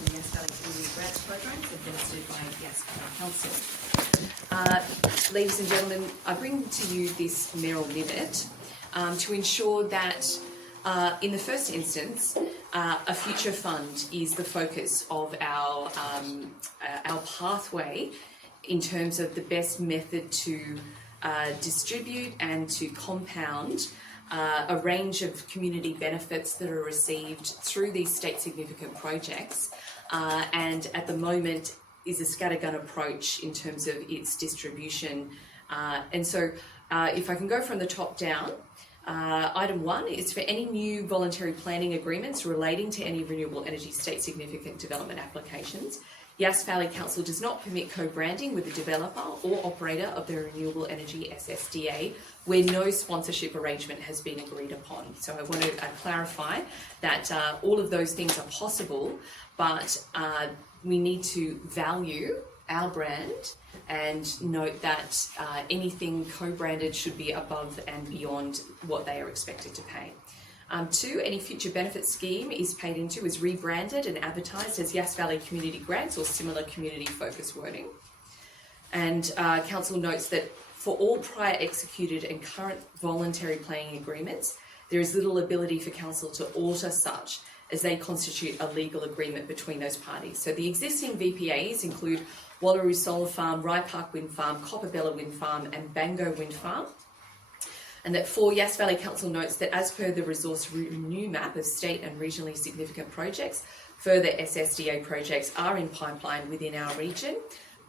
from the Yass Valley Community Grants Programs administered by Yass Valley Council. Ladies and gentlemen, I bring to you this mayoral minute to ensure that in the first instance, a future fund is the focus of our pathway in terms of the best method to distribute and to compound a range of community benefits that are received through these state significant projects, and at the moment is a scattergun approach in terms of its distribution. And so if I can go from the top down, item 1 is for any new voluntary planning agreements relating to any renewable energy state significant development applications. Yass Valley Council does not permit co-branding with the developer or operator of the renewable energy SSDA where no sponsorship arrangement has been agreed upon. So I want to clarify that all of those things are possible, but we need to value our brand and note that anything co-branded should be above and beyond what they are expected to pay. 2, any future benefit scheme is paid into is rebranded and advertised as Yass Valley Community Grants or similar community focused wording. And Council notes that for all prior executed and current voluntary planning agreements, there is little ability for Council to alter such as they constitute a legal agreement between those parties. So the existing VPAs include Wallaroo Solar Farm, Rye Park Wind Farm, Copperbella Wind Farm and Bango Wind Farm. And that 4, Yass Valley Council notes that as per the resource renew map of state and regionally significant projects, further SSDA projects are in pipeline within our region.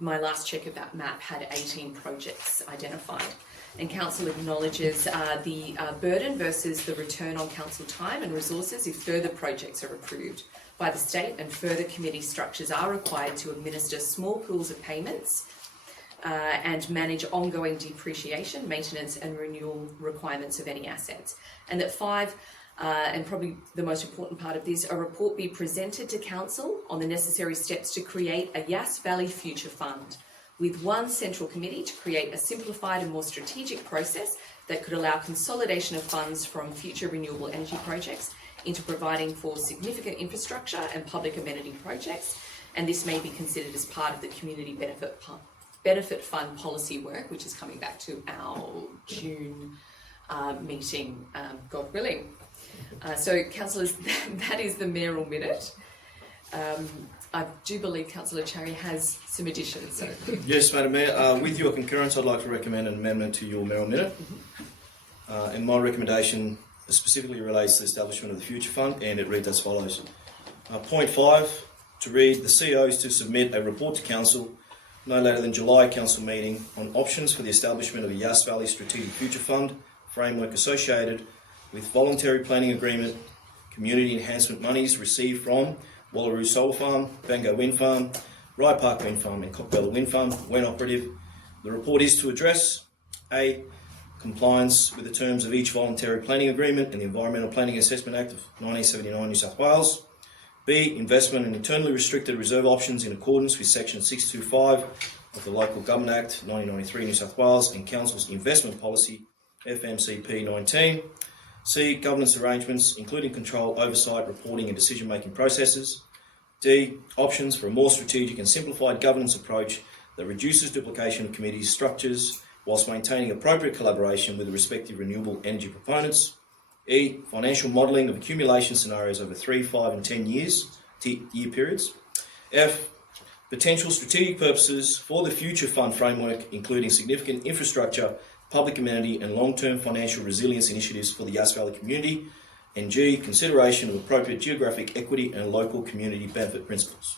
My last check of that map had 18 projects identified. And Council acknowledges the burden versus the return on Council time and resources if further projects are approved by the state, and further committee structures are required to administer small pools of payments and manage ongoing depreciation, maintenance and renewal requirements of any assets. And that 5, and probably the most important part of this, a report be presented to Council on the necessary steps to create a Yass Valley Future Fund with one central committee to create a simplified and more strategic process that could allow consolidation of funds from future renewable energy projects into providing for significant infrastructure and public amenity projects. And this may be considered as part of the community benefit fund policy work, which is coming back to our June meeting, God willing. So councillors, that is the mayoral minute. I do believe Councillor Cherry has some additions. So. Yes, Madam Mayor. With your concurrence, I'd like to recommend an amendment to your mayoral minute. And my recommendation specifically relates to the establishment of the Future Fund, and it reads as follows. Point 5, to read, the CEO is to submit a report to Council no later than July Council meeting on options for the establishment of a Yass Valley Strategic Future Fund framework associated with voluntary planning agreement, community enhancement monies received from Wallaroo Solar Farm, Bango Wind Farm, Rye Park Wind Farm and Copperbella Wind Farm when operative. The report is to address A, compliance with the terms of each voluntary planning agreement and the Environmental Planning Assessment Act of 1979 New South Wales. B, investment in internally restricted reserve options in accordance with Section 625 of the Local Government Act 1993 New South Wales and Council's Investment Policy FMCP 19. C, governance arrangements including control, oversight, reporting and decision-making processes. D, options for a more strategic and simplified governance approach that reduces duplication of committees' structures whilst maintaining appropriate collaboration with the respective renewable energy proponents. E, financial modelling of accumulation scenarios over 3, 5 and 10 year periods. F, potential strategic purposes for the future fund framework, including significant infrastructure, public amenity and long-term financial resilience initiatives for the Yass Valley community. And G, consideration of appropriate geographic equity and local community benefit principles.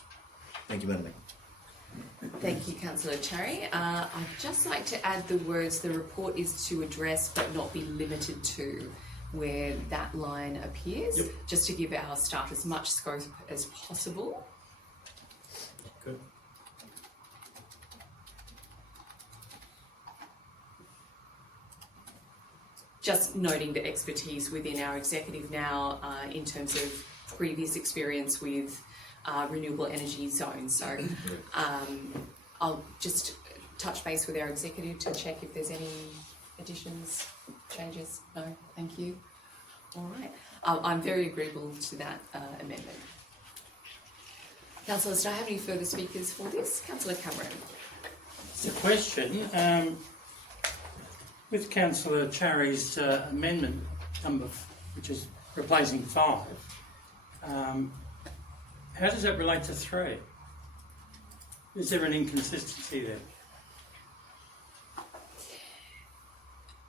Thank you, Madam Mayor. Thank you, Councillor Cherry. I'd just like to add the words, the report is to address but not be limited to, where that line appears, yep. Just to give our staff as much scope as possible. Good. Just noting the expertise within our executive now in terms of previous experience with renewable energy zones. So I'll just touch base with our executive to check if there's any additions, changes. No, thank you. All right. I'm very agreeable to that amendment. Councillors, do I have any further speakers for this? Councillor Cameron. It's a question. With Councillor Cherry's amendment number, which is replacing 5, how does that relate to 3? Is there an inconsistency there?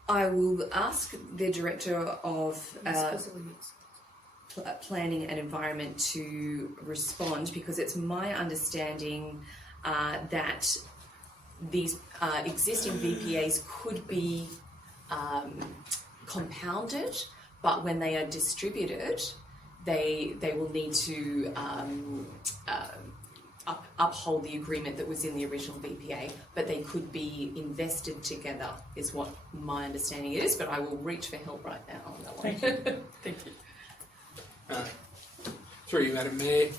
I will ask the Director of Planning and Environment to respond, because it's my understanding that these existing VPAs could be compounded, but when they are distributed, they will need to uphold the agreement that was in the original VPA, but they could be invested together, is what my understanding is, but I will reach for help right now on that one. Thank you. Thank you. Through you, Madam Mayor,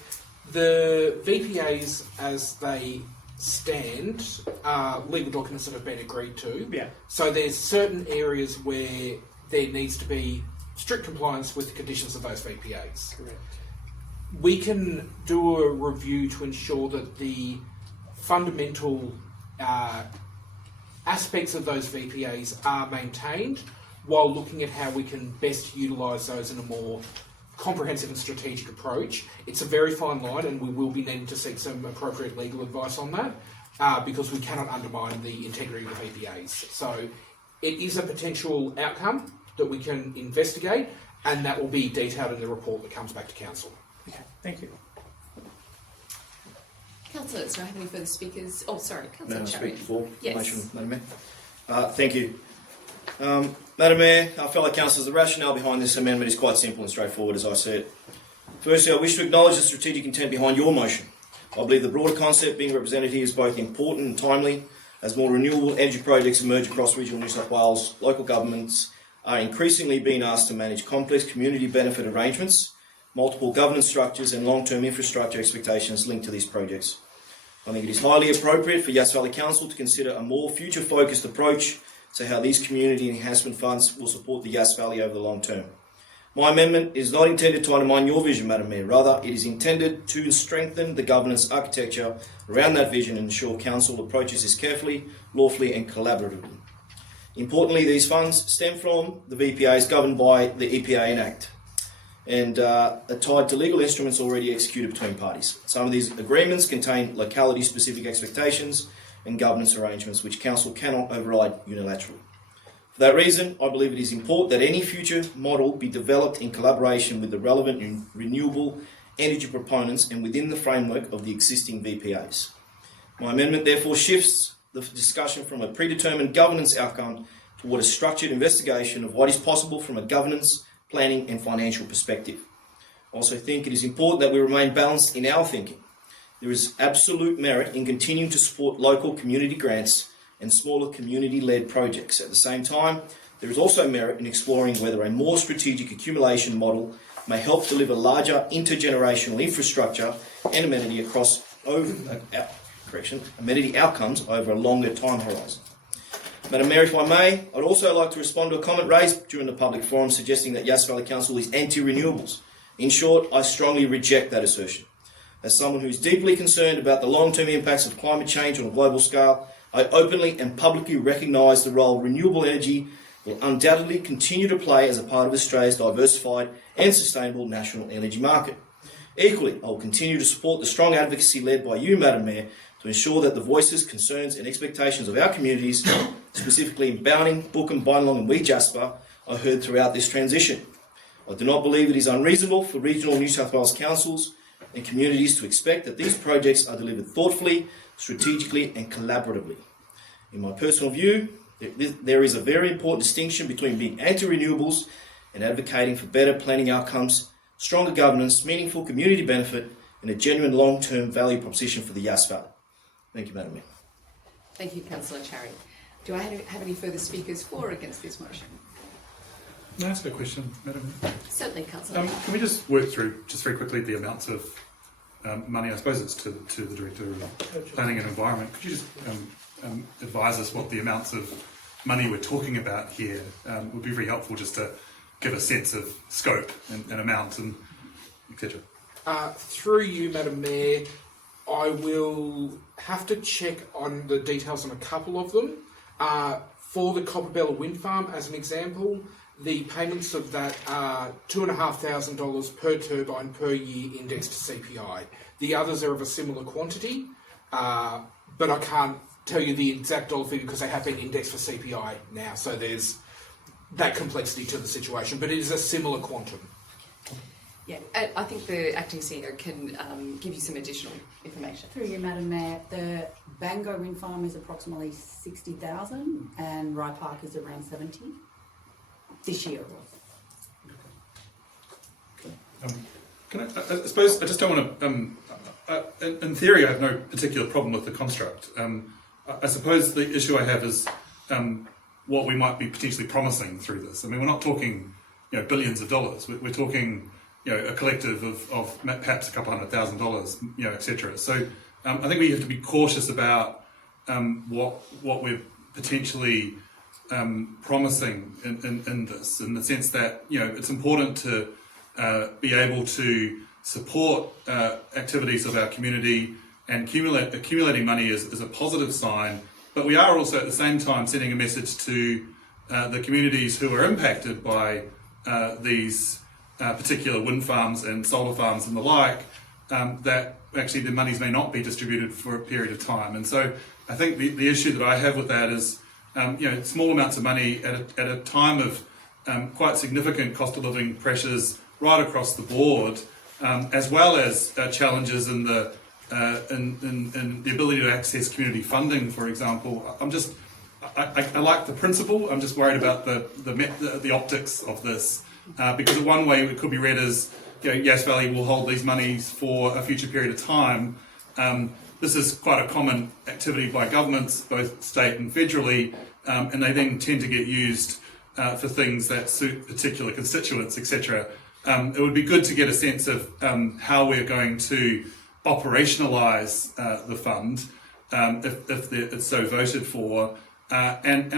the VPAs as they stand are legal documents that have been agreed to. Yeah. So there's certain areas where there needs to be strict compliance with the conditions of those VPAs. Correct. We can do a review to ensure that the fundamental aspects of those VPAs are maintained, while looking at how we can best utilise those in a more comprehensive and strategic approach. It's a very fine line, and we will be needing to seek some appropriate legal advice on that, because we cannot undermine the integrity of the VPAs. So it is a potential outcome that we can investigate, and that will be detailed in the report that comes back to Council. Okay, thank you. Councillors, do I have any further speakers? Oh, sorry, Councillor May I Cherry. speak before Yes. motion, Madam Mayor? Thank you. Madam Mayor, our fellow councillors, the rationale behind this amendment is quite simple and straightforward, as I said. Firstly, I wish to acknowledge the strategic intent behind your motion. I believe the broader concept being represented here is both important and timely, as more renewable energy projects emerge across regional New South Wales. Local governments are increasingly being asked to manage complex community benefit arrangements, multiple governance structures and long-term infrastructure expectations linked to these projects. I think it is highly appropriate for Yass Valley Council to consider a more future-focused approach to how these community enhancement funds will support the Yass Valley over the long term. My amendment is not intended to undermine your vision, Madam Mayor. Rather, it is intended to strengthen the governance architecture around that vision and ensure Council approaches this carefully, lawfully and collaboratively. Importantly, these funds stem from the VPAs governed by the EPA Act and are tied to legal instruments already executed between parties. Some of these agreements contain locality-specific expectations and governance arrangements which Council cannot override unilaterally. For that reason, I believe it is important that any future model be developed in collaboration with the relevant and renewable energy proponents and within the framework of the existing VPAs. My amendment therefore shifts the discussion from a predetermined governance outcome toward a structured investigation of what is possible from a governance, planning and financial perspective. I also think it is important that we remain balanced in our thinking. There is absolute merit in continuing to support local community grants and smaller community-led projects. At the same time, there is also merit in exploring whether a more strategic accumulation model may help deliver larger intergenerational infrastructure and amenity amenity outcomes over a longer time horizon. Madam Mayor, if I may, I'd also like to respond to a comment raised during the public forum suggesting that Yass Valley Council is anti-renewables. In short, I strongly reject that assertion. As someone who is deeply concerned about the long-term impacts of climate change on a global scale, I openly and publicly recognise the role renewable energy will undoubtedly continue to play as a part of Australia's diversified and sustainable national energy market. Equally, I will continue to support the strong advocacy led by you, Madam Mayor, to ensure that the voices, concerns and expectations of our communities, specifically in Bowning, Bookham, Bynalong and Wee Jasper, are heard throughout this transition. I do not believe it is unreasonable for regional New South Wales councils and communities to expect that these projects are delivered thoughtfully, strategically and collaboratively. In my personal view, there is a very important distinction between being anti-renewables and advocating for better planning outcomes, stronger governance, meaningful community benefit and a genuine long-term value proposition for the Yass Valley. Thank you, Madam Mayor. Thank you, Councillor Cherry. Do I have any further speakers for or against this motion? Can I ask a question, Madam? Certainly, Councillor. Can we just work through, just very quickly, the amounts of money? I suppose it's to the Director of Planning and Environment. Could you just advise us what the amounts of money we're talking about here? Would be very helpful just to give a sense of scope and amount and etc. Through you, Madam Mayor, I will have to check on the details on a couple of them. For the Copperbella Wind Farm, as an example, the payments of that are $2,500 per turbine per year indexed to CPI. The others are of a similar quantity, but I can't tell you the exact dollar figure because they have been indexed for CPI now, so there's that complexity to the situation, but it is a similar quantum. Yeah, I think the acting CEO can give you some additional information. Through you, Madam Mayor, the Bango Wind Farm is approximately 60,000 and Rye Park is around 70 this year. Can I suppose I just don't want to. In theory, I have no particular problem with the construct. I suppose the issue I have is what we might be potentially promising through this. I mean, we're not talking, billions of dollars. We're talking, a collective of perhaps a couple $100,000, etc. So I think we have to be cautious about what we're potentially promising in this, in the sense that it's important to be able to support activities of our community, and accumulating money is a positive sign, but we are also at the same time sending a message to the communities who are impacted by these particular wind farms and solar farms and the like, that actually the monies may not be distributed for a period of time. And so I think the issue that I have with that is small amounts of money at a time of quite significant cost of living pressures right across the board, as well as challenges in the ability to access community funding, for example. I like the principle. I'm just worried about the optics of this, because one way it could be read as Yass Valley will hold these monies for a future period of time. This is quite a common activity by governments, both state and federally, and they then tend to get used for things that suit particular constituents, etc. It would be good to get a sense of how we're going to operationalise the fund if it's so voted for. And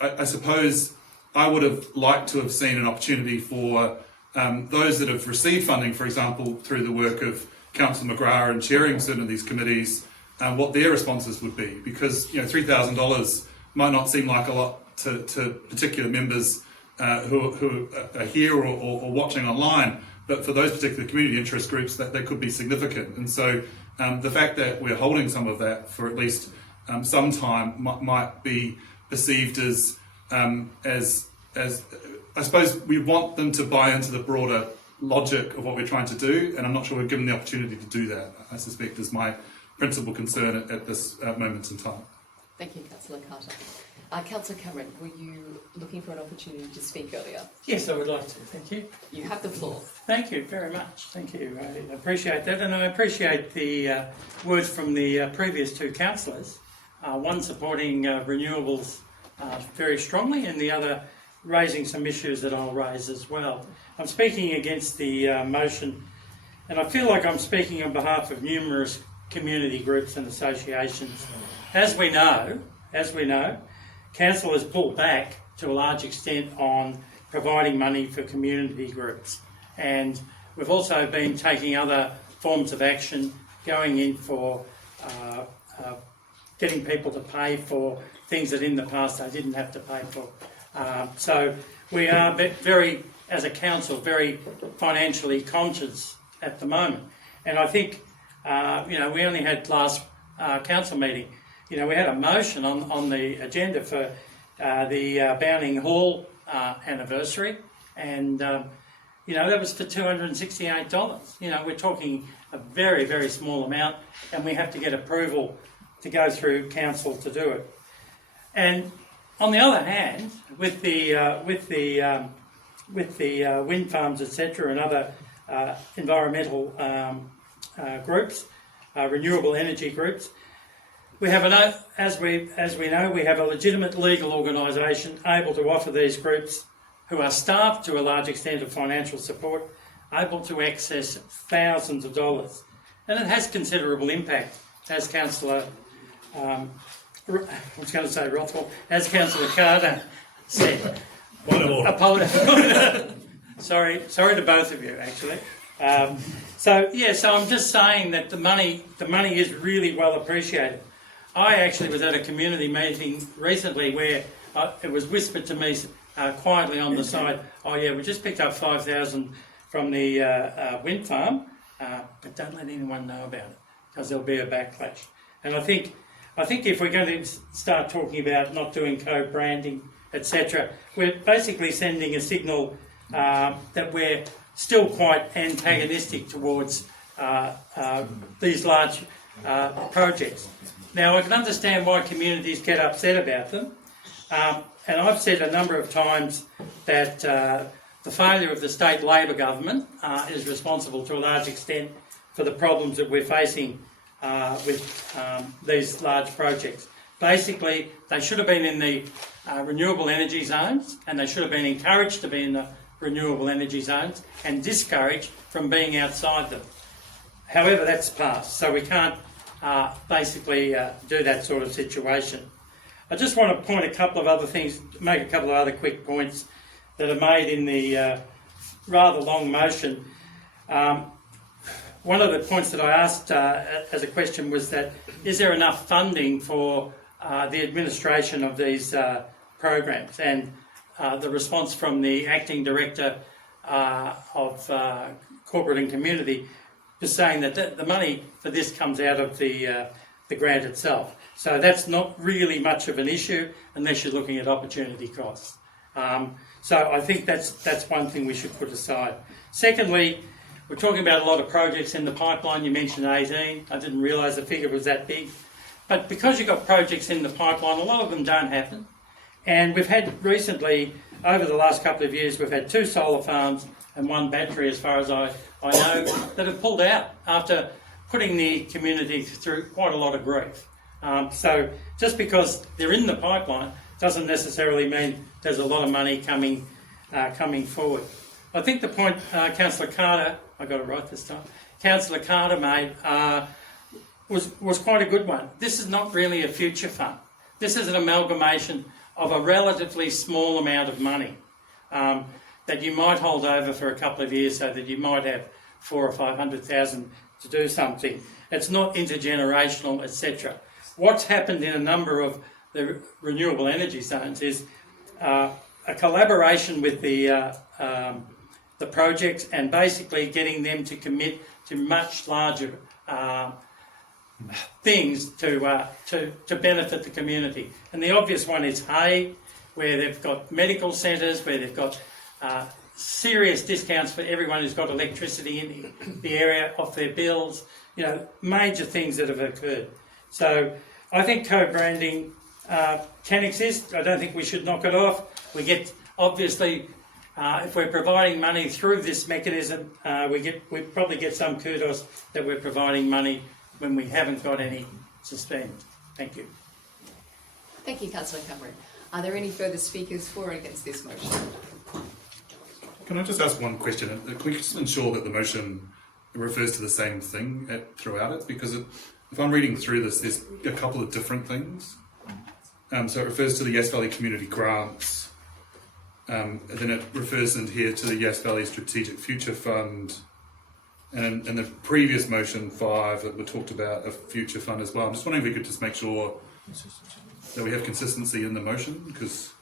I suppose I would have liked to have seen an opportunity for those that have received funding, for example, through the work of Councillor McGrath and chairing certain of these committees, what their responses would be, because $3,000 might not seem like a lot to particular members who are here or watching online, but for those particular community interest groups, that could be significant. And so the fact that we're holding some of that for at least some time might be perceived as I suppose we want them to buy into the broader logic of what we're trying to do, and I'm not sure we're given the opportunity to do that, I suspect, is my principal concern at this moment in time. Thank you, Councillor Carter. Councillor Cameron, were you looking for an opportunity to speak earlier? Yes, I would like to. Thank you. You have the floor. Thank you very much. Thank you. I appreciate that, and I appreciate the words from the previous two councillors, one supporting renewables very strongly, and the other raising some issues that I'll raise as well. I'm speaking against the motion, and I feel like I'm speaking on behalf of numerous community groups and associations. As we know, Council has pulled back to a large extent on providing money for community groups, and we've also been taking other forms of action, going in for getting people to pay for things that in the past they didn't have to pay for. So we are very, as a council, very financially conscious at the moment, and I think we only had last council meeting. We had a motion on the agenda for the Bowning Hall anniversary, and that was for $268. We're talking a very, very small amount, and we have to get approval to go through council to do it. And on the other hand, with the wind farms, etc., and other environmental groups, renewable energy groups, we have as we know, we have a legitimate legal organisation able to offer these groups, who are starved to a large extent of financial support, able to access thousands of dollars, and it has considerable impact, as Councillor Rothwell, as Councillor Carter said. Sorry to both of you, actually. So I'm just saying that the money is really well appreciated. I actually was at a community meeting recently where it was whispered to me quietly on the side, oh yeah, we just picked up 5,000 from the wind farm, but don't let anyone know about it because there'll be a backlash. And I think if we're going to start talking about not doing co-branding, etc., we're basically sending a signal that we're still quite antagonistic towards these large projects. Now, I can understand why communities get upset about them, and I've said a number of times that the failure of the state Labor government is responsible to a large extent for the problems that we're facing with these large projects. Basically, they should have been in the renewable energy zones, and they should have been encouraged to be in the renewable energy zones and discouraged from being outside them. However, that's passed, so we can't basically do that sort of situation. I just want to point a couple of other things, make a couple of other quick points that are made in the rather long motion. One of the points that I asked as a question was that, is there enough funding for the administration of these programs? And the response from the acting director of corporate and community is saying that the money for this comes out of the grant itself. So that's not really much of an issue unless you're looking at opportunity costs. So I think that's one thing we should put aside. Secondly, we're talking about a lot of projects in the pipeline. You mentioned 18. I didn't realise the figure was that big. But because you've got projects in the pipeline, a lot of them don't happen. And we've had recently, over the last couple of years, we've had 2 solar farms and 1 battery, as far as I know, that have pulled out after putting the community through quite a lot of grief. So just because they're in the pipeline doesn't necessarily mean there's a lot of money coming forward. I think the point Councillor Carter, I got it right this time, Councillor Carter made was quite a good one. This is not really a future fund. This is an amalgamation of a relatively small amount of money that you might hold over for a couple of years so that you might have 400,000 or 500,000 to do something. It's not intergenerational, etc. What's happened in a number of the renewable energy zones is a collaboration with the projects and basically getting them to commit to much larger things to benefit the community. And the obvious one is Hay, where they've got medical centres, where they've got serious discounts for everyone who's got electricity in the area off their bills, major things that have occurred. So I think co-branding can exist. I don't think we should knock it off. We get, obviously, if we're providing money through this mechanism, we probably get some kudos that we're providing money when we haven't got any suspended. Thank you. Thank you, Councillor Cameron. Are there any further speakers for or against this motion? Can I just ask one question? Can we just ensure that the motion refers to the same thing throughout it? Because if I'm reading through this, there's a couple of different things. So it refers to the Yass Valley Community Grants, and then it refers in here to the Yass Valley Strategic Future Fund, and in the previous motion 5 that we talked about a future fund as well. I'm just wondering if we could just make sure that we have consistency in the motion, because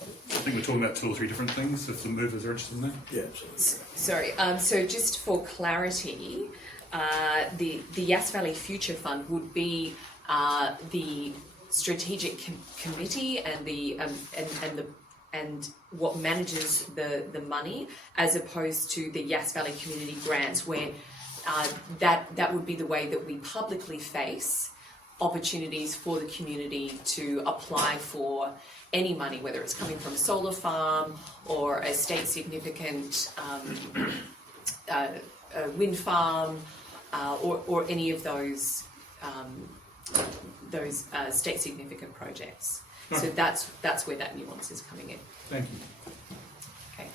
I think we're talking about 2 or 3 different things, if the movers are interested in that. Yeah. Sorry, so just for clarity, the Yass Valley Future Fund would be the strategic committee and what manages the money, as opposed to the Yass Valley Community Grants, where that would be the way that we publicly face opportunities for the community to apply for any money, whether it's coming from a solar farm or a state significant wind farm or any of those state significant projects. So that's where that nuance is coming in. Thank you. Okay,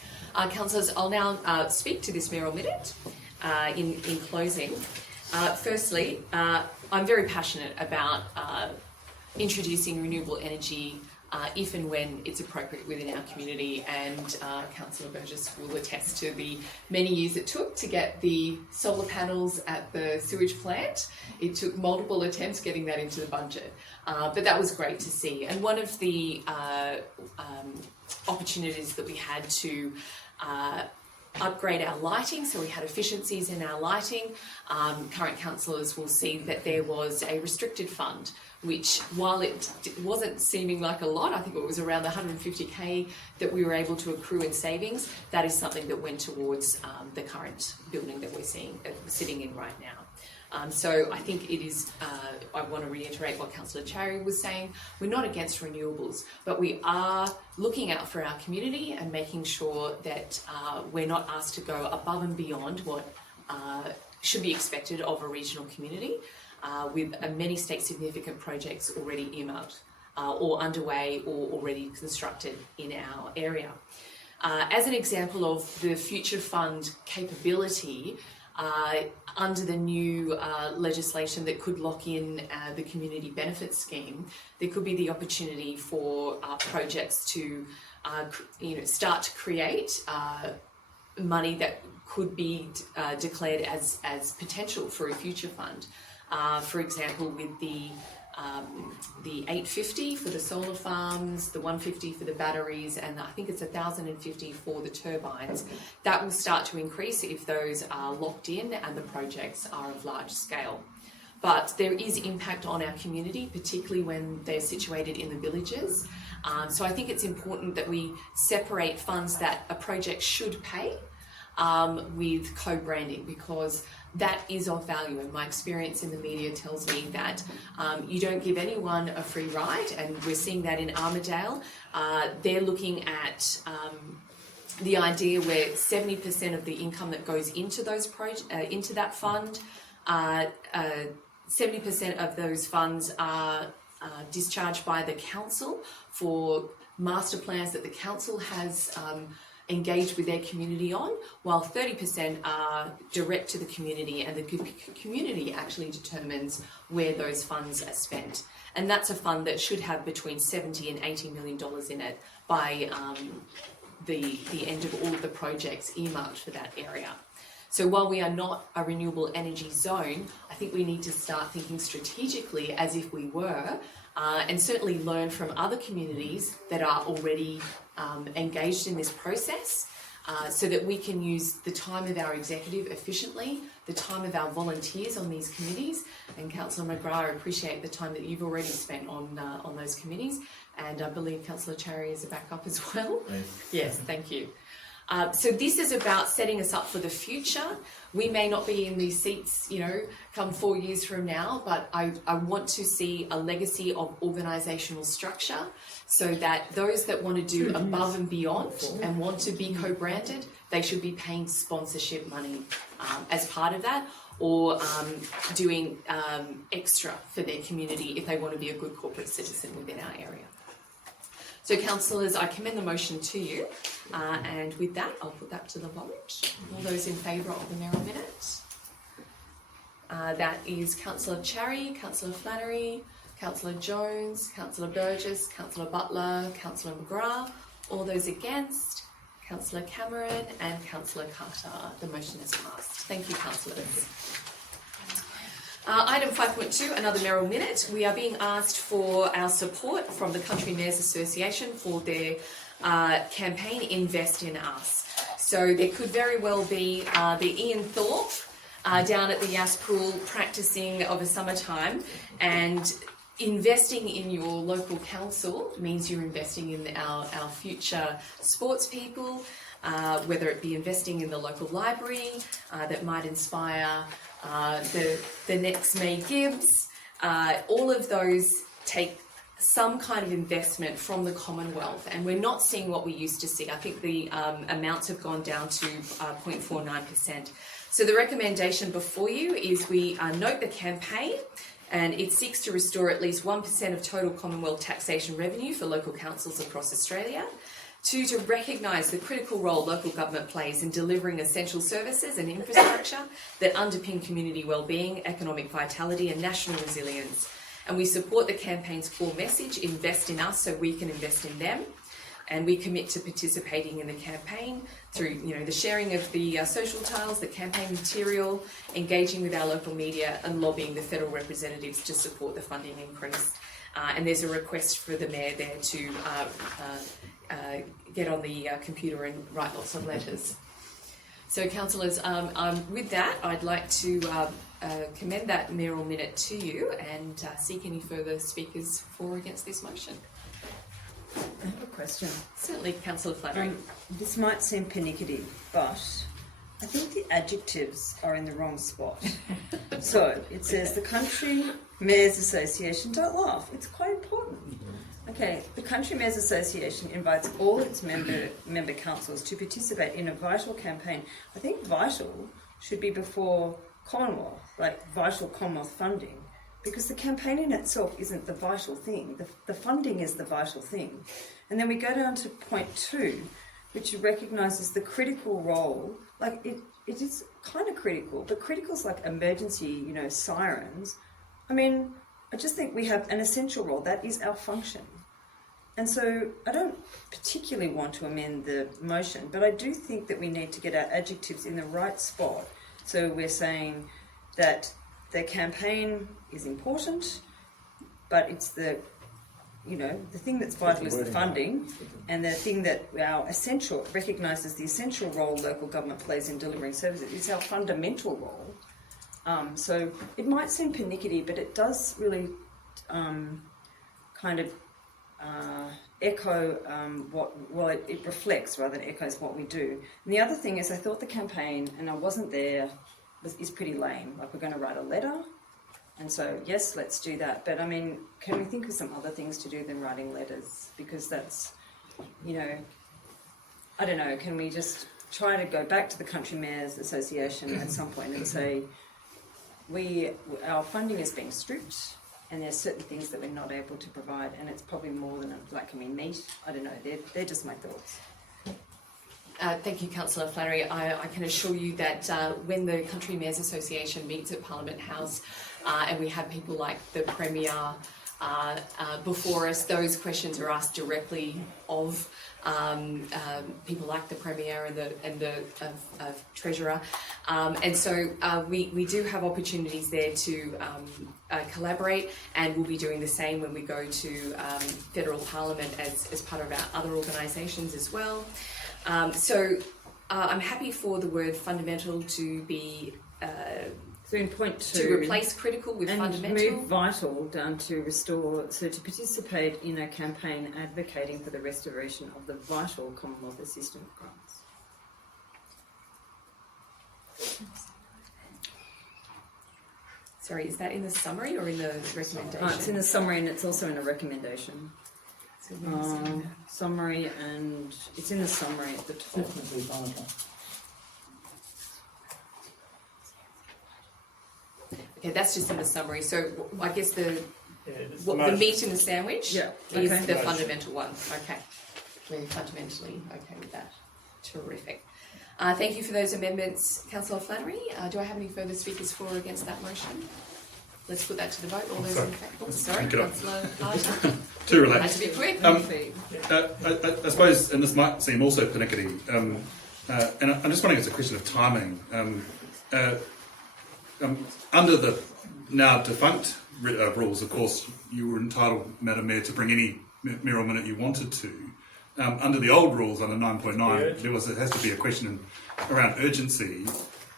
councillors, I'll now speak to this mayoral minute. In closing, firstly, I'm very passionate about introducing renewable energy if and when it's appropriate within our community. And Councillor Burgess will attest to the many years it took to get the solar panels at the sewage plant. It took multiple attempts getting that into the budget, but that was great to see. And one of the opportunities that we had to upgrade our lighting, so we had efficiencies in our lighting. Current councillors will see that there was a restricted fund, which, while it wasn't seeming like a lot, I think it was around the 150k that we were able to accrue in savings. That is something that went towards the current building that we're sitting in right now. So I think it is, I want to reiterate what Councillor Cherry was saying. We're not against renewables, but we are looking out for our community and making sure that we're not asked to go above and beyond what should be expected of a regional community, with many state significant projects already earmarked or underway or already constructed in our area. As an example of the future fund capability, under the new legislation that could lock in the community benefits scheme, there could be the opportunity for projects to start to create money that could be declared as potential for a future fund. For example, with the 850 for the solar farms, the 150 for the batteries, and I think it's 1,050 for the turbines. That will start to increase if those are locked in and the projects are of large scale. But there is impact on our community, particularly when they're situated in the villages. So I think it's important that we separate funds that a project should pay with co-branding, because that is of value, and my experience in the media tells me that you don't give anyone a free ride, and we're seeing that in Armidale. They're looking at the idea where 70% of the income that goes into those into that fund, 70% of those funds are discharged by the council for master plans that the council has engaged with their community on, while 30% are direct to the community, and the community actually determines where those funds are spent. And that's a fund that should have between $70 and $80 million in it by the end of all of the projects earmarked for that area. So while we are not a renewable energy zone, I think we need to start thinking strategically as if we were, and certainly learn from other communities that are already engaged in this process, so that we can use the time of our executive efficiently, the time of our volunteers on these committees. And Councillor McGrath, I appreciate the time that you've already spent on those committees, and I believe Councillor Cherry is a backup as well. Yes, thank you. So this is about setting us up for the future. We may not be in these seats, come 4 years from now, but I want to see a legacy of organisational structure, so that those that want to do above and beyond and want to be co-branded, they should be paying sponsorship money as part of that, or doing extra for their community if they want to be a good corporate citizen within our area. So councillors, I commend the motion to you, and with that, I'll put that to the vote. All those in favour of the mayoral minute? That is Councillor Cherry, Councillor Flannery, Councillor Jones, Councillor Burgess, Councillor Butler, Councillor McGrath. All those against? Councillor Cameron and Councillor Carter. The motion is passed. Thank you, councillors. Item 5.2, another mayoral minute. We are being asked for our support from the Country Mayors Association for their campaign Invest in Us. So there could very well be the Ian Thorpe down at the Yass pool practicing over summertime, and investing in your local council means you're investing in our future sports people, whether it be investing in the local library that might inspire the next May Gibbs. All of those take some kind of investment from the Commonwealth, and we're not seeing what we used to see. I think the amounts have gone down to 0.49%. So the recommendation before you is we note the campaign, and it seeks to restore at least 1% of total Commonwealth taxation revenue for local councils across Australia. 2, to recognise the critical role local government plays in delivering essential services and infrastructure that underpin community wellbeing, economic vitality and national resilience. And we support the campaign's core message, invest in us so we can invest in them. And we commit to participating in the campaign through, the sharing of the social tiles, the campaign material, engaging with our local media, and lobbying the federal representatives to support the funding increase. And there's a request for the Mayor there to get on the computer and write lots of letters. So, councillors, with that, I'd like to commend that mayoral minute to you and seek any further speakers for or against this motion. I have a question. Certainly, Councillor Flannery. This might seem pernickety, but I think the adjectives are in the wrong spot. So it says the Country Mayors Association, don't laugh, it's quite important. Okay, the Country Mayors Association invites all its member councils to participate in a vital campaign. I think vital should be before Commonwealth, like vital Commonwealth funding. Because the campaign in itself isn't the vital thing. The funding is the vital thing. And then we go down to point 2, which recognises the critical role. Like, it is kind of critical, but critical is like emergency, sirens. I mean, I just think we have an essential role. That is our function. And so I don't particularly want to amend the motion, but I do think that we need to get our adjectives in the right spot. So we're saying that the campaign is important, but it's the thing that's vital is the funding, and the thing that recognises the essential role local government plays in delivering services. It's our fundamental role. So it might seem pernickety, but it does really kind of echo it reflects rather than echoes what we do. And the other thing is, I thought the campaign, and I wasn't there, is pretty lame. Like, we're going to write a letter, and so yes, let's do that. But I mean, can we think of some other things to do than writing letters? Because that's, I don't know. Can we just try to go back to the Country Mayors Association at some point and say, our funding is being stripped, and there's certain things that we're not able to provide, and it's probably more than can we meet? I don't know. They're just my thoughts. Thank you, Councillor Flannery. I can assure you that when the Country Mayors Association meets at Parliament House and we have people like the Premier before us, those questions are asked directly of people like the Premier and the Treasurer. And so we do have opportunities there to collaborate, and we'll be doing the same when we go to Federal Parliament as part of our other organisations as well. So I'm happy for the word fundamental to be So in point 2, to replace critical with and fundamental. move vital down to restore, so to participate in a campaign advocating for the restoration of the vital Commonwealth assistance grants. Sorry, is that in the summary or in the recommendation? It's in the summary, and it's also in a recommendation. So where is it? Summary, and it's in the summary at the top. Okay, that's just in the summary. So I guess the motion. meat in the sandwich Yeah, is okay. the fundamental one. Okay, we're fundamentally okay with that. Terrific. Thank you for those amendments, Councillor Flannery. Do I have any further speakers for or against that motion? Let's put that to the vote. All those in favour? Oh, sorry, Pick it up. Councillor Carter. Two Had related. to be quick. I suppose, and this might seem also pernickety, and I'm just wondering, it's a question of timing. Under the now defunct rules, of course, you were entitled, Madam Mayor, to bring any mayoral minute you wanted to. Under the old rules, under 9.9, it has to be a question around urgency.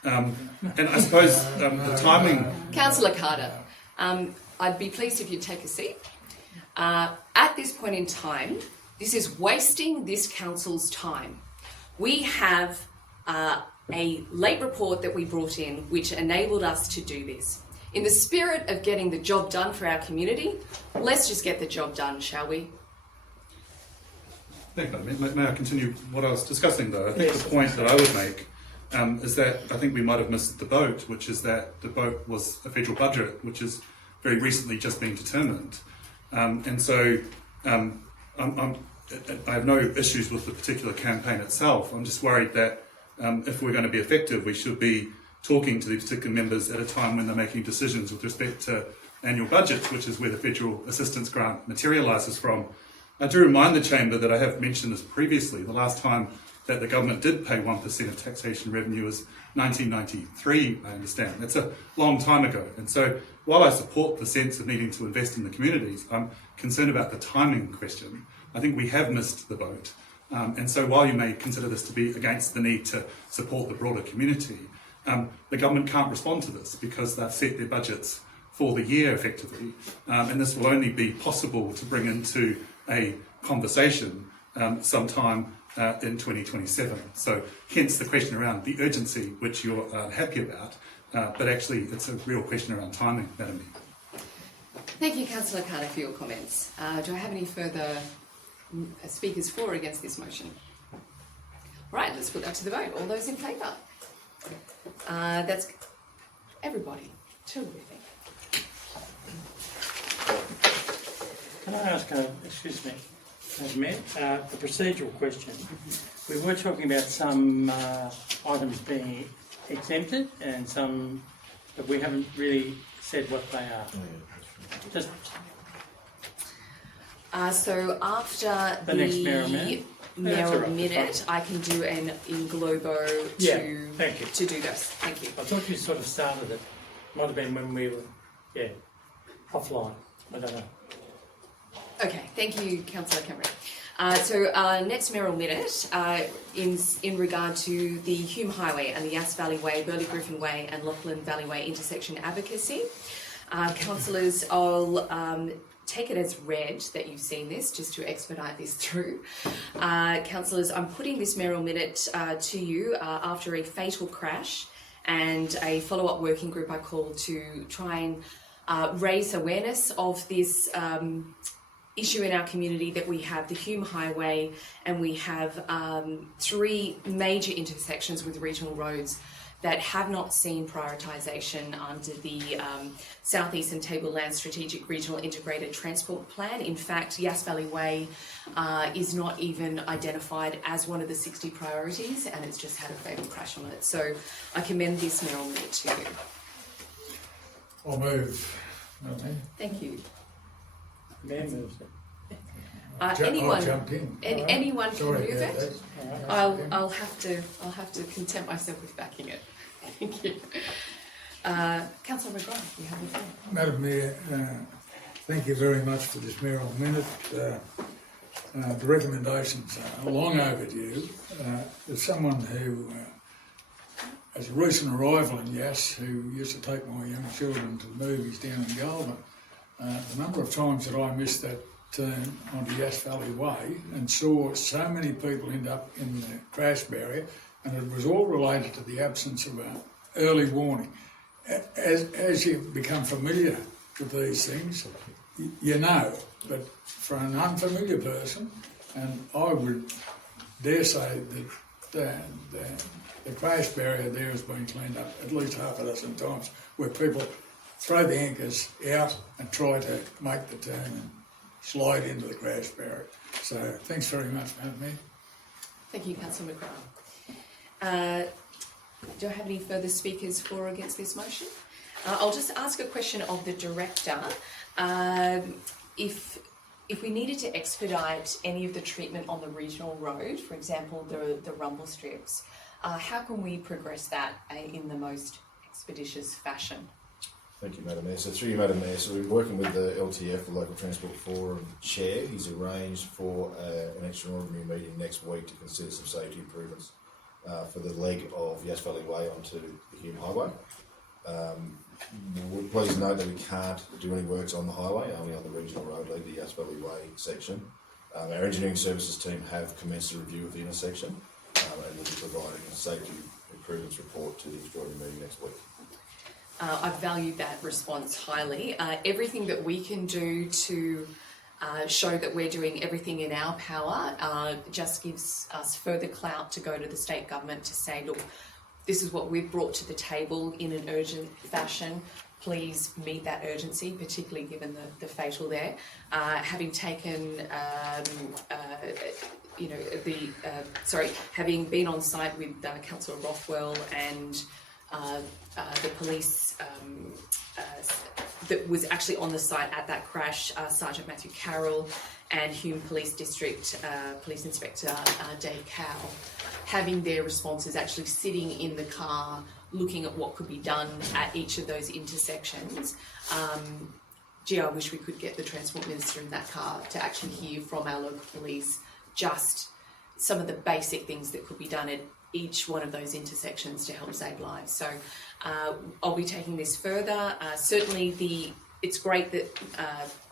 And I suppose the timing... Councillor Carter, I'd be pleased if you'd take a seat. At this point in time, this is wasting this council's time. We have a late report that we brought in which enabled us to do this. In the spirit of getting the job done for our community, let's just get the job done, shall we? Thank you. May I continue what I was discussing, though? I think the point that I would make is that I think we might have missed the boat, which is that the boat was a federal budget, which is very recently just being determined. And so I have no issues with the particular campaign itself. I'm just worried that if we're going to be effective, we should be talking to these particular members at a time when they're making decisions with respect to annual budgets, which is where the federal assistance grant materialises from. I do remind the Chamber that I have mentioned this previously. The last time that the government did pay 1% of taxation revenue was 1993, I understand. That's a long time ago. And so while I support the sense of needing to invest in the communities, I'm concerned about the timing question. I think we have missed the boat. And so while you may consider this to be against the need to support the broader community, the government can't respond to this because they've set their budgets for the year effectively. And this will only be possible to bring into a conversation sometime in 2027. So hence the question around the urgency, which you're happy about, but actually it's a real question around timing, Madam Mayor. Thank you, Councillor Carter, for your comments. Do I have any further speakers for or against this motion? Right, let's put that to the vote. All those in favour? That's everybody. Terrific. Can I ask, excuse me, Mayor, a procedural question? We were talking about some items being exempted and some, but we haven't really said what they are. Just so after the next mayoral minute, I can do an in globo thank you. to do this. Thank you. I thought you sort of started it. Might have been when we were, offline. I don't know. Okay, thank you, Councillor Cameron. So next mayoral minute in regard to the Hume Highway and the Yass Valley Way, Burley Griffin Way and Lachlan Valley Way intersection advocacy. Councillors, I'll take it as read that you've seen this, just to expedite this through. Councillors, I'm putting this mayoral minute to you after a fatal crash and a follow-up working group I called to try and raise awareness of this issue in our community, that we have the Hume Highway and we have 3 major intersections with regional roads that have not seen prioritisation under the Southeastern Tableland Strategic Regional Integrated Transport Plan. In fact, Yass Valley Way is not even identified as one of the 60 priorities, and it's just had a fatal crash on it. So I commend this mayoral minute to you. I'll move. Thank you. Mayor moves it. Anyone, jump in. anyone can Sorry move about it. that. I'll have to content myself with backing it. Thank you. Councillor McGrath, you have the floor. Madam Mayor, thank you very much for this mayoral minute. The recommendations are long overdue. As someone who, as a recent arrival in Yass, who used to take my young children to the movies down in Goulburn, the number of times that I missed that turn onto Yass Valley Way and saw so many people end up in the crash barrier, and it was all related to the absence of early warning. As you become familiar with these things, you know, but for an unfamiliar person, and I would dare say that the crash barrier there has been cleaned up at least half a dozen times, where people throw the anchors out and try to make the turn and slide into the crash barrier. So thanks very much, Madam Mayor. Thank you, Councillor McGrath. Do I have any further speakers for or against this motion? I'll just ask a question of the Director. If we needed to expedite any of the treatment on the regional road, for example, the rumble strips, how can we progress that in the most expeditious fashion? Thank you, Madam Mayor. So through you, Madam Mayor, so we're working with the LTF, the Local Transport Forum Chair. He's arranged for an extraordinary meeting next week to consider some safety improvements for the leg of Yass Valley Way onto the Hume Highway. Please note that we can't do any works on the highway, only on the regional road leg, the Yass Valley Way section. Our engineering services team have commenced a review of the intersection and will be providing a safety improvements report to the extraordinary meeting next week. I've valued that response highly. Everything that we can do to show that we're doing everything in our power just gives us further clout to go to the state government to say, look, this is what we've brought to the table in an urgent fashion. Please meet that urgency, particularly given the fatal there. Having taken, having been on site with Councillor Rothwell and the police that was actually on the site at that crash, Sergeant Matthew Carroll and Hume Police District Police Inspector Dave Cowell, having their responses actually sitting in the car looking at what could be done at each of those intersections. I wish we could get the Transport Minister in that car to actually hear from our local police just some of the basic things that could be done at each one of those intersections to help save lives. So I'll be taking this further. Certainly it's great that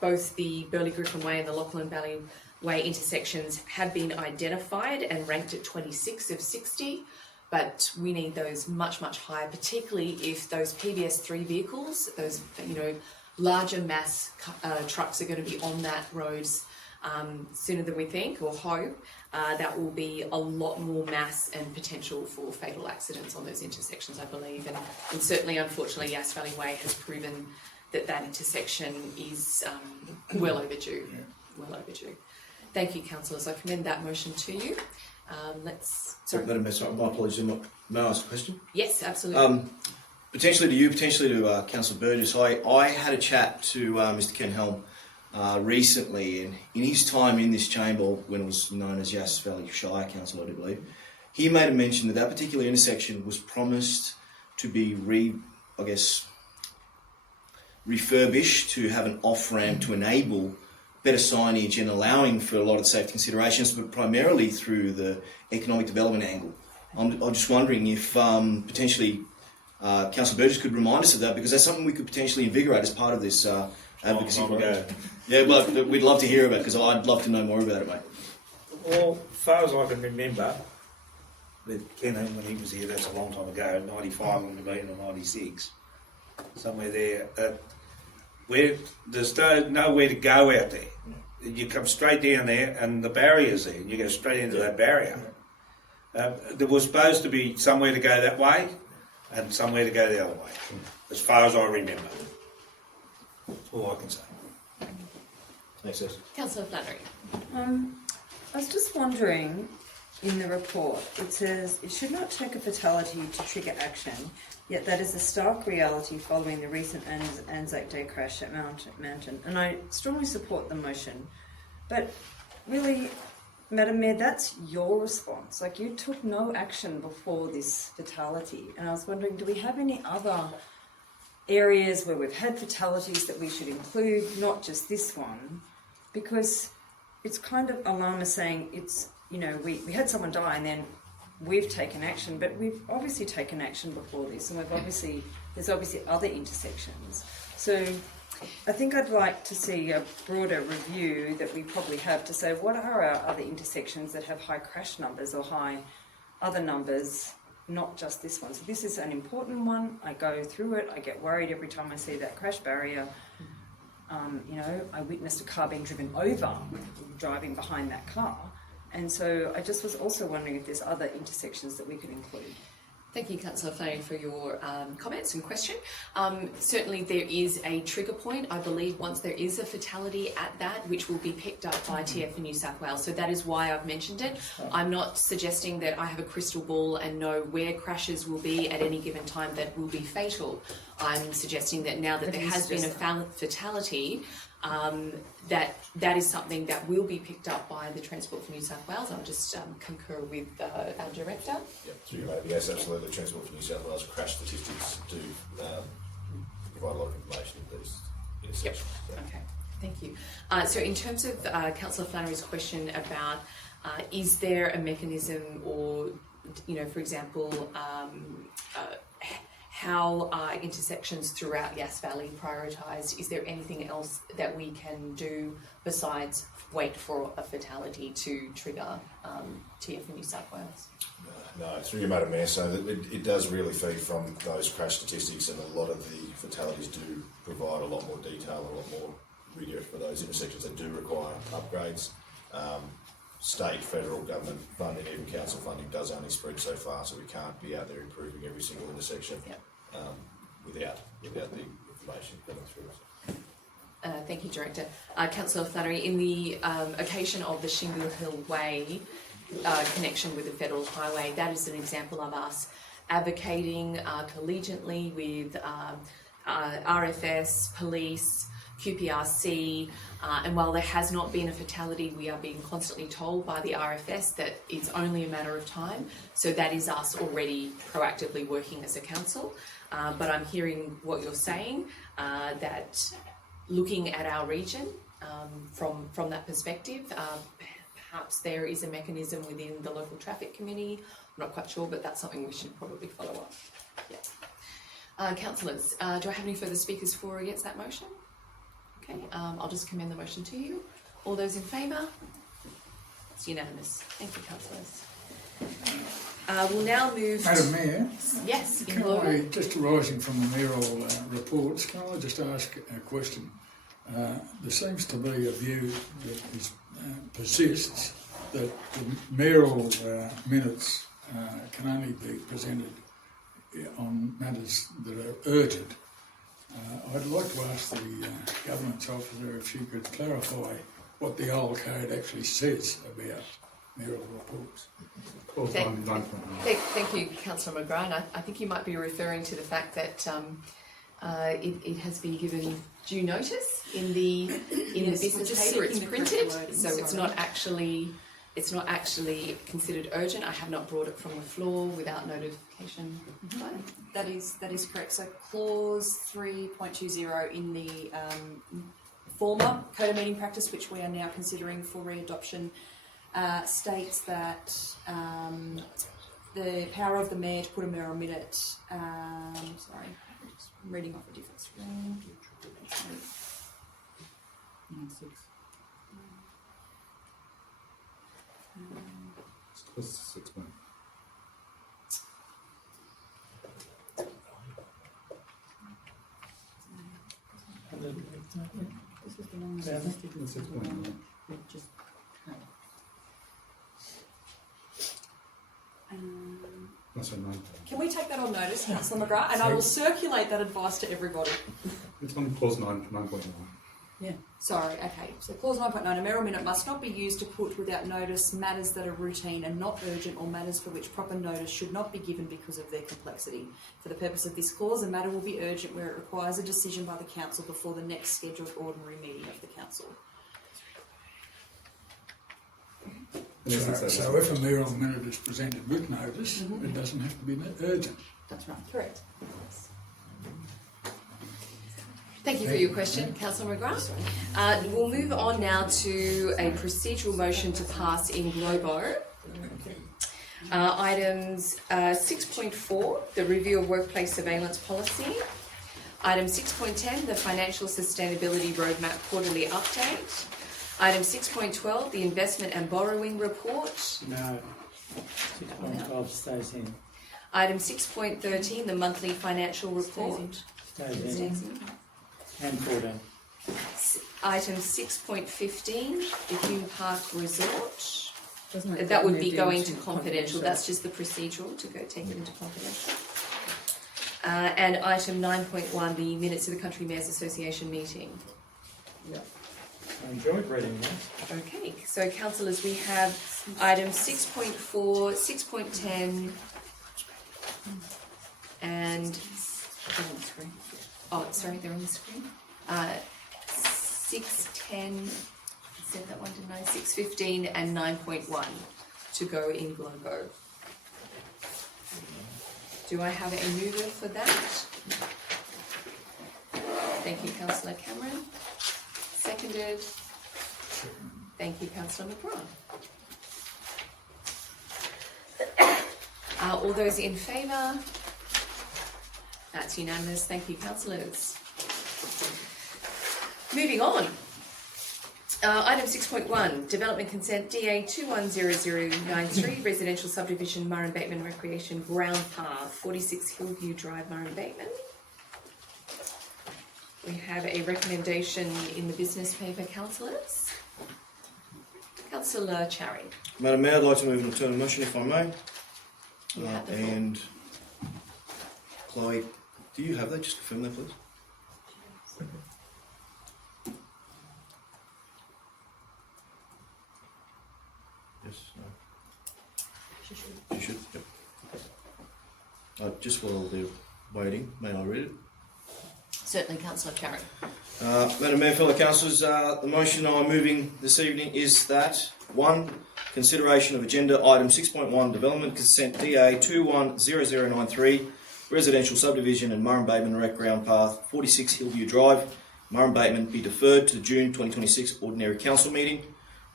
both the Burley Griffin Way and the Lachlan Valley Way intersections have been identified and ranked at 26 of 60, but we need those much, much higher, particularly if those PBS3 vehicles, those larger mass trucks are going to be on that roads sooner than we think or hope. That will be a lot more mass and potential for fatal accidents on those intersections, I believe. And certainly, unfortunately, Yass Valley Way has proven that intersection is well overdue. Yeah. Well overdue. Thank you, councillors. I commend that motion to you. Madam Mayor, my apologies. May I ask a question? Yes, absolutely. Potentially to you, potentially to Councillor Burgess. I had a chat to Mr. Ken Helm recently, and in his time in this chamber, when it was known as Yass Valley Shire Council, I do believe, he made a mention that particular intersection was promised to be refurbished to have an off-ramp to enable better signage and allowing for a lot of safety considerations, but primarily through the economic development angle. I'm just wondering if potentially Councillor Burgess could remind us of that, because that's something we could potentially invigorate as part of this advocacy program. Yeah, but we'd love to hear about it, because I'd love to know more about it, mate. Well, as far as I can remember, with Ken when he was here, that's a long time ago, 95 when we been, or 96, somewhere there, where there's nowhere to go out there. You come straight down there and the barrier's there, and you go straight into that barrier. There was supposed to be somewhere to go that way and somewhere to go the other way, as far as I remember. That's all I can say. Thanks, Yass. Councillor Flannery. I was just wondering, in the report, it says it should not take a fatality to trigger action, yet that is a stark reality following the recent Anzac Day crash at Mountain. And I strongly support the motion. But really, Madam Mayor, that's your response. Like, you took no action before this fatality. And I was wondering, do we have any other areas where we've had fatalities that we should include, not just this one? Because it's kind of alarmist saying it's, we had someone die and then we've taken action, but we've obviously taken action before this, and there's obviously other intersections. So I think I'd like to see a broader review that we probably have to say, what are our other intersections that have high crash numbers or high other numbers, not just this one. So this is an important one. I go through it. I get worried every time I see that crash barrier. I witnessed a car being driven over, driving behind that car. And so I just was also wondering if there's other intersections that we could include. Thank you, Councillor Flannery, for your comments and question. Certainly there is a trigger point, I believe, once there is a fatality at that, which will be picked up by TF in New South Wales. So that is why I've mentioned it. I'm not suggesting that I have a crystal ball and know where crashes will be at any given time that will be fatal. I'm suggesting that now that there has been a fatality, that is something that will be picked up by the Transport for New South Wales. I'll just concur with our director. Yeah, through you, maybe. Yes, absolutely. Transport for New South Wales crash statistics do provide a lot of information in these intersections. Yep. Yeah. Okay, thank you. So in terms of Councillor Flannery's question about is there a mechanism or, for example, how are intersections throughout Yass Valley prioritised? Is there anything else that we can do besides wait for a fatality to trigger TF in New South Wales? No, through you, Madam Mayor. So it does really feed from those crash statistics, and a lot of the fatalities do provide a lot more detail, a lot more rigor for those intersections that do require upgrades. State, federal government funding, even council funding does only spread so far, so we can't be out there improving every single intersection without the information coming through. Thank you, Director. Councillor Flannery, in the occasion of the Shingle Hill Way connection with the federal highway, that is an example of us advocating collegiately with RFS, police, QPRC, and while there has not been a fatality, we are being constantly told by the RFS that it's only a matter of time. So that is us already proactively working as a council. But I'm hearing what you're saying, that looking at our region from that perspective, perhaps there is a mechanism within the local traffic committee. I'm not quite sure, but that's something we should probably follow up. Yeah. Councillors, do I have any further speakers for or against that motion? Okay, I'll just commend the motion to you. All those in favour? It's unanimous. Thank you, councillors. We'll now move. Madam Mayor, Yes, can I, just arising from the mayoral reports, can I just ask a question? There seems to be a view that persists that the mayoral minutes can only be presented on matters that are urgent. I'd like to ask the governance officer if she could clarify what the old code actually says about mayoral reports. Thank you, Councillor McGrath. I think you might be referring to the fact that it has been given due notice in the business paper. It's printed, so it's not actually considered urgent. I have not brought it from the floor without notification. That is correct. So clause 3.20 in the former code of meeting practice, which we are now considering for readoption, states that the power of the mayor to put a mayoral minute. Sorry, I'm reading off a different screen. This is the one that just Can we take that on notice, Councillor McGrath? And I will circulate that advice to everybody. It's on clause 9.9. Yeah. Sorry, okay. So clause 9.9, a mayoral minute must not be used to put without notice matters that are routine and not urgent, or matters for which proper notice should not be given because of their complexity. For the purpose of this clause, a matter will be urgent where it requires a decision by the council before the next scheduled ordinary meeting of the council. So if a mayoral minute is presented with notice, it doesn't have to be urgent. That's right. Correct. Thank you for your question, Councillor McGrath. We'll move on now to a procedural motion to pass in globo. Items 6.4, the review of workplace surveillance policy. Item 6.10, the financial sustainability roadmap quarterly update. Item 6.12, the investment and borrowing report. No. 6.12 stays in. Item 6.13, the monthly financial report. Stays in. And 14. Item 6.15, the Hume Park Resort. doesn't That would be going to confidential. That's just the procedural to go take it into confidential. And item 9.1, the minutes of the Country Mayors Association meeting. Yeah. I enjoyed reading this. Okay, so councillors, we have items 6.4, 6.10, and oh, sorry, they're on the screen. 6.10, said that one, didn't I? 6.15 and 9.1 to go in globo. Do I have a mover for that? Thank you, Councillor Cameron. Seconded. Thank you, Councillor McGrath. All those in favour? That's unanimous. Thank you, councillors. Moving on. Item 6.1, Development Consent DA 210093, Residential Subdivision, Murrin Bateman Recreation Ground Path, 46 Hillview Drive, Murrin Bateman. We have a recommendation in the business paper, councillors. Councillor Charry. Madam Mayor, I'd like to move an alternate motion if I may. You have the floor. And Chloe, do you have that? Just confirm that, please. Yes, no. She should. Yep. Just while they're waiting, may I read it? Certainly, Councillor Cherry. Madam Mayor, fellow councillors, the motion I'm moving this evening is that 1. Consideration of agenda item 6.1 development consent DA 210093 residential subdivision and Murrum-Bateman Rec Ground Path 46 Hillview Drive, Murrum-Bateman be deferred to the June 2026 Ordinary Council meeting.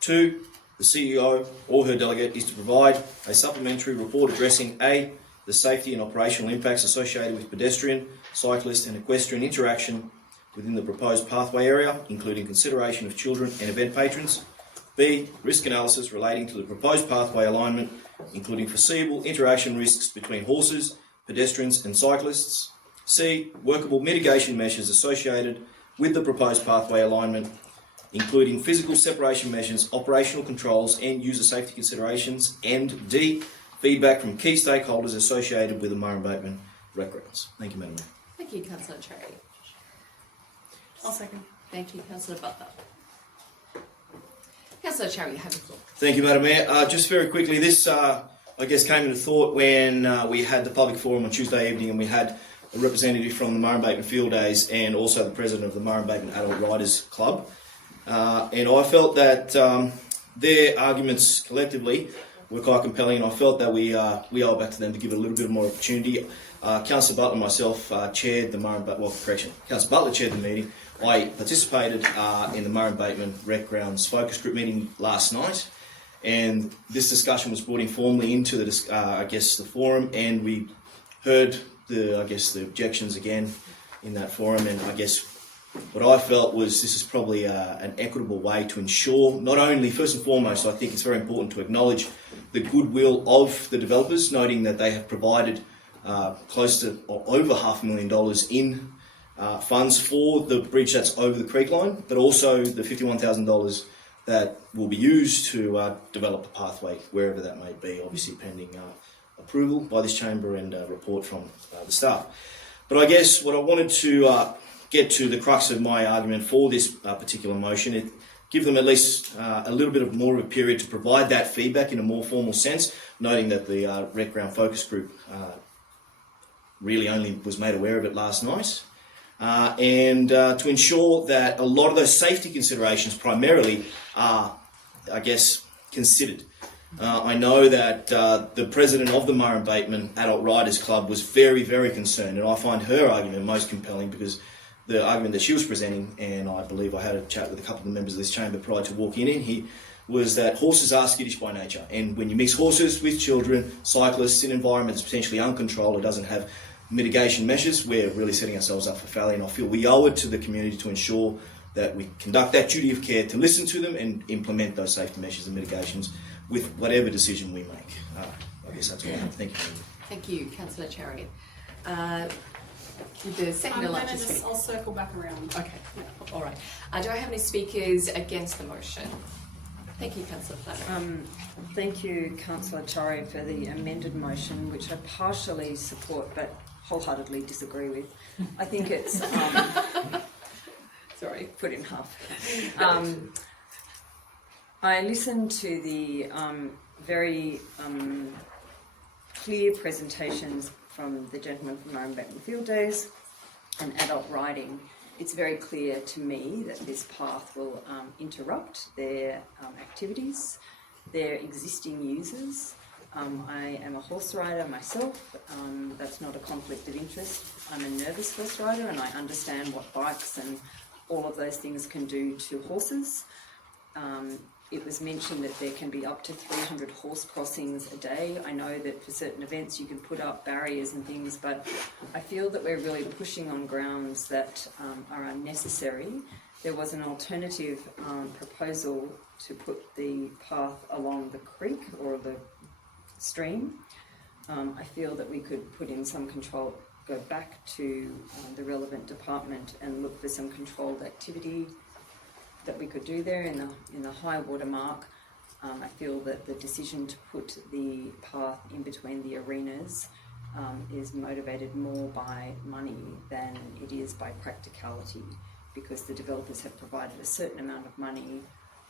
2. The CEO or her delegate is to provide a supplementary report addressing A. The safety and operational impacts associated with pedestrian, cyclist and equestrian interaction within the proposed pathway area, including consideration of children and event patrons. B. Risk analysis relating to the proposed pathway alignment, including foreseeable interaction risks between horses, pedestrians and cyclists. C. Workable mitigation measures associated with the proposed pathway alignment, including physical separation measures, operational controls and user safety considerations. And D. Feedback from key stakeholders associated with the Murrum-Bateman Rec Grounds. Thank you, Madam Mayor. Thank you, Councillor Cherry. I'll second. Thank you, Councillor Butler. Councillor Cherry, you have the floor. Thank you, Madam Mayor. Just very quickly, this I guess came into thought when we had the public forum on Tuesday evening and we had a representative from the Murrum-Bateman Field Days and also the president of the Murrum-Bateman Adult Riders Club. And I felt that their arguments collectively were quite compelling, and I felt that we owe back to them to give it a little bit more opportunity. Councillor Butler and myself chaired the Councillor Butler chaired the meeting. I participated in the Murrum-Bateman Rec Grounds focus group meeting last night, and this discussion was brought informally into the the forum, and we heard the objections again in that forum, and I guess what I felt was this is probably an equitable way to ensure, not only, first and foremost, I think it's very important to acknowledge the goodwill of the developers, noting that they have provided close to or over $500,000 in funds for the bridge that's over the creek line, but also the $51,000 that will be used to develop the pathway, wherever that may be, obviously pending approval by this chamber and report from the staff. But I guess what I wanted to get to the crux of my argument for this particular motion, it give them at least a little bit of more of a period to provide that feedback in a more formal sense, noting that the Rec Ground Focus Group really only was made aware of it last night. And to ensure that a lot of those safety considerations primarily are, considered. I know that the president of the Murrum-Bateman Adult Riders Club was very, very concerned, and I find her argument most compelling because the argument that she was presenting, and I believe I had a chat with a couple of the members of this chamber prior to walking in here, was that horses are skittish by nature, and when you mix horses with children, cyclists in environments potentially uncontrolled or doesn't have mitigation measures, we're really setting ourselves up for failure, and I feel we owe it to the community to ensure that we conduct that duty of care to listen to them and implement those safety measures and mitigations with whatever decision we make. I guess that's all I have. Thank you. Thank you, Councillor Cherry. The second I'll circle back around. Okay, all right. Do I have any speakers against the motion? Thank you, Councillor Flannery. Thank you, Councillor Cherry, for the amended motion, which I partially support but wholeheartedly disagree with. I think it's sorry, put in half. I listened to the very clear presentations from the gentleman from Murrum-Bateman Field Days and adult riding. It's very clear to me that this path will interrupt their activities, their existing users. I am a horse rider myself. That's not a conflict of interest. I'm a nervous horse rider and I understand what bikes and all of those things can do to horses. It was mentioned that there can be up to 300 horse crossings a day. I know that for certain events you can put up barriers and things, but I feel that we're really pushing on grounds that are unnecessary. There was an alternative proposal to put the path along the creek or the stream. I feel that we could put in some control, go back to the relevant department and look for some controlled activity that we could do there in the high water mark. I feel that the decision to put the path in between the arenas is motivated more by money than it is by practicality, because the developers have provided a certain amount of money.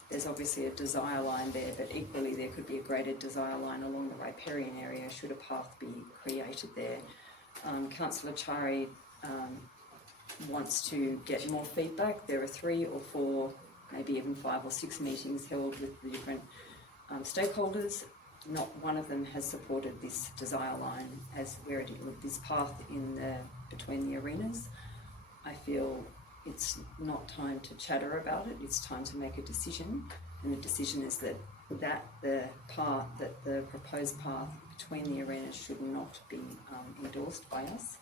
There's obviously a desire line there, but equally there could be a greater desire line along the riparian area should a path be created there. Councillor Chari wants to get more feedback. There are 3 or 4, maybe even 5 or 6 meetings held with the different stakeholders. Not one of them has supported this desire line as where it is, this path between the arenas. I feel it's not time to chatter about it. It's time to make a decision, and the decision is that the proposed path between the arenas should not be endorsed by us,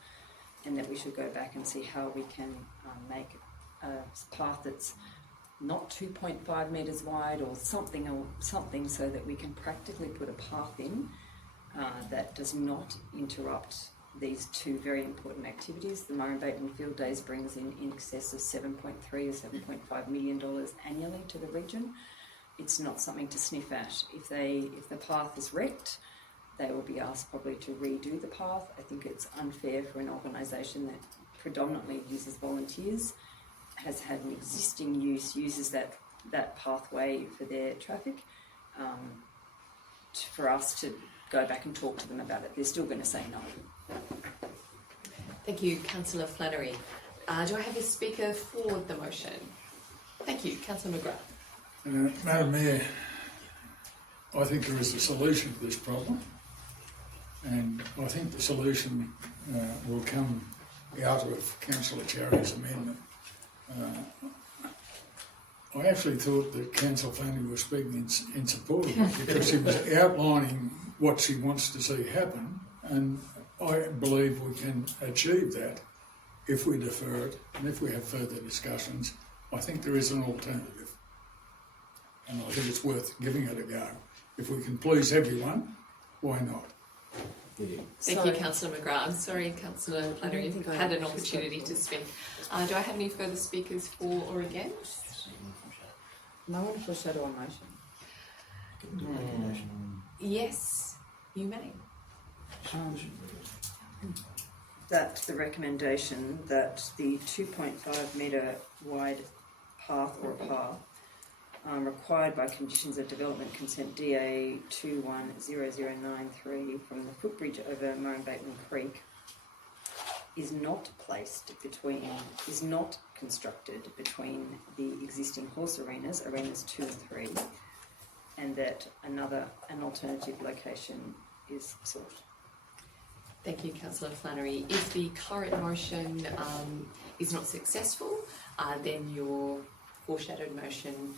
and that we should go back and see how we can make a path that's not 2.5 metres wide or something so that we can practically put a path in that does not interrupt these 2 very important activities. The Murray Bateman Field Days brings in excess of $7.3 or $7.5 million annually to the region. It's not something to sniff at. If the path is wrecked, they will be asked probably to redo the path. I think it's unfair for an organisation that predominantly uses volunteers, has had an existing uses that pathway for their traffic, for us to go back and talk to them about it. They're still going to say no. Thank you, Councillor Flannery. Do I have a speaker for the motion? Thank you, Councillor McGrath. Madam Mayor, I think there is a solution to this problem, and I think the solution will come out of Councillor Cherry's amendment. I actually thought that Councillor Flannery was speaking in support of it because she was outlining what she wants to see happen, and I believe we can achieve that if we defer it and if we have further discussions. I think there is an alternative, and I think it's worth giving it a go. If we can please everyone, why not? Thank you, Councillor McGrath. I'm sorry, Councillor Flannery, you had an opportunity to speak. Do I have any further speakers for or against? No one for shadow on motion. Yes, you may. That the recommendation that the 2.5 metre wide path or path required by conditions of development consent DA 210093 from the footbridge over Murray Bateman Creek is not constructed between the existing horse arenas 2 and 3, and that an alternative location is sought. Thank you, Councillor Flannery. If the current motion is not successful, then your foreshadowed motion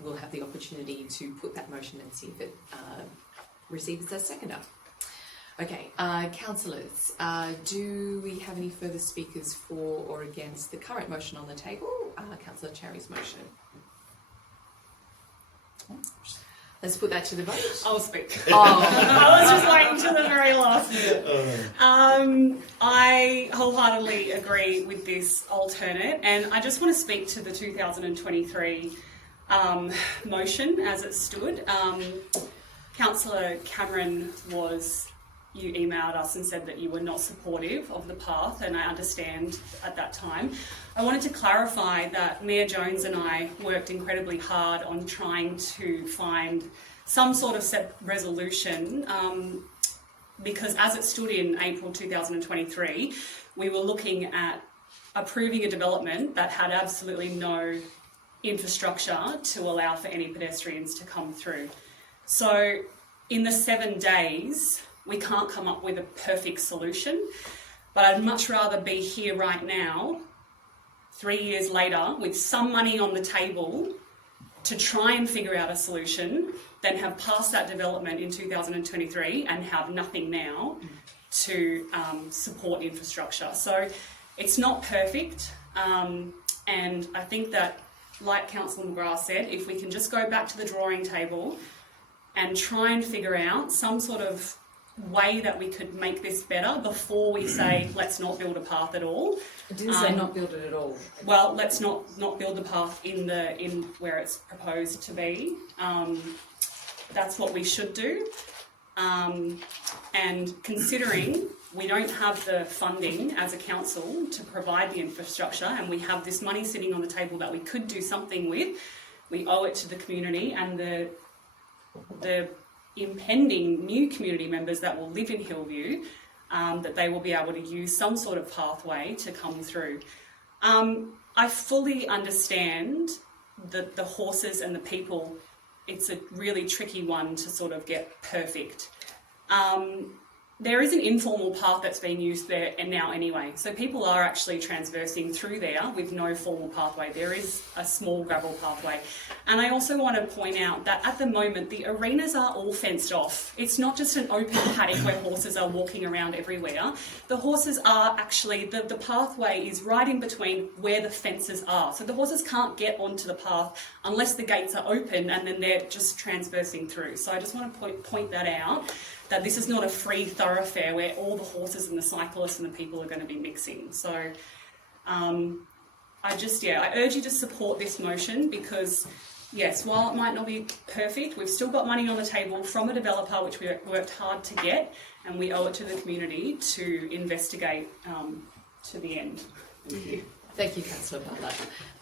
will have the opportunity to put that motion and see if it receives a seconder. Okay, councillors, do we have any further speakers for or against the current motion on the table? Councillor Cherry's motion. Let's put that to the vote. I'll speak. Oh. I was just waiting till the very last minute. I wholeheartedly agree with this alternate, and I just want to speak to the 2023 motion as it stood. Councillor Cameron you emailed us and said that you were not supportive of the path, and I understand at that time. I wanted to clarify that Mayor Jones and I worked incredibly hard on trying to find some sort of set resolution because as it stood in April 2023, we were looking at approving a development that had absolutely no infrastructure to allow for any pedestrians to come through. So in the 7 days, we can't come up with a perfect solution, but I'd much rather be here right now, 3 years later, with some money on the table to try and figure out a solution than have passed that development in 2023 and have nothing now to support infrastructure. So it's not perfect, and I think that, like Councillor McGrath said, if we can just go back to the drawing table and try and figure out some sort of way that we could make this better before we say let's not build a path at all. I didn't say not build it at all. Well, let's not build the path in where it's proposed to be. That's what we should do. And considering we don't have the funding as a council to provide the infrastructure, and we have this money sitting on the table that we could do something with, we owe it to the community and the impending new community members that will live in Hillview that they will be able to use some sort of pathway to come through. I fully understand that the horses and the people, it's a really tricky one to sort of get perfect. There is an informal path that's being used there and now anyway. So people are actually transversing through there with no formal pathway. There is a small gravel pathway. And I also want to point out that at the moment, the arenas are all fenced off. It's not just an open paddock where horses are walking around everywhere. The horses are actually, the pathway is right in between where the fences are. So the horses can't get onto the path unless the gates are open, and then they're just transversing through. So I just want to point that out, that this is not a free thoroughfare where all the horses and the cyclists and the people are going to be mixing. So I urge you to support this motion because, yes, while it might not be perfect, we've still got money on the table from a developer which we worked hard to get, and we owe it to the community to investigate to the end. Thank you. Thank you, Councillor Butler.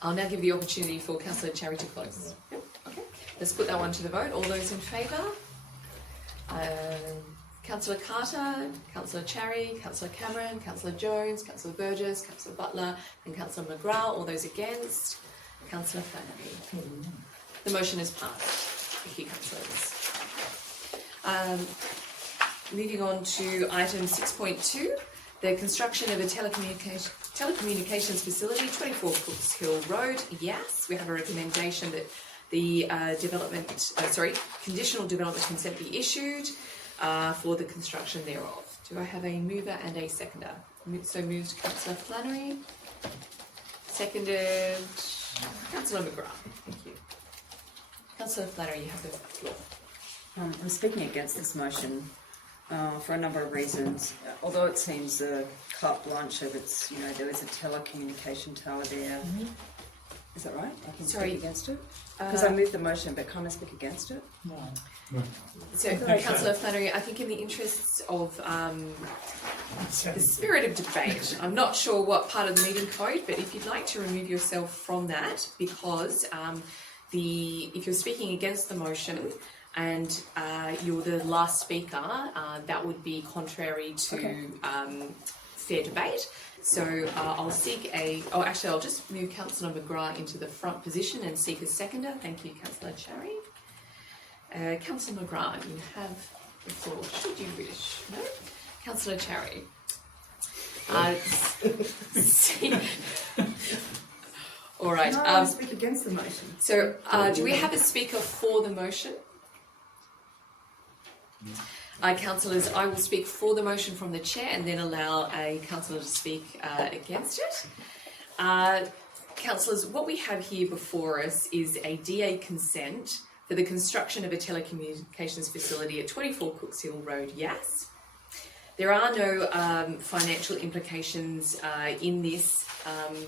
I'll now give the opportunity for Councillor Cherry to close. Yep. Okay. Let's put that one to the vote. All those in favour? Councillor Carter, Councillor Cherry, Councillor Cameron, Councillor Jones, Councillor Burgess, Councillor Butler and Councillor McGrath. All those against? Councillor Flannery. The motion is passed. Thank you, councillors. Moving on to item 6.2, the construction of a telecommunications facility, 24 Cooks Hill Road, Yass. We have a recommendation that the conditional development consent be issued for the construction thereof. Do I have a mover and a seconder? So moved, Councillor Flannery. Seconded, Councillor McGrath. Thank you. Councillor Flannery, you have the floor. I'm speaking against this motion for a number of reasons. Although it seems carte blanche of its, there is a telecommunication tower there. Mm-hmm. Is that right? I can Sorry. speak against it? Because I moved the motion, but can't I speak against it? No. So, Councillor Flannery, I think in the interests of the spirit of debate, I'm not sure what part of the meeting code, but if you'd like to remove yourself from that, because if you're speaking against the motion and you're the last speaker, that would be contrary to fair debate. So I'll seek I'll just move Councillor McGrath into the front position and seek a seconder. Thank you, Councillor Cherry. Councillor McGrath, you have the floor, should you wish. No? Councillor Cherry. All right. No, I speak against the motion. So do we have a speaker for the motion? Councillors, I will speak for the motion from the chair and then allow a councillor to speak against it. Councillors, what we have here before us is a DA consent for the construction of a telecommunications facility at 24 Cooks Hill Road, Yass. There are no financial implications in this.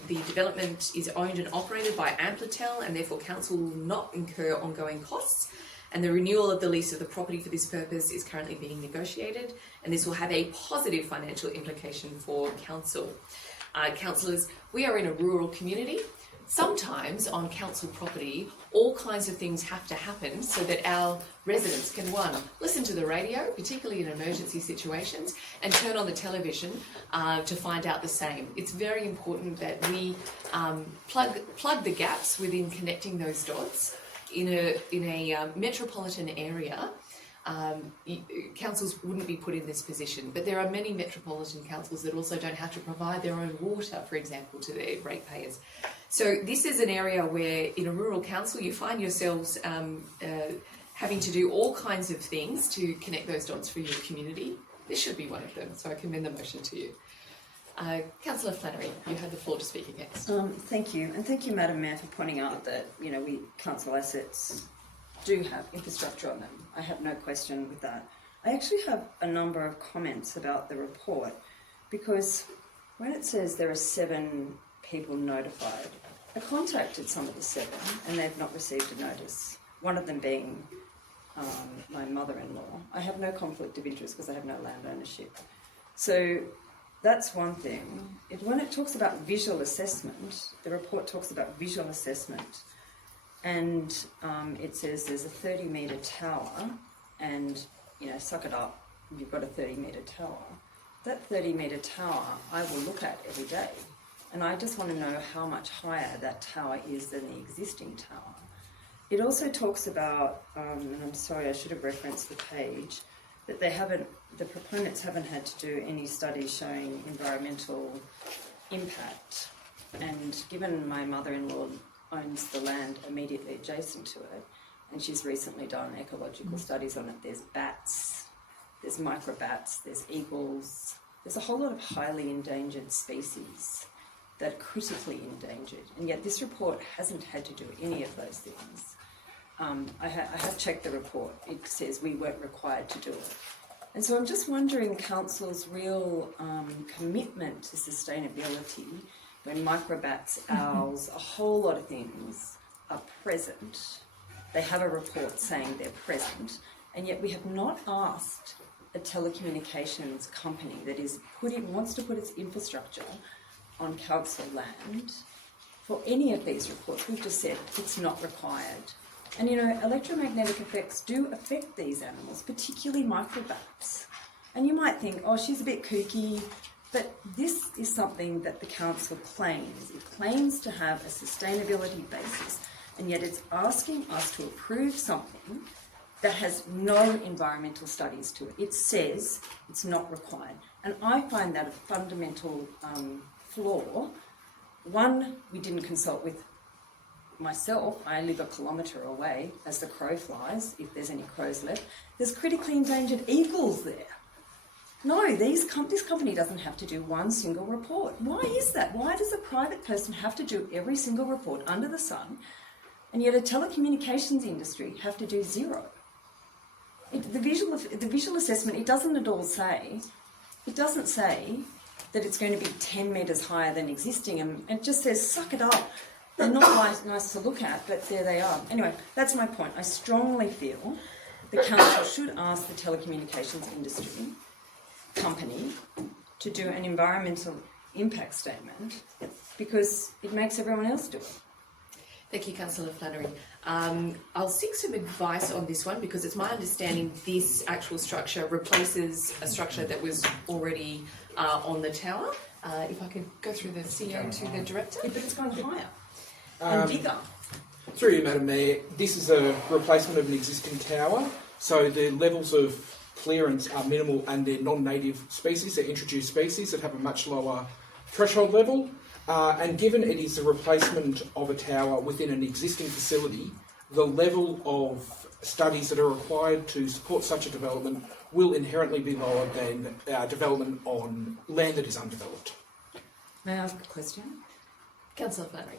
The development is owned and operated by Amplitel, and therefore council will not incur ongoing costs. And the renewal of the lease of the property for this purpose is currently being negotiated, and this will have a positive financial implication for council. Councillors, we are in a rural community. Sometimes on council property, all kinds of things have to happen so that our residents can, one, listen to the radio, particularly in emergency situations, and turn on the television to find out the same. It's very important that we plug the gaps within connecting those dots. In a metropolitan area, councils wouldn't be put in this position, but there are many metropolitan councils that also don't have to provide their own water, for example, to their ratepayers. So this is an area where in a rural council you find yourselves having to do all kinds of things to connect those dots for your community. This should be one of them, so I commend the motion to you. Councillor Flannery, you have the floor to speak against. Thank you, and thank you, Madam Mayor, for pointing out that we council assets do have infrastructure on them. I have no question with that. I actually have a number of comments about the report because when it says there are 7 people notified, I contacted some of the 7 and they've not received a notice. One of them being my mother-in-law. I have no conflict of interest because I have no land ownership. So that's one thing. When it talks about visual assessment, the report talks about visual assessment, and it says there's a 30-metre tower, and suck it up, you've got a 30-metre tower. that 30-metre tower I will look at every day. And I just want to know how much higher that tower is than the existing tower. It also talks about, and I'm sorry, I should have referenced the page, that the proponents haven't had to do any studies showing environmental impact. And given my mother-in-law owns the land immediately adjacent to it, and she's recently done ecological studies on it, there's bats, there's microbats, there's eagles, there's a whole lot of highly endangered species that are critically endangered, and yet this report hasn't had to do any of those things. I have checked the report. It says we weren't required to do it. And so I'm just wondering Council's real commitment to sustainability when microbats, owls, a whole lot of things are present. They have a report saying they're present, and yet we have not asked a telecommunications company that wants to put its infrastructure on council land for any of these reports. We've just said it's not required. And electromagnetic effects do affect these animals, particularly microbats. And you might think, oh, she's a bit kooky, but this is something that the council claims. It claims to have a sustainability basis, and yet it's asking us to approve something that has no environmental studies to it. It says it's not required. And I find that a fundamental flaw. One, we didn't consult with myself. I live a kilometre away as the crow flies, if there's any crows left. There's critically endangered eagles there. No, this company doesn't have to do one single report. Why is that? Why does a private person have to do every single report under the sun, and yet a telecommunications industry have to do zero? The visual assessment, it doesn't at all say, it doesn't say that it's going to be 10 metres higher than existing, and it just says, suck it up. They're not nice to look at, but there they are. Anyway, that's my point. I strongly feel the council should ask the telecommunications industry company to do an environmental impact statement, because it makes everyone else do it. Thank you, Councillor Flannery. I'll seek some advice on this one, because it's my understanding this actual structure replaces a structure that was already on the tower. If I could go through the CEO to the director. Yeah, but it's gone higher and bigger. Through you, Madam Mayor, this is a replacement of an existing tower, so the levels of clearance are minimal, and they're non-native species, they're introduced species that have a much lower threshold level. And given it is a replacement of a tower within an existing facility, the level of studies that are required to support such a development will inherently be lower than development on land that is undeveloped. May I ask a question? Councillor Flannery.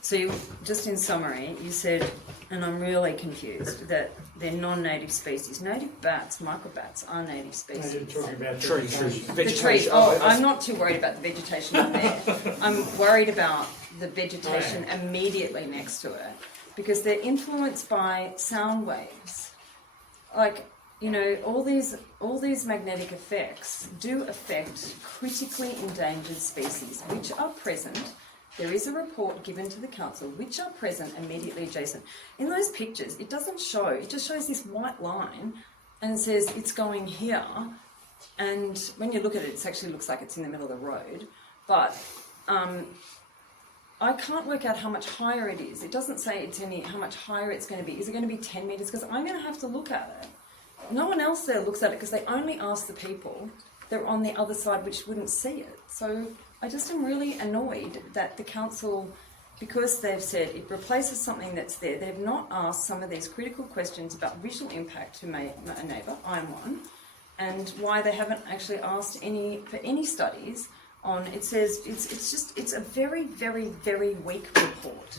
So just in summary, you said, and I'm really confused, that they're non-native species. Native bats, microbats, are native species. You're talking about Trees. The trees. Oh, I'm not too worried about the vegetation up there. I'm worried about the vegetation immediately next to it, because they're influenced by sound waves. Like, all these magnetic effects do affect critically endangered species, which are present. There is a report given to the council which are present immediately adjacent. In those pictures, it doesn't show, it just shows this white line and says it's going here. And when you look at it, it actually looks like it's in the middle of the road. But I can't work out how much higher it is. It doesn't say how much higher it's going to be. Is it going to be 10 metres? Because I'm going to have to look at it. No one else there looks at it, because they only ask the people that are on the other side, which wouldn't see it. So I just am really annoyed that the council, because they've said it replaces something that's there, they've not asked some of these critical questions about visual impact to my neighbour, I'm one, and why they haven't actually asked for any studies on. It says it's a very, very, very weak report.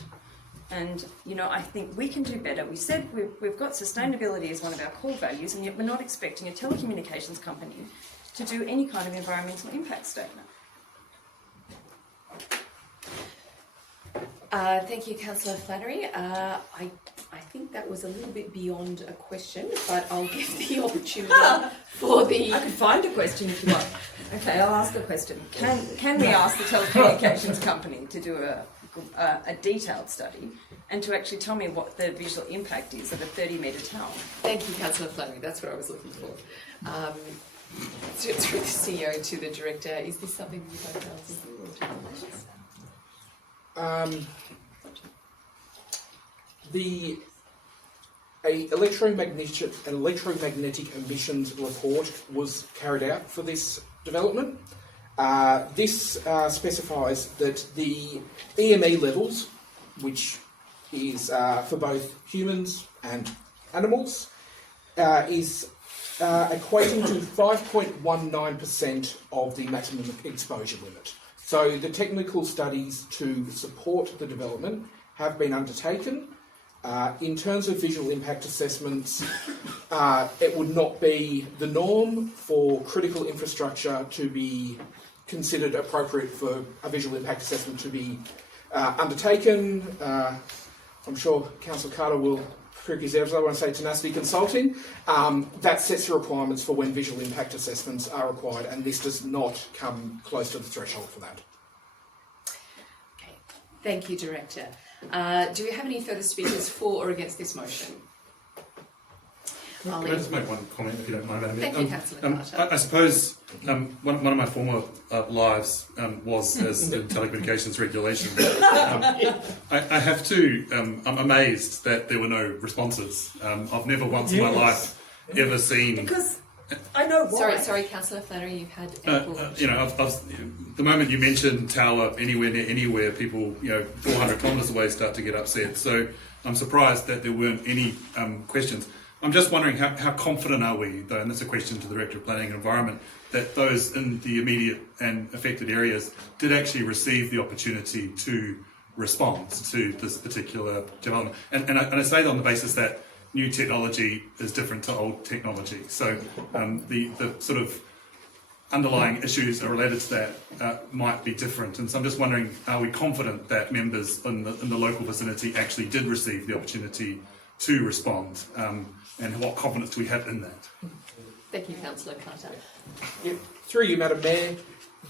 And I think we can do better. We said we've got sustainability as one of our core values, and yet we're not expecting a telecommunications company to do any kind of environmental impact statement. Thank you, Councillor Flannery. I think that was a little bit beyond a question, but I'll give the opportunity for the... I could find a question if you want. Okay, I'll ask a question. Can we ask the telecommunications company to do a detailed study and to actually tell me what the visual impact is of a 30-metre tower? Thank you, Councillor Flannery. That's what I was looking for. through the CEO to the director, is this something you both are an electromagnetic emissions report was carried out for this development. This specifies that the EME levels, which is for both humans and animals, is equating to 5.19% of the maximum exposure limit. So the technical studies to support the development have been undertaken. In terms of visual impact assessments, it would not be the norm for critical infrastructure to be considered appropriate for a visual impact assessment to be undertaken. I'm sure Councillor Carter will correct his errors. I won't say tenacity consulting. That sets the requirements for when visual impact assessments are required, and this does not come close to the threshold for that. Okay, thank you, Director. Do we have any further speakers for or against this motion? Can I just make one comment, if you don't mind, Madam Mayor? Thank you, Councillor Carter. I suppose one of my former lives was as in telecommunications regulation. I have to. I'm amazed that there were no responses. I've never once in my life ever seen. Because I know why. Sorry, Councillor Flannery, you've had. The moment you mention tower anywhere near anywhere, people 400 kilometres away start to get upset. So I'm surprised that there weren't any questions. I'm just wondering how confident are we, though, and that's a question to the Director of Planning and Environment, that those in the immediate and affected areas did actually receive the opportunity to respond to this particular development. And I say that on the basis that new technology is different to old technology. So the sort of underlying issues that are related to that might be different. And so I'm just wondering, are we confident that members in the local vicinity actually did receive the opportunity to respond? And what confidence do we have in that? Thank you, Councillor Carter. Through you, Madam Mayor,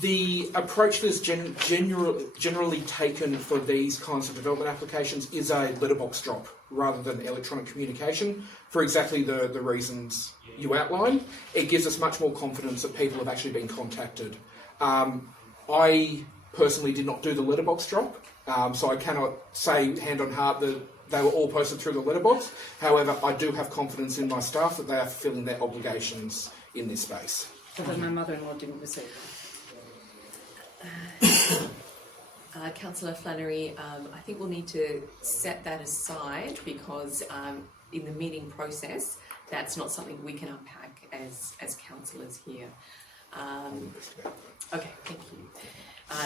the approach that's generally taken for these kinds of development applications is a letterbox drop rather than electronic communication for exactly the reasons you outlined. It gives us much more confidence that people have actually been contacted. I personally did not do the letterbox drop, so I cannot say hand on heart that they were all posted through the letterbox. However, I do have confidence in my staff that they are fulfilling their obligations in this space. Although my mother-in-law didn't receive it. Councillor Flannery, I think we'll need to set that aside because in the meeting process, that's not something we can unpack as councillors here. Okay, thank you.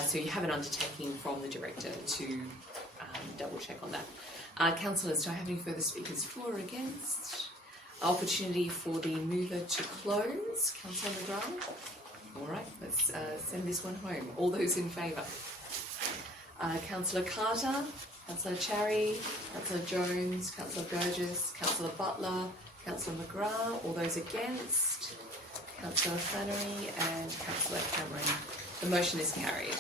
So you have an undertaking from the Director to double check on that. Councillors, do I have any further speakers for or against? Opportunity for the mover to close. Councillor McGrath? All right, let's send this one home. All those in favour? Councillor Carter, Councillor Charry, Councillor Jones, Councillor Burgess, Councillor Butler, Councillor McGrath. All those against? Councillor Flannery and Councillor Cameron. The motion is carried.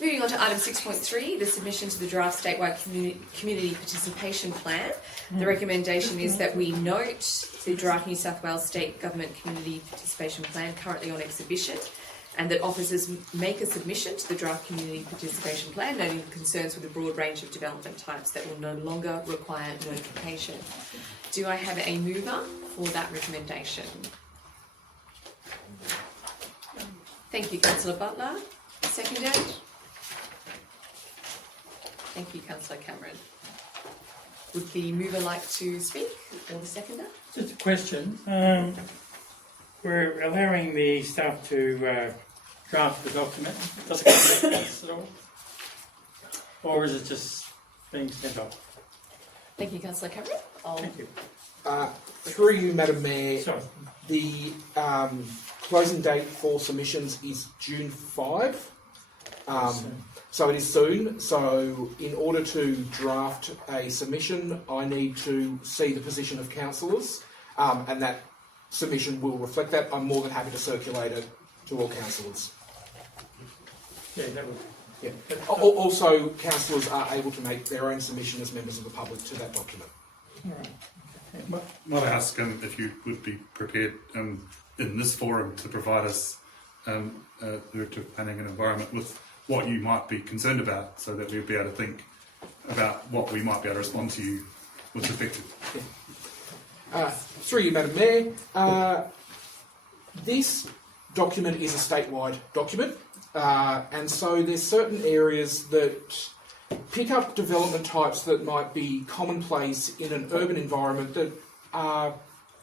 Moving on to item 6.3, the submission to the draft statewide community participation plan. The recommendation is that we note the draft New South Wales State Government Community Participation Plan currently on exhibition, and that officers make a submission to the draft community participation plan, noting concerns with a broad range of development types that will no longer require notification. Do I have a mover for that recommendation? Thank you, Councillor Butler. Seconded? Thank you, Councillor Cameron. Would the mover like to speak, or the seconder? Just a question. We're allowing the staff to draft the document. Does it come back to us at all? Or is it just being sent off? Thank you, Councillor Cameron. Thank you. Through you, Madam Mayor, Sorry. the closing date for submissions is June 5. So it is soon. So in order to draft a submission, I need to see the position of councillors, and that submission will reflect that. I'm more than happy to circulate it to all councillors. Yeah, that would. Yeah. Also, councillors are able to make their own submission as members of the public to that document. Might I ask if you would be prepared in this forum to provide us, Director of Planning and Environment, with what you might be concerned about, so that we'll be able to think about what we might be able to respond to you with respect to. Through you, Madam Mayor, this document is a statewide document, and so there's certain areas that pick up development types that might be commonplace in an urban environment that are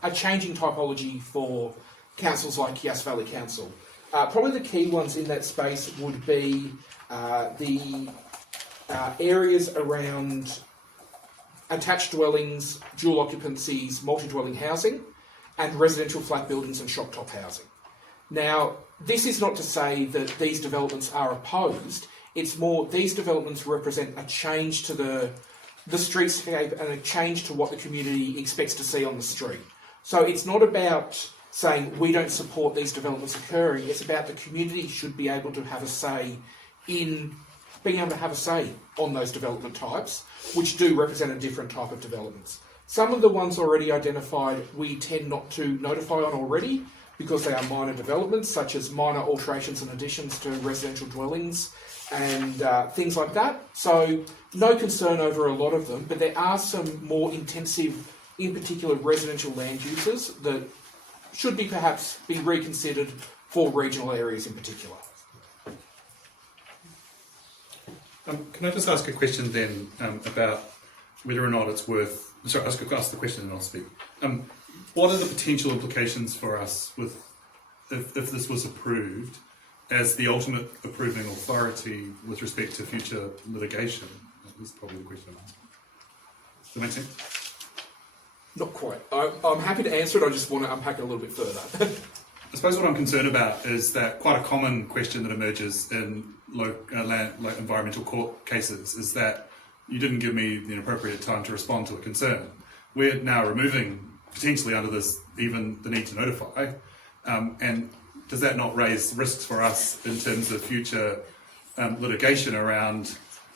a changing typology for councils like Yass Valley Council. Probably the key ones in that space would be the areas around attached dwellings, dual occupancies, multi-dwelling housing, and residential flat buildings and shop top housing. Now, this is not to say that these developments are opposed. It's more these developments represent a change to the streetscape and a change to what the community expects to see on the street. So it's not about saying we don't support these developments occurring. It's about the community should be able to have a say in being able to have a say on those development types, which do represent a different type of developments. Some of the ones already identified we tend not to notify on already because they are minor developments, such as minor alterations and additions to residential dwellings and things like that. So no concern over a lot of them, but there are some more intensive, in particular residential land uses that should be perhaps be reconsidered for regional areas in particular. Can I just ask a question then about whether or not it's worth... Sorry, ask the question and I'll speak. What are the potential implications for us with if this was approved as the ultimate approving authority with respect to future litigation? That is probably the question I'm asking. Does that make sense? Not quite. I'm happy to answer it, I just want to unpack it a little bit further. I suppose what I'm concerned about is that quite a common question that emerges in environmental court cases is that you didn't give me the appropriate time to respond to a concern. We're now removing, potentially under this, even the need to notify, and does that not raise risks for us in terms of future litigation around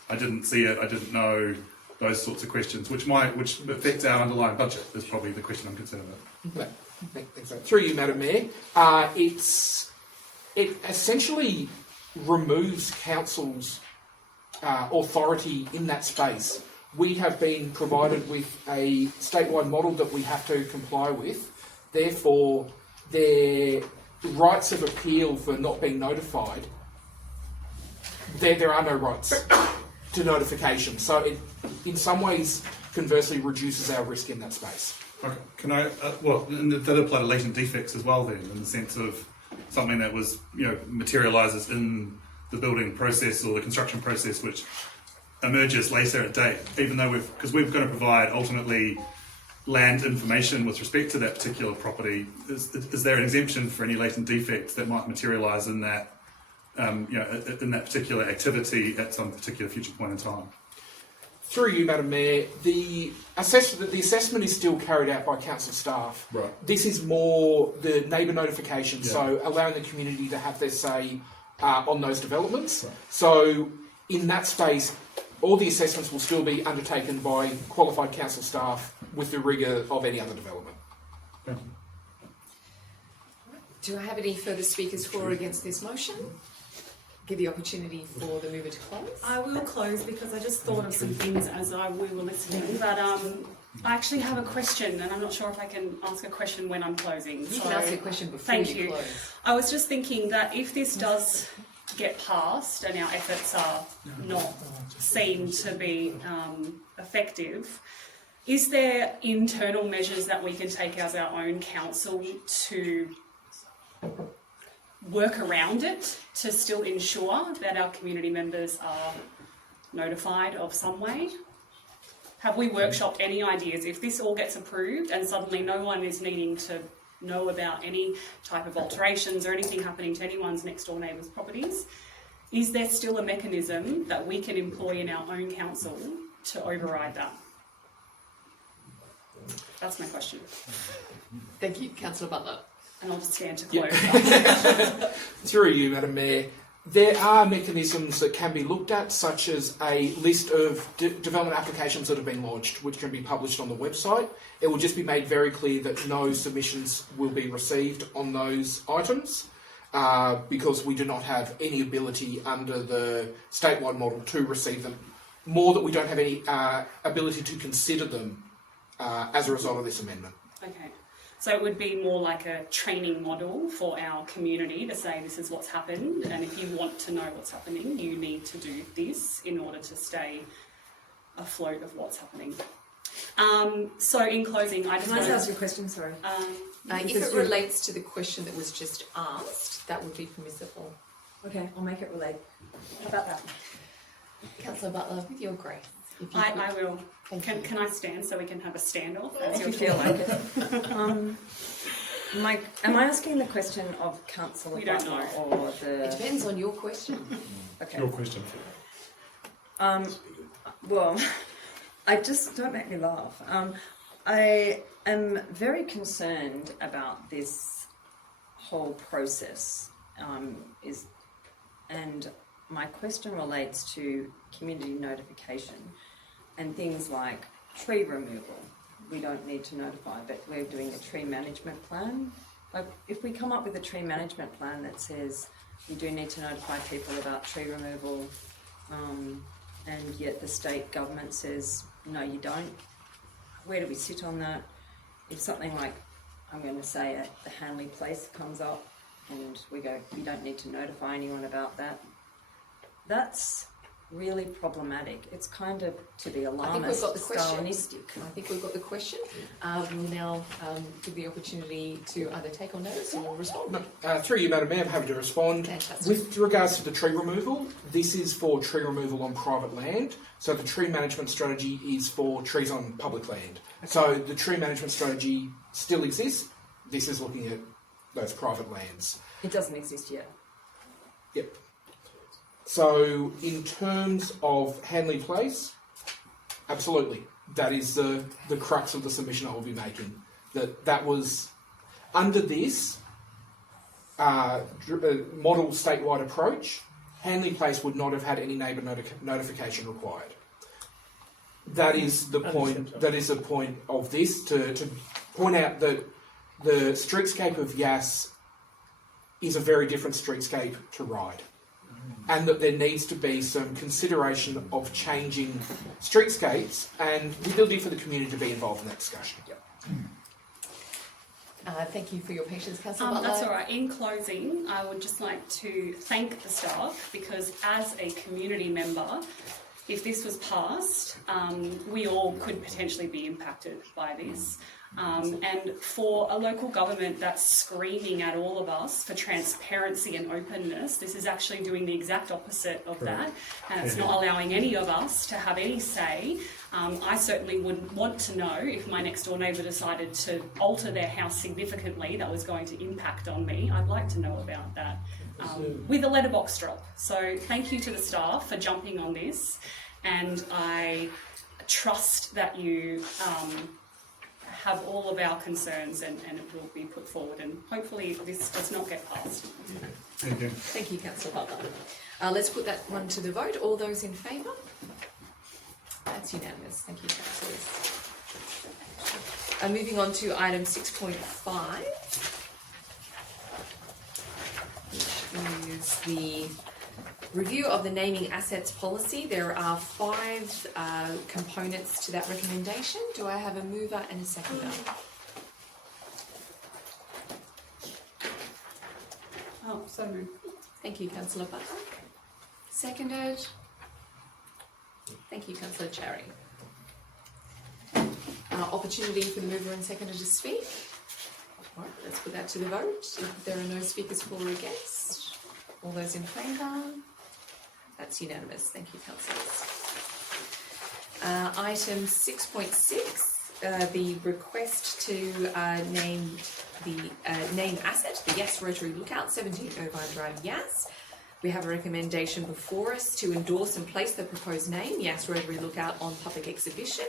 I didn't see it, I didn't know, those sorts of questions, which affects our underlying budget, is probably the question I'm concerned about. Through you, Madam Mayor, it essentially removes council's authority in that space. We have been provided with a statewide model that we have to comply with. Therefore, their rights of appeal for not being notified, there are no rights to notification. So it, in some ways, conversely reduces our risk in that space. Okay. Can I? And that apply to latent defects as well, then, in the sense of something that was, materialises in the building process or the construction process, which emerges later at date, even though because we're going to provide ultimately land information with respect to that particular property. Is there an exemption for any latent defects that might materialise in that, in that particular activity at some particular future point in time? Through you, Madam Mayor, the assessment is still carried out by council staff. Right. This is more the neighbour notification, so allowing the community to have their say on those developments. Right. So in that space, all the assessments will still be undertaken by qualified council staff with the rigour of any other development. Thank you. Do I have any further speakers for or against this motion? Give the opportunity for the mover to close. I will close because I just thought of some things as we were listening, but I actually have a question, and I'm not sure if I can ask a question when I'm closing. You can ask a question before thank you close. I was just thinking that if this does get passed and our efforts are not seen to be effective, is there internal measures that we can take as our own council to work around it to still ensure that our community members are notified of some way? Have we workshopped any ideas? If this all gets approved and suddenly no one is needing to know about any type of alterations or anything happening to anyone's next door neighbour's properties, is there still a mechanism that we can employ in our own council to override that? That's my question. Thank you, Councillor Butler. And I'll just stand to close. Through you, Madam Mayor, There are mechanisms that can be looked at, such as a list of development applications that have been lodged, which can be published on the website. It will just be made very clear that no submissions will be received on those items, because we do not have any ability under the statewide model to receive them. More that we don't have any ability to consider them as a result of this amendment. Okay. So it would be more like a training model for our community to say this is what's happened, and if you want to know what's happening, you need to do this in order to stay afloat of what's happening. So in closing, I just Can I want ask you a question? Sorry. If it relates to the question that was just asked, that would be permissible. Okay, I'll make it relate. How about that? Councillor Butler, with your grace. If you I could. will. Can I stand so we can have a standoff? If you feel like it. Mike, am I asking the question of Councillor We don't Butler know. or the... It depends on your question. Okay. Your question. Well, I just don't make me laugh. I am very concerned about this whole process. And my question relates to community notification and things like tree removal. We don't need to notify, but we're doing a tree management plan. Like, if we come up with a tree management plan that says we do need to notify people about tree removal, and yet the state government says, no, you don't, where do we sit on that? If something like, I'm going to say at the Hanley Place comes up and we go, you don't need to notify anyone about that, that's really problematic. It's kind of to the alarmist, I think we've got the question. Stalinistic. I think we've got the question. We'll now give the opportunity to either take on notice or respond. Through you, Madam Mayor, I'm happy to respond. Fantastic. With regards to the tree removal, this is for tree removal on private land. So the tree management strategy is for trees on public land. So the tree management strategy still exists. This is looking at those private lands. It doesn't exist yet. Yep. So in terms of Hanley Place, absolutely. That is the crux of the submission I will be making. That was under this model statewide approach, Hanley Place would not have had any neighbour notification required. That is the point. That is the point of this, to point out that the streetscape of Yass is a very different streetscape to Ryde, and that there needs to be some consideration of changing streetscapes and the ability for the community to be involved in that discussion. Thank you for your patience, Councillor Butler. That's all right. In closing, I would just like to thank the staff, because as a community member, if this was passed, we all could potentially be impacted by this. And for a local government that's screaming at all of us for transparency and openness, this is actually doing the exact opposite of that, and it's not allowing any of us to have any say. I certainly would want to know if my next door neighbour decided to alter their house significantly that was going to impact on me. I'd like to know about that with a letterbox drop. So thank you to the staff for jumping on this, and I trust that you have all of our concerns and it will be put forward, and hopefully this does not get passed. Thank you. Thank you, Councillor Butler. Let's put that one to the vote. All those in favour? That's unanimous. Thank you, councillors. Moving on to item 6.5, which is the review of the naming assets policy. There are 5 components to that recommendation. Do I have a mover and a seconder? Oh, so moved. Thank you, Councillor Butler. Seconded. Thank you, Councillor Cherry. Opportunity for the mover and seconder to speak. All right, let's put that to the vote. If there are no speakers for or against, all those in favour? That's unanimous. Thank you, councillors. Item 6.6, the request to name the name asset, the Yass Rotary Lookout, 17 Irvine Drive, Yass. We have a recommendation before us to endorse and place the proposed name, Yass Rotary Lookout, on public exhibition.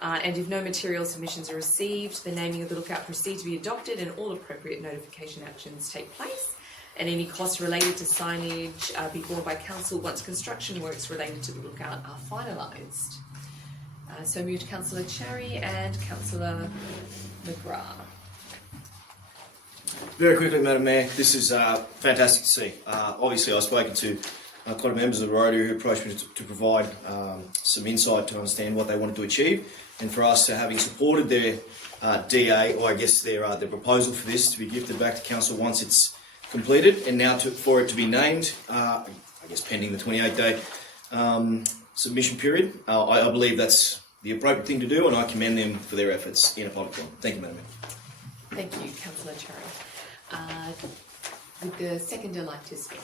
And if no material submissions are received, the naming of the lookout proceeds to be adopted and all appropriate notification actions take place. and any costs related to signage be borne by council once construction works related to the lookout are finalised. So moved Councillor Cherry and Councillor McGrath. Very quickly, Madam Mayor, this is fantastic to see. Obviously, I've spoken to quite a members of the Rotary who approached me to provide some insight to understand what they wanted to achieve, and for us to having supported their DA, or I guess their proposal for this to be gifted back to council once it's completed, and now for it to be named, I guess pending the 28-day submission period. I believe that's the appropriate thing to do, and I commend them for their efforts in a public forum. Thank you, Madam Mayor. Thank you, Councillor Cherry. Would the seconder like to speak?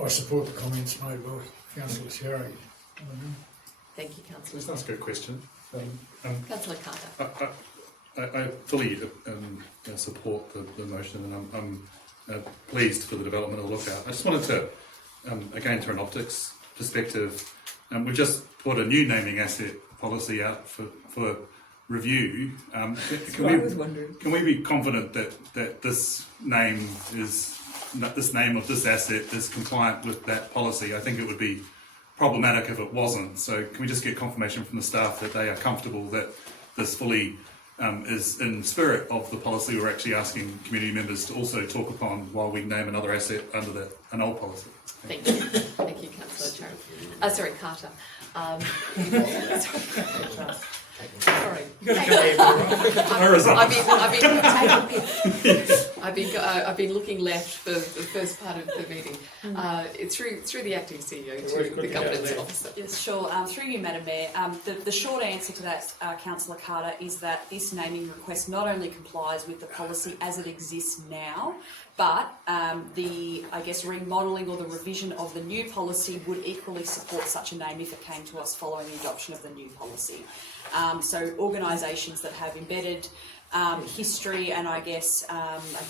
I support the comments made by Councillor Cherry. Thank you, Councillor. Just ask a question. Councillor Carter. I fully support the motion, and I'm pleased for the development of the lookout. I just wanted to, again, through an optics perspective, we've just put a new naming asset policy out for review. Can we be confident that this name of this asset is compliant with that policy? I think it would be problematic if it wasn't. So can we just get confirmation from the staff that they are comfortable that this fully is in spirit of the policy we're actually asking community members to also talk upon while we name another asset under an old policy? Thank you. Thank you, Councillor Cherry. Sorry, Carter. Sorry. I've been looking left for the first part of the meeting. Through the acting CEO to the governance officer. Yes, sure. Through you, Madam Mayor. The short answer to that, Councillor Carter, is that this naming request not only complies with the policy as it exists now, but the remodelling or the revision of the new policy would equally support such a name if it came to us following the adoption of the new policy. So organisations that have embedded history and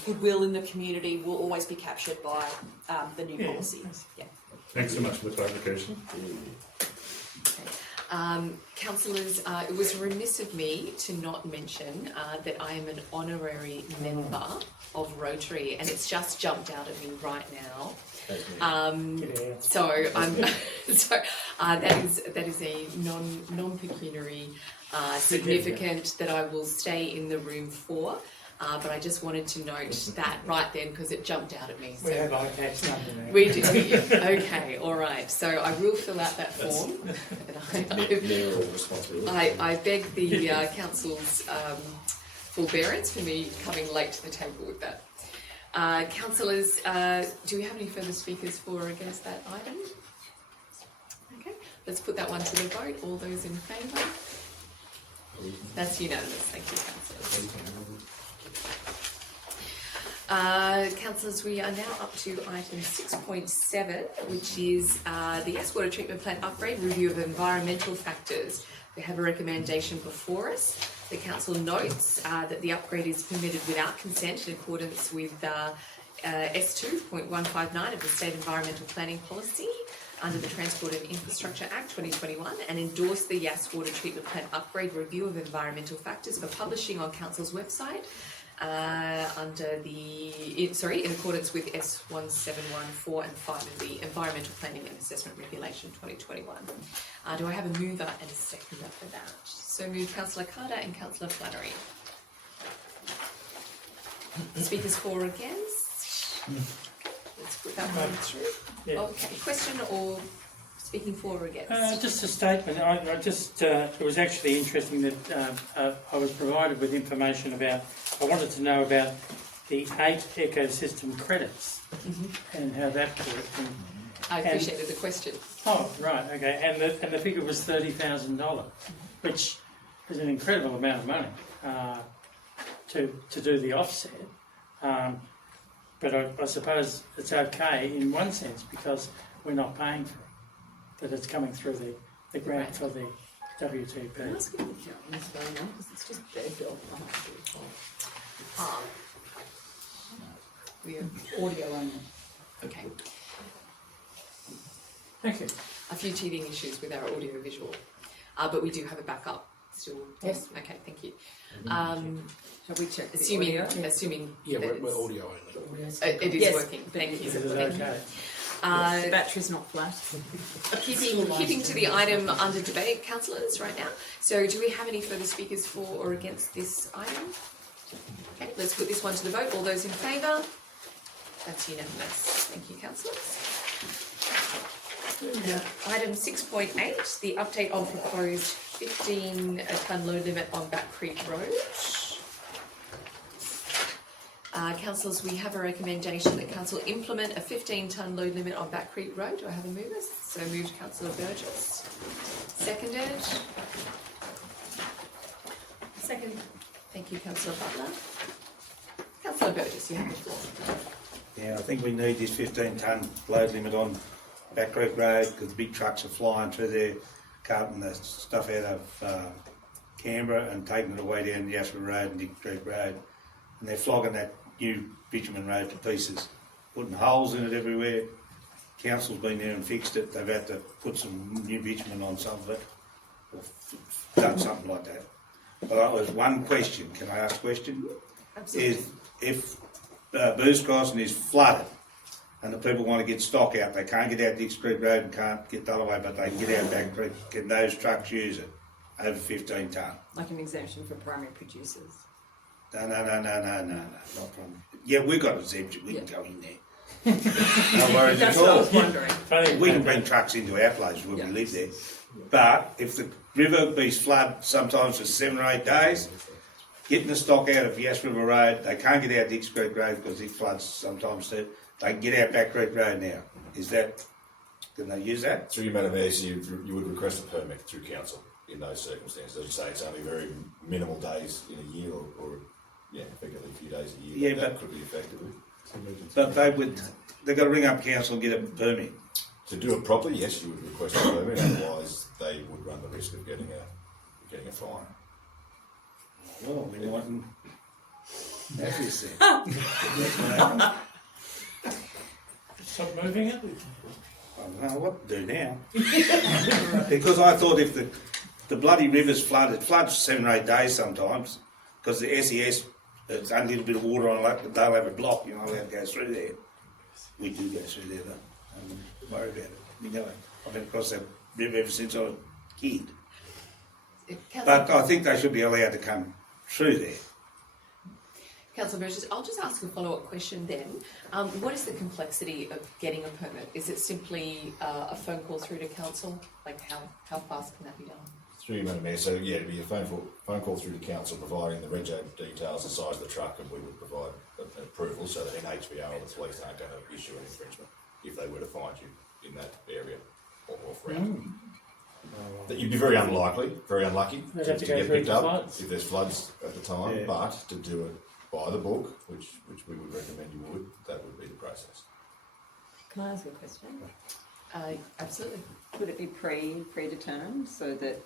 goodwill in the community will always be captured by the new policy. Yeah. Thanks so much for the clarification. Councillors, it was remiss of me to not mention that I am an honorary member of Rotary, and it's just jumped out at me right now. That is a non-pecuniary significant that I will stay in the room for. But I just wanted to note that right then because it jumped out at me. We have IPAC's number now. We do. Okay, all right. So I will fill out that form. I beg the council's forbearance for me coming late to the table with that. Councillors, do we have any further speakers for or against that item? Okay, let's put that one to the vote. All those in favour? That's unanimous. Thank you, councillors. Councillors, we are now up to item 6.7, which is the Yass water treatment plant upgrade, review of environmental factors. We have a recommendation before us. The council notes that the upgrade is permitted without consent in accordance with S2.159 of the State Environmental Planning Policy under the Transport and Infrastructure Act 2021, and endorse the Yass water treatment plant upgrade review of environmental factors for publishing on council's website in accordance with S1714 and 5 of the Environmental Planning and Assessment Regulation 2021. Do I have a mover and a seconder for that? So move Councillor Carter and Councillor Flannery. Speakers for or against? Let's put that one through. Yeah. Okay, question or speaking for or against? Just a statement. It was actually interesting that I was provided with information about. I wanted to know about the 8 ecosystem credits and how that worked. I appreciated the question. Oh, right, okay. And the figure was $30,000, which is an incredible amount of money to do the offset. But I suppose it's okay in one sense because we're not paying for it, that it's coming through the grant for the WTP. It's just their bill. We have Audio only. okay. Thank you. A few teething issues with our audio visual, but we do have a backup still? Yes. Okay, thank you. Shall we check the Assuming, audio? assuming Yeah, that we're it's- audio only. it is Yes. working. Thank you. Is it Thank you. okay? The battery's not flat. Keeping to the item under debate, councillors, right now. So, do we have any further speakers for or against this item? Okay, let's put this one to the vote. All those in favour? That's unanimous. Thank you, councillors. Item 6.8, the update on proposed 15-tonne load limit on Back Creek Road. Councillors, we have a recommendation that council implement a 15-tonne load limit on Back Creek Road. Do I have a mover? So moved, Councillor Burgess. Seconded. Second. Thank you, Councillor Butler. Councillor Burgess, you have the floor. Yeah, I think we need this 15-tonne load limit on Back Creek Road because big trucks are flying through there, carting the stuff out of Canberra and taking it away down Yass Road and Dick Creek Road. And they're flogging that new bitumen road to pieces, putting holes in it everywhere. Council's been there and fixed it. They've had to put some new bitumen on some of it, or done something like that. But that was one question. Can I ask a question? Absolutely. If Booze Crossing is flooded and the people want to get stock out, they can't get out Dix Creek Road and can't get the other way, but they can get out Back Creek. Can those trucks use it over 15 tonne? Like an exemption for primary producers. No, not from. Yeah, we've got exemption. We can go in there. No worries at That's what I all. was wondering. We can bring trucks into our place where we live there. But if the river be flood sometimes for 7 or 8 days, getting the stock out of Yass River Road, they can't get out Dix Creek Road because it floods sometimes too. They can get out Back Creek Road now. Is that, can they use that? Through you, Madam Mayor, so you would request a permit through council in those circumstances. As you say, it's only very minimal days in a year, or effectively a few days a year. Yeah, that could be effective. But they've got to ring up council and get a permit. To do it properly, yes, you would request a permit. Otherwise, they would run the risk of getting a fine. Well, we want obvious then. Stop moving it? I don't know what to do now. Because I thought if the bloody river's flooded, it floods 7 or 8 days sometimes, because the SES, it's only a little bit of water on it, but they'll have a block, you're not allowed to go through there. We do go through there though. Don't worry about it. You know, I've been across that river ever since I was a kid. But I think they should be allowed to come through there. Councillor Burgess, I'll just ask a follow-up question then. What is the complexity of getting a permit? Is it simply a phone call through to council? Like how fast can that be done? Through you, Madam Mayor, so yeah, it'd be a phone call through to council providing the rego details, the size of the truck, and we would provide an approval so that NHBR or the police aren't going to issue an infringement if they were to find you in that area or around. That you'd be very unlucky to get picked up if there's floods at the time, but to do it by the book, which we would recommend you would, that would be the process. Can I ask a question? Absolutely. Would it be predetermined so that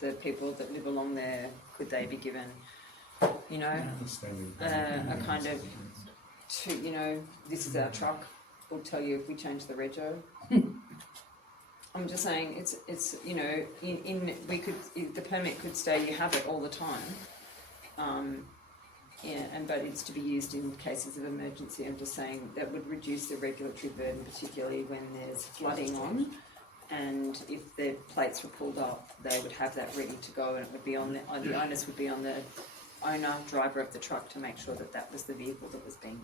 the people that live along there, could they be given, a kind of, this is our truck, we'll tell you if we change the rego? I'm just saying, it's the permit could stay, you have it all the time. But it's to be used in cases of emergency. I'm just saying that would reduce the regulatory burden, particularly when there's flooding on. And if the plates were pulled up, they would have that ready to go, and it would be on the onus would be on the driver of the truck to make sure that was the vehicle that was being.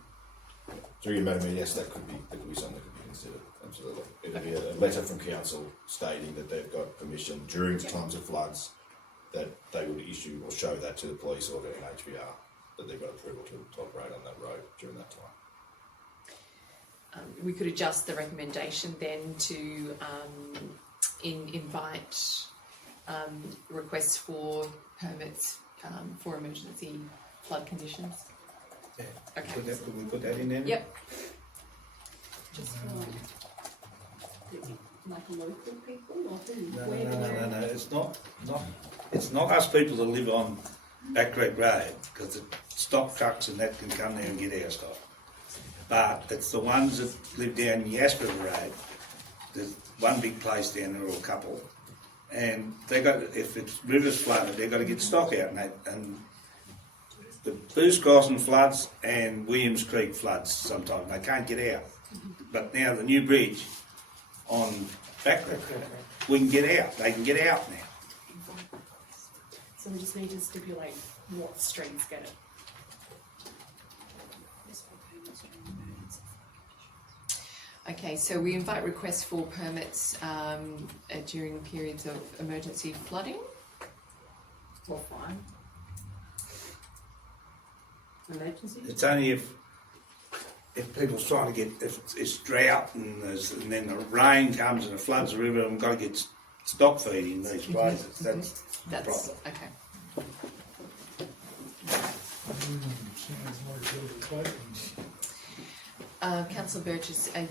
Through you, Madam Mayor, yes, that could be something that could be considered. Absolutely, it'd be a letter from council stating that they've got permission during times of floods that they would issue or show that to the police or the NHBR that they've got approval to operate on that road during that time. We could adjust the recommendation then to invite requests for permits for emergency flood conditions. Yeah. Okay. Could we put that in there? Yep. Just like local people or who? No. It's not us people that live on Back Creek Road, because the stock trucks and that can come there and get our stock. But it's the ones that live down Yass River Road. There's one big place down there, or a couple, and if it's rivers flooded, they've got to get stock out, and the Booth Crossing floods and Williams Creek floods sometimes. They can't get out. But now the new bridge on Back Creek, we can get out. They can get out now. So we just need to stipulate what streets get it. Okay, so we invite requests for permits during periods of emergency flooding. Or fine. Emergency? It's only if people's trying to get, if it's drought and then the rain comes and it floods the river and we've got to get stock feeding these places. That's the problem. Okay. Sounds like good questions. Councillor Burgess, I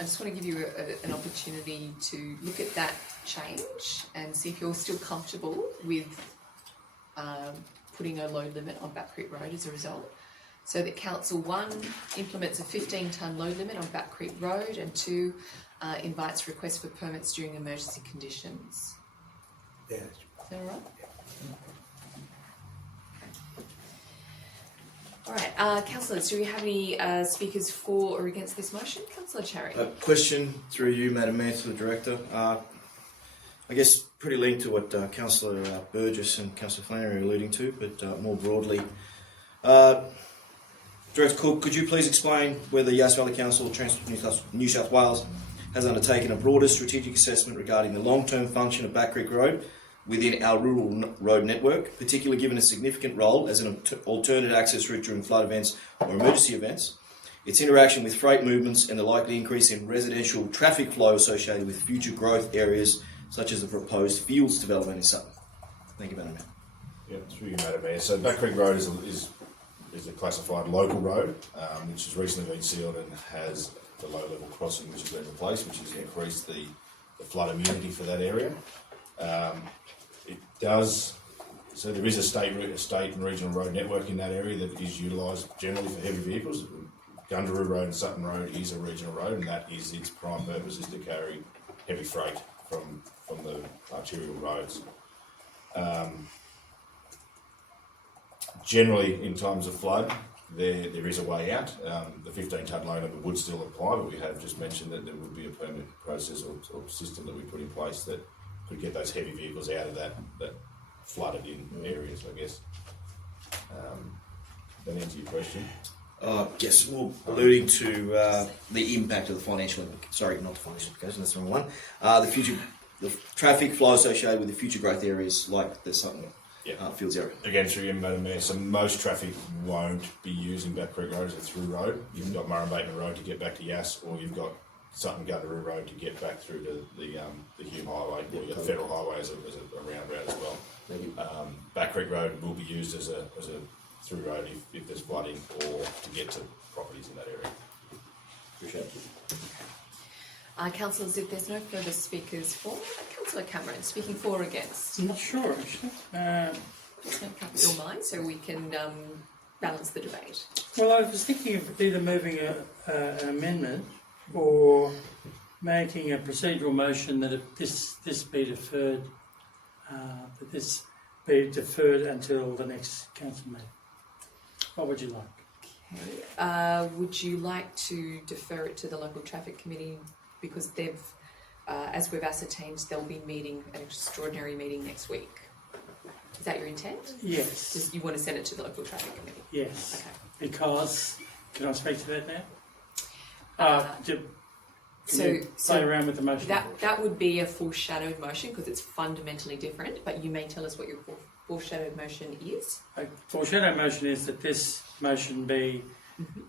just want to give you an opportunity to look at that change and see if you're still comfortable with putting a load limit on Back Creek Road as a result. So that Council 1 implements a 15-tonne load limit on Back Creek Road, and 2 invites requests for permits during emergency conditions. Yeah. Is that all right? All right, councillors, do we have any speakers for or against this motion? Councillor Cherry. Question through you, Madam Mayor, to the Director. I guess pretty linked to what Councillor Burgess and Councillor Flannery are alluding to, but more broadly. Director Cook, could you please explain whether Yass Valley Council, Transport New South Wales, has undertaken a broader strategic assessment regarding the long-term function of Back Creek Road within our rural road network, particularly given a significant role as an alternate access route during flood events or emergency events, its interaction with freight movements and the likely increase in residential traffic flow associated with future growth areas such as the proposed fields development in Sutton? Thank you, Madam Mayor. Yeah, through you, Madam Mayor. So Back Creek Road is a classified local road, which has recently been sealed and has the low-level crossing which has been replaced, which has increased the flood immunity for that area. It does, so there is a state and regional road network in that area that is utilised generally for heavy vehicles. Gundaroo Road and Sutton Road is a regional road, and that is its prime purpose, is to carry heavy freight from the arterial roads. Generally, in times of flood, there is a way out. The 15-tonne load limit would still apply, but we have just mentioned that there would be a permanent process or system that we put in place that could get those heavy vehicles out of that flooded in areas, I guess. That answer your question? Yes, well, alluding to the impact of the financial, sorry, not the financial implication, that's the wrong one. The traffic flow associated with the future growth areas like the Sutton Fields area. Again, through you, Madam Mayor, so most traffic won't be using Back Creek Road as a through road. You've got Murray Bateman Road to get back to Yass, or you've got Sutton Gundaroo Road to get back through to the Hume Highway, or you've got the Federal Highway as a round route as well. Back Creek Road will be used as a through road if there's flooding or to get to properties in that area. Appreciate it. Councillors, if there's no further speakers for, Councillor Cameron, speaking for or against? I'm not sure, actually. Just make up your mind so we can balance the debate. Well, I was thinking of either moving an amendment or making a procedural motion that this be deferred, until the next council meeting. What would you like? Okay. Would you like to defer it to the local traffic committee because they've, as we've ascertained, they'll be meeting an extraordinary meeting next week? Is that your intent? Yes. Just you want to send it to the local traffic committee? Yes. Okay. Because, can I speak to that now? Play around with the motion. That would be a foreshadowed motion because it's fundamentally different, but you may tell us what your foreshadowed motion is. A foreshadowed motion is that this motion be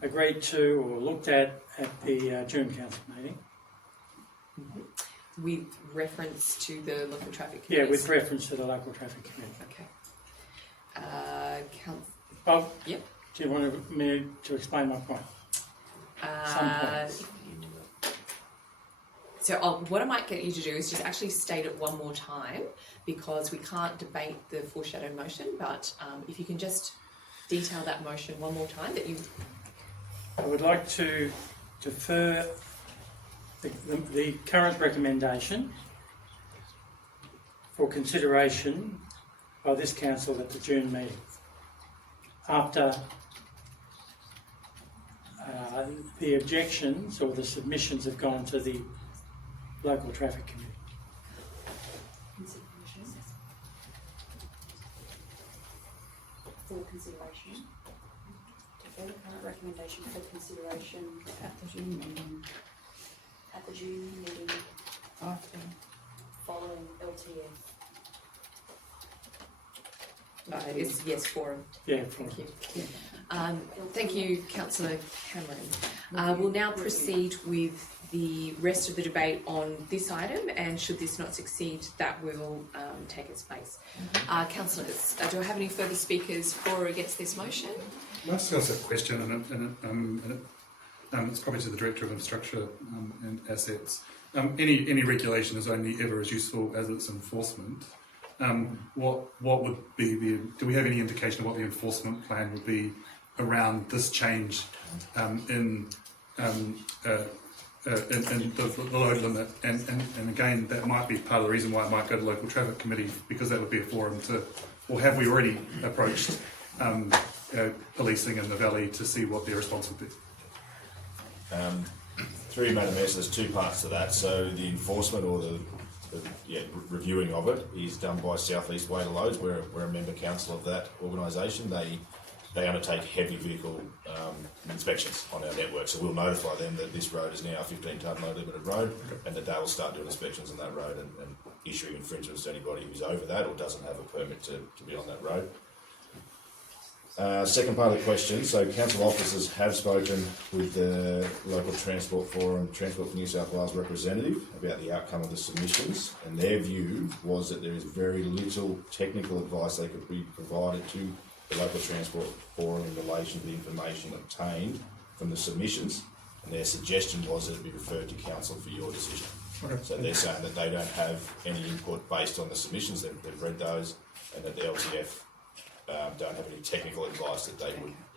agreed to or looked at the June council meeting. With reference to the local traffic committee? Yeah, with reference to the local traffic committee. Okay. Yep. Do you want me to explain my point? Some points. So what I might get you to do is just actually state it one more time because we can't debate the foreshadowed motion, but if you can just detail that motion one more time that you... I would like to defer the current recommendation for consideration by this council at the June meeting. After the objections or the submissions have gone to the local traffic committee. For consideration. Defer the current recommendation for consideration At the June meeting. at the June meeting After. following LTF. It's yes forum. Yeah, Thank you. Thank you, Councillor Cameron. We'll now proceed with the rest of the debate on this item, and should this not succeed, that will take its place. Councillors, do I have any further speakers for or against this motion? I just ask a question, and it's probably to the Director of Infrastructure and Assets. Any regulation is only ever as useful as its enforcement. What would be do we have any indication of what the enforcement plan would be around this change in the load limit? And again, that might be part of the reason why it might go to local traffic committee, because that would be a forum to, or have we already approached policing in the valley to see what their response would be? Through you, Madam Mayor, so there's two parts to that. So the enforcement or the reviewing of it is done by South East Way to Loads. We're a member council of that organisation. They undertake heavy vehicle inspections on our network. So we'll notify them that this road is now a 15-tonne load limited road, and that they will start doing inspections on that road and issuing infringements to anybody who's over that or doesn't have a permit to be on that road. Second part of the question, so council officers have spoken with the local Transport Forum, Transport for New South Wales representative about the outcome of the submissions, and their view was that there is very little technical advice they could be provided to the local Transport Forum in relation to the information obtained from the submissions, and their suggestion was that it be referred to council for your decision. Okay. So they're saying that they don't have any input based on the submissions, they've read those, and that the LTF don't have any technical advice that they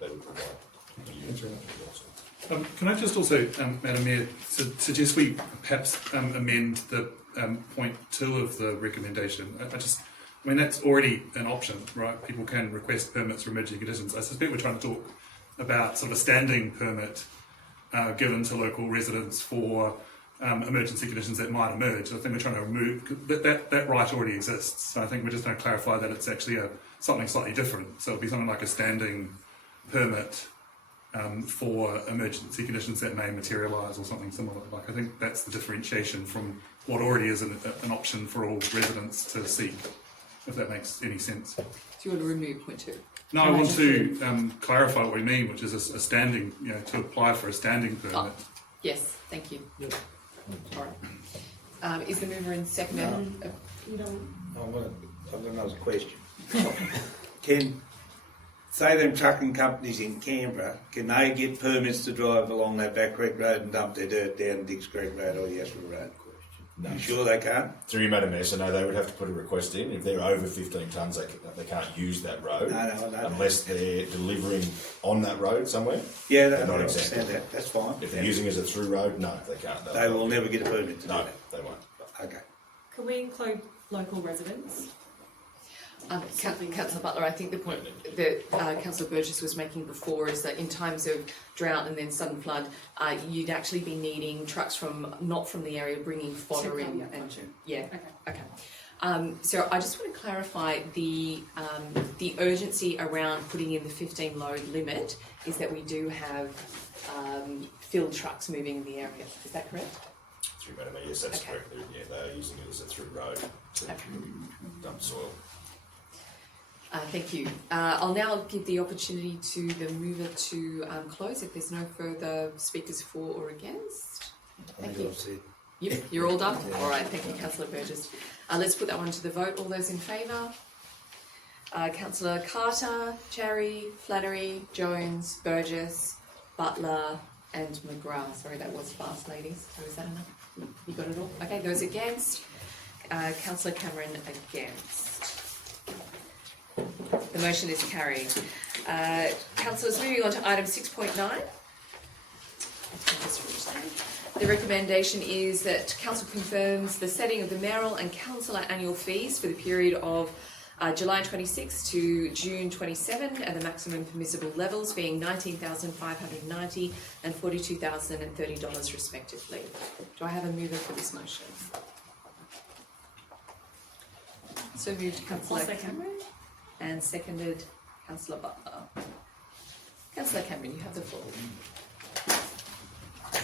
would provide. Can I just also, Madam Mayor, suggest we perhaps amend the point 2 of the recommendation? I mean, that's already an option, right? People can request permits for emergency conditions. I suspect we're trying to talk about sort of a standing permit given to local residents for emergency conditions that might emerge. I think we're trying to remove that right already exists. So I think we're just going to clarify that it's actually something slightly different. So it'll be something like a standing permit for emergency conditions that may materialise or something similar. Like, I think that's the differentiation from what already is an option for all residents to seek, if that makes any sense. Do you want to remove point 2? No, I want to clarify what we mean, which is a standing, to apply for a standing permit. Oh, yes, thank you. Yep. All right. Is the mover and seconder? I've got another question. Can, say them trucking companies in Canberra, can they get permits to drive along that Back Creek Road and dump their dirt down Dix Creek Road or Yass Road? No. You sure they can't? Through you, Madam Mayor, so no, they would have to put a request in. If they're over 15 tonnes, they can't use that road No. unless they're delivering on that road somewhere. Yeah, They're I not understand exempt. that. That's fine. If they're using it as a through road, no, they can't. They will never get a permit to do No, that. they won't. Okay. Can we include local residents? Councillor Butler, I think the point that Councillor Burgess was making before is that in times of drought and then sudden flood, you'd actually be needing trucks not from the area bringing fodder in. Okay. So I just want to clarify the urgency around putting in the 15 load limit is that we do have filled trucks moving in the area. Is that correct? Through Madam Mayor, yes, that's correct. Yeah, they are using it as a through road to dump soil. Thank you. I'll now give the opportunity to the mover to close if there's no further speakers for or against. Thank you. Yep, you're all done? Yeah. All right, thank you, Councillor Burgess. Let's put that one to the vote. All those in favour? Councillor Carter, Cherry, Flannery, Jones, Burgess, Butler and McGrath. Sorry, that was fast, ladies. So is that enough? You got it all? Okay, those against? Councillor Cameron against. The motion is carried. Councillors, moving on to item 6.9. The recommendation is that Council confirms the setting of the mayoral and councillor annual fees for the period of July 26 to June 27, and the maximum permissible levels being $19,590 and $42,030 respectively. Do I have a mover for this motion? So moved, Councillor Cameron, and seconded Councillor Butler. Councillor Cameron, you have the floor.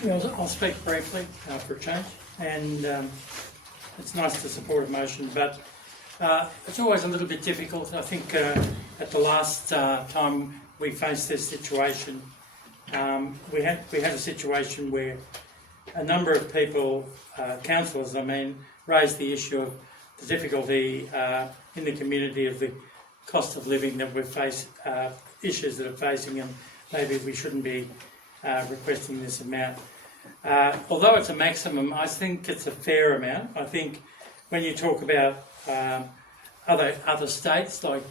Well, I'll speak briefly for a change, and it's nice to support a motion, but it's always a little bit difficult. I think at the last time we faced this situation, we had a situation where a number of people, councillors, raised the issue of the difficulty in the community of the cost of living that we face, issues that are facing, and maybe we shouldn't be requesting this amount. Although it's a maximum, I think it's a fair amount. I think when you talk about other states like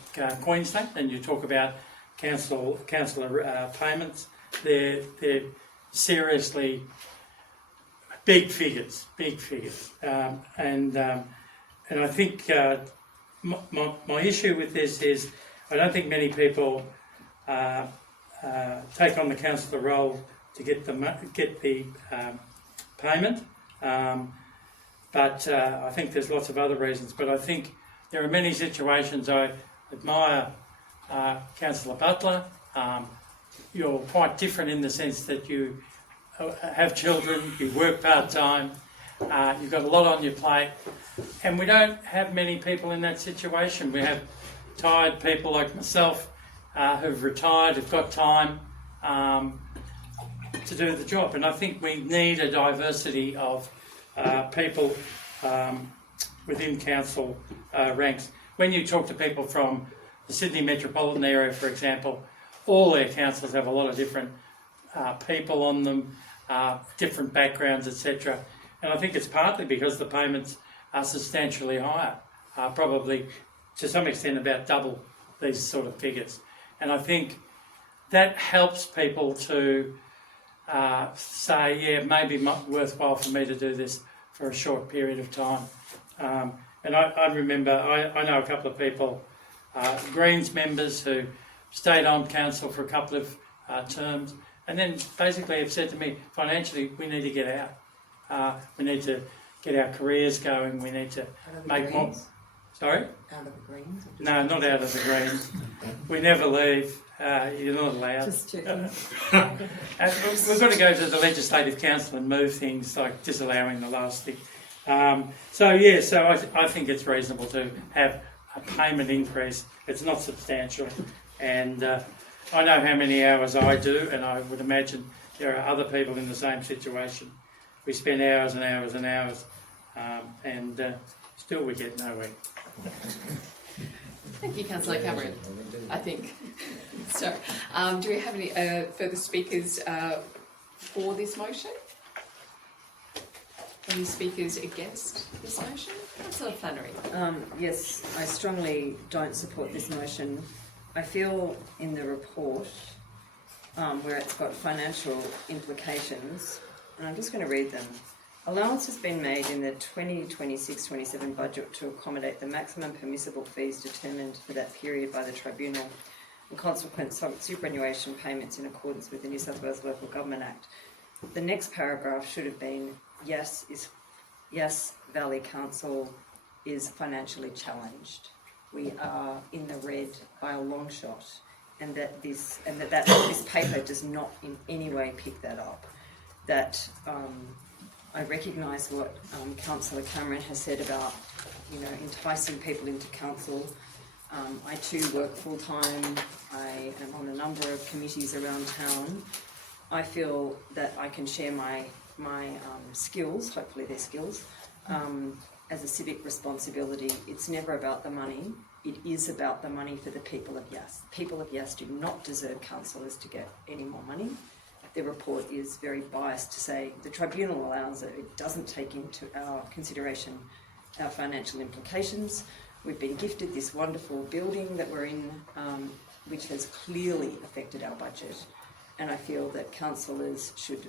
Queensland, and you talk about councillor payments, they're seriously big figures, and I think my issue with this is I don't think many people take on the councillor role to get the payment, but I think there's lots of other reasons. But I think there are many situations. I admire Councillor Butler. You're quite different in the sense that you have children, you work part-time, you've got a lot on your plate, and we don't have many people in that situation. We have tired people like myself who've retired, who've got time to do the job, and I think we need a diversity of people within council ranks. When you talk to people from the Sydney metropolitan area, for example, all their councils have a lot of different people on them, different backgrounds, etc. And I think it's partly because the payments are substantially higher, probably to some extent about double these sort of figures. And I think that helps people to say, yeah, maybe worthwhile for me to do this for a short period of time. And I remember, I know a couple of people, Greens members who stayed on council for a couple of terms, and then basically have said to me, financially, we need to get out. We need to get our careers going. We need to make more. Sorry? Out of the Greens? No, not out of the Greens. We never leave. You're not allowed. Just checking. We've got to go to the Legislative Council and move things like disallowing the last thing. So I think it's reasonable to have a payment increase. It's not substantial, and I know how many hours I do, and I would imagine there are other people in the same situation. We spend hours and hours and hours, and still we get nowhere. Thank you, Councillor Cameron. I think. So, do we have any further speakers for this motion? Any speakers against this motion? Councillor Flannery. Yes, I strongly don't support this motion. I feel in the report where it's got financial implications, and I'm just going to read them. Allowance has been made in the 2026-27 budget to accommodate the maximum permissible fees determined for that period by the tribunal and consequent superannuation payments in accordance with the New South Wales Local Government Act. The next paragraph should have been, Yass Valley Council is financially challenged. We are in the red by a long shot, and that this paper does not in any way pick that up. That I recognise what Councillor Cameron has said about, enticing people into council. I too work full time. I am on a number of committees around town. I feel that I can share my skills, hopefully they're skills, as a civic responsibility. It's never about the money. It is about the money for the people of Yass. People of Yass do not deserve councillors to get any more money. The report is very biased to say the tribunal allows it. It doesn't take into our consideration our financial implications. We've been gifted this wonderful building that we're in, which has clearly affected our budget. And I feel that councillors should,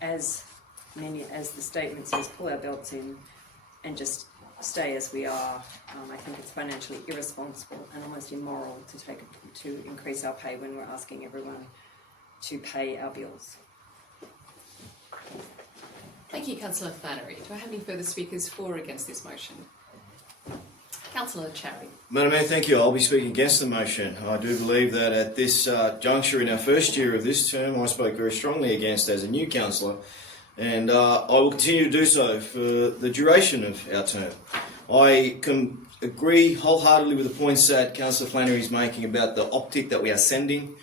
as many, as the statement says, pull our belts in and just stay as we are. I think it's financially irresponsible and almost immoral to increase our pay when we're asking everyone to pay our bills. Thank you, Councillor Flannery. Do I have any further speakers for or against this motion? Councillor Cherry. Madam Mayor, thank you. I'll be speaking against the motion. I do believe that at this juncture in our first year of this term, I spoke very strongly against as a new councillor, and I will continue to do so for the duration of our term. I can agree wholeheartedly with the points that Councillor Flannery is making about the optic that we are sending.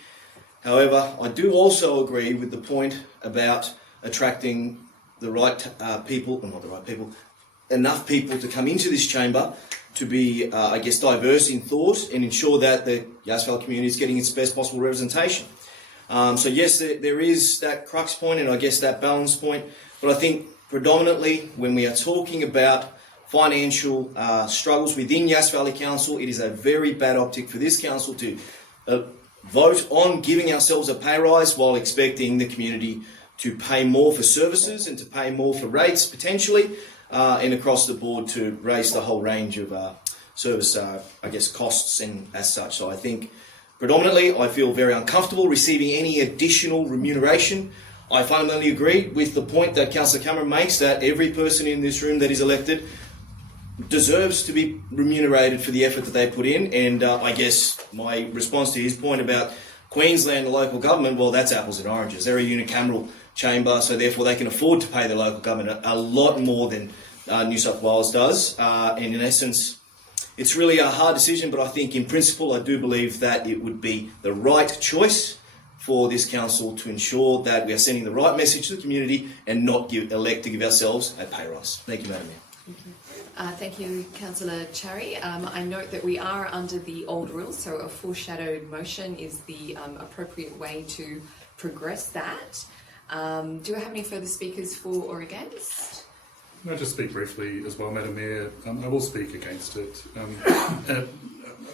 However, I do also agree with the point about attracting the right people, well, not the right people, enough people to come into this chamber to be, diverse in thought and ensure that the Yass Valley community is getting its best possible representation. So yes, there is that crux point and I guess that balance point, but I think predominantly when we are talking about financial struggles within Yass Valley Council, it is a very bad optic for this council to vote on giving ourselves a pay rise while expecting the community to pay more for services and to pay more for rates potentially, and across the board to raise the whole range of service, costs and as such. So I think predominantly I feel very uncomfortable receiving any additional remuneration. I fundamentally agree with the point that Councillor Cameron makes that every person in this room that is elected deserves to be remunerated for the effort that they put in. And I guess my response to his point about Queensland, the local government, well, that's apples and oranges. They're a unicameral chamber, so therefore they can afford to pay the local government a lot more than New South Wales does. And in essence, it's really a hard decision, but I think in principle I do believe that it would be the right choice for this council to ensure that we are sending the right message to the community and not elect to give ourselves a pay rise. Thank you, Madam Mayor. Thank you. Thank you, Councillor Cherry. I note that we are under the old rules, so a foreshadowed motion is the appropriate way to progress that. Do I have any further speakers for or against? Can I just speak briefly as well, Madam Mayor? I will speak against it.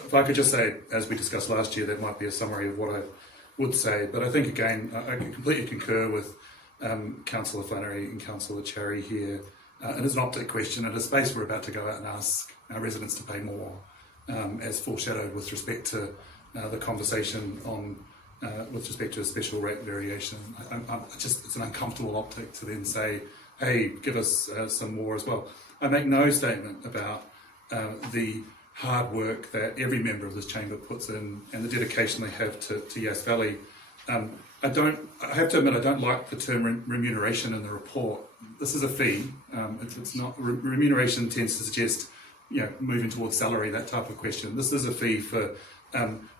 If I could just say, as we discussed last year, that might be a summary of what I would say, but I think, again, I completely concur with Councillor Flannery and Councillor Cherry here. And it's an optic question, and a space we're about to go out and ask our residents to pay more, as foreshadowed with respect to the conversation on with respect to a special rate variation. It's an uncomfortable optic to then say, hey, give us some more as well. I make no statement about the hard work that every member of this chamber puts in and the dedication they have to Yass Valley. I have to admit, I don't like the term remuneration in the report. This is a fee. It's not remuneration tends to suggest, moving towards salary, that type of question. This is a fee for,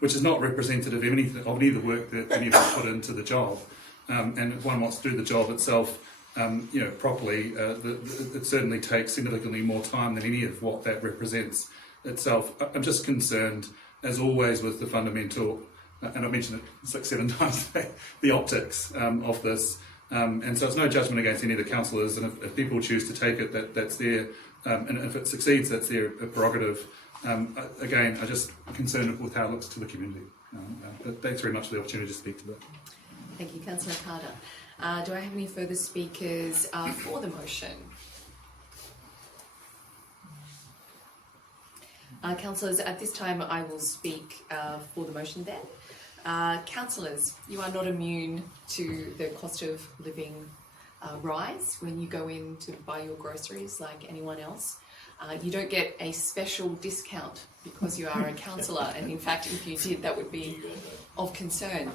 which is not representative of any of the work that any of us put into the job. And if one wants to do the job itself, properly, it certainly takes significantly more time than any of what that represents itself. I'm just concerned, as always, with the fundamental. And I mentioned it 6-7 times today, the optics of this. And so it's no judgment against any of the councillors, and if people choose to take it, that's their, and if it succeeds, that's their prerogative. Again, I'm just concerned with how it looks to the community. But thanks very much for the opportunity to speak to that. Thank you, Councillor Carter. Do I have any further speakers for the motion? Councillors, at this time I will speak for the motion then. Councillors, you are not immune to the cost of living rise when you go in to buy your groceries like anyone else. You don't get a special discount because you are a councillor, and in fact if you did that would be of concern.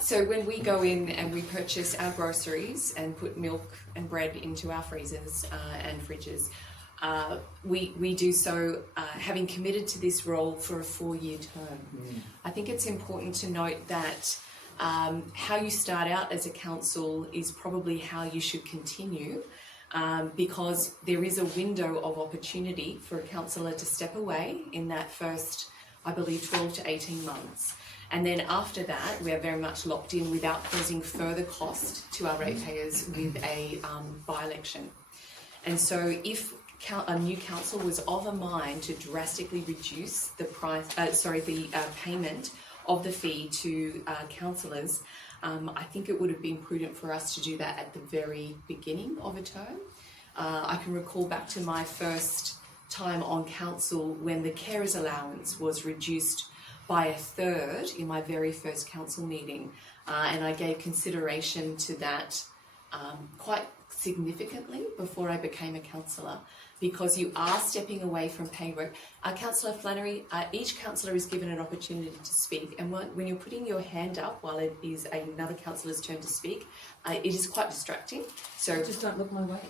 So when we go in and we purchase our groceries and put milk and bread into our freezers and fridges, we do so having committed to this role for a 4-year term. I think it's important to note that how you start out as a council is probably how you should continue, because there is a window of opportunity for a councillor to step away in that first, I believe, 12 to 18 months. And then after that, we are very much locked in without causing further cost to our ratepayers with a by-election. And so if a new council was of a mind to drastically reduce the payment of the fee to councillors, I think it would have been prudent for us to do that at the very beginning of a term. I can recall back to my first time on council when the carers allowance was reduced by a third in my very first council meeting, and I gave consideration to that quite significantly before I became a councillor, because you are stepping away from paying work. Councillor Flannery, each councillor is given an opportunity to speak, and when you're putting your hand up while it is another councillor's turn to speak, it is quite distracting. So Just don't look my way.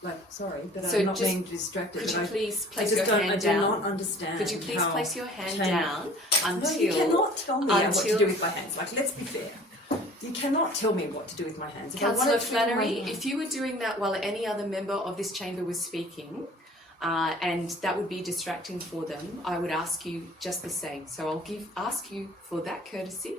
Like, sorry, but So I'm not just- being distracted. could but you I- please I place just your don't, hand I do down? not understand. Could you please how place your hand change- down until... No, you cannot tell me what to until- do with my hands. Like, let's be fair. You cannot tell me what to do with my hands. If I Councillor wanted to do my Flannery, hands- if you were doing that while any other member of this chamber was speaking, and that would be distracting for them, I would ask you just the same. So I'll ask you for that courtesy,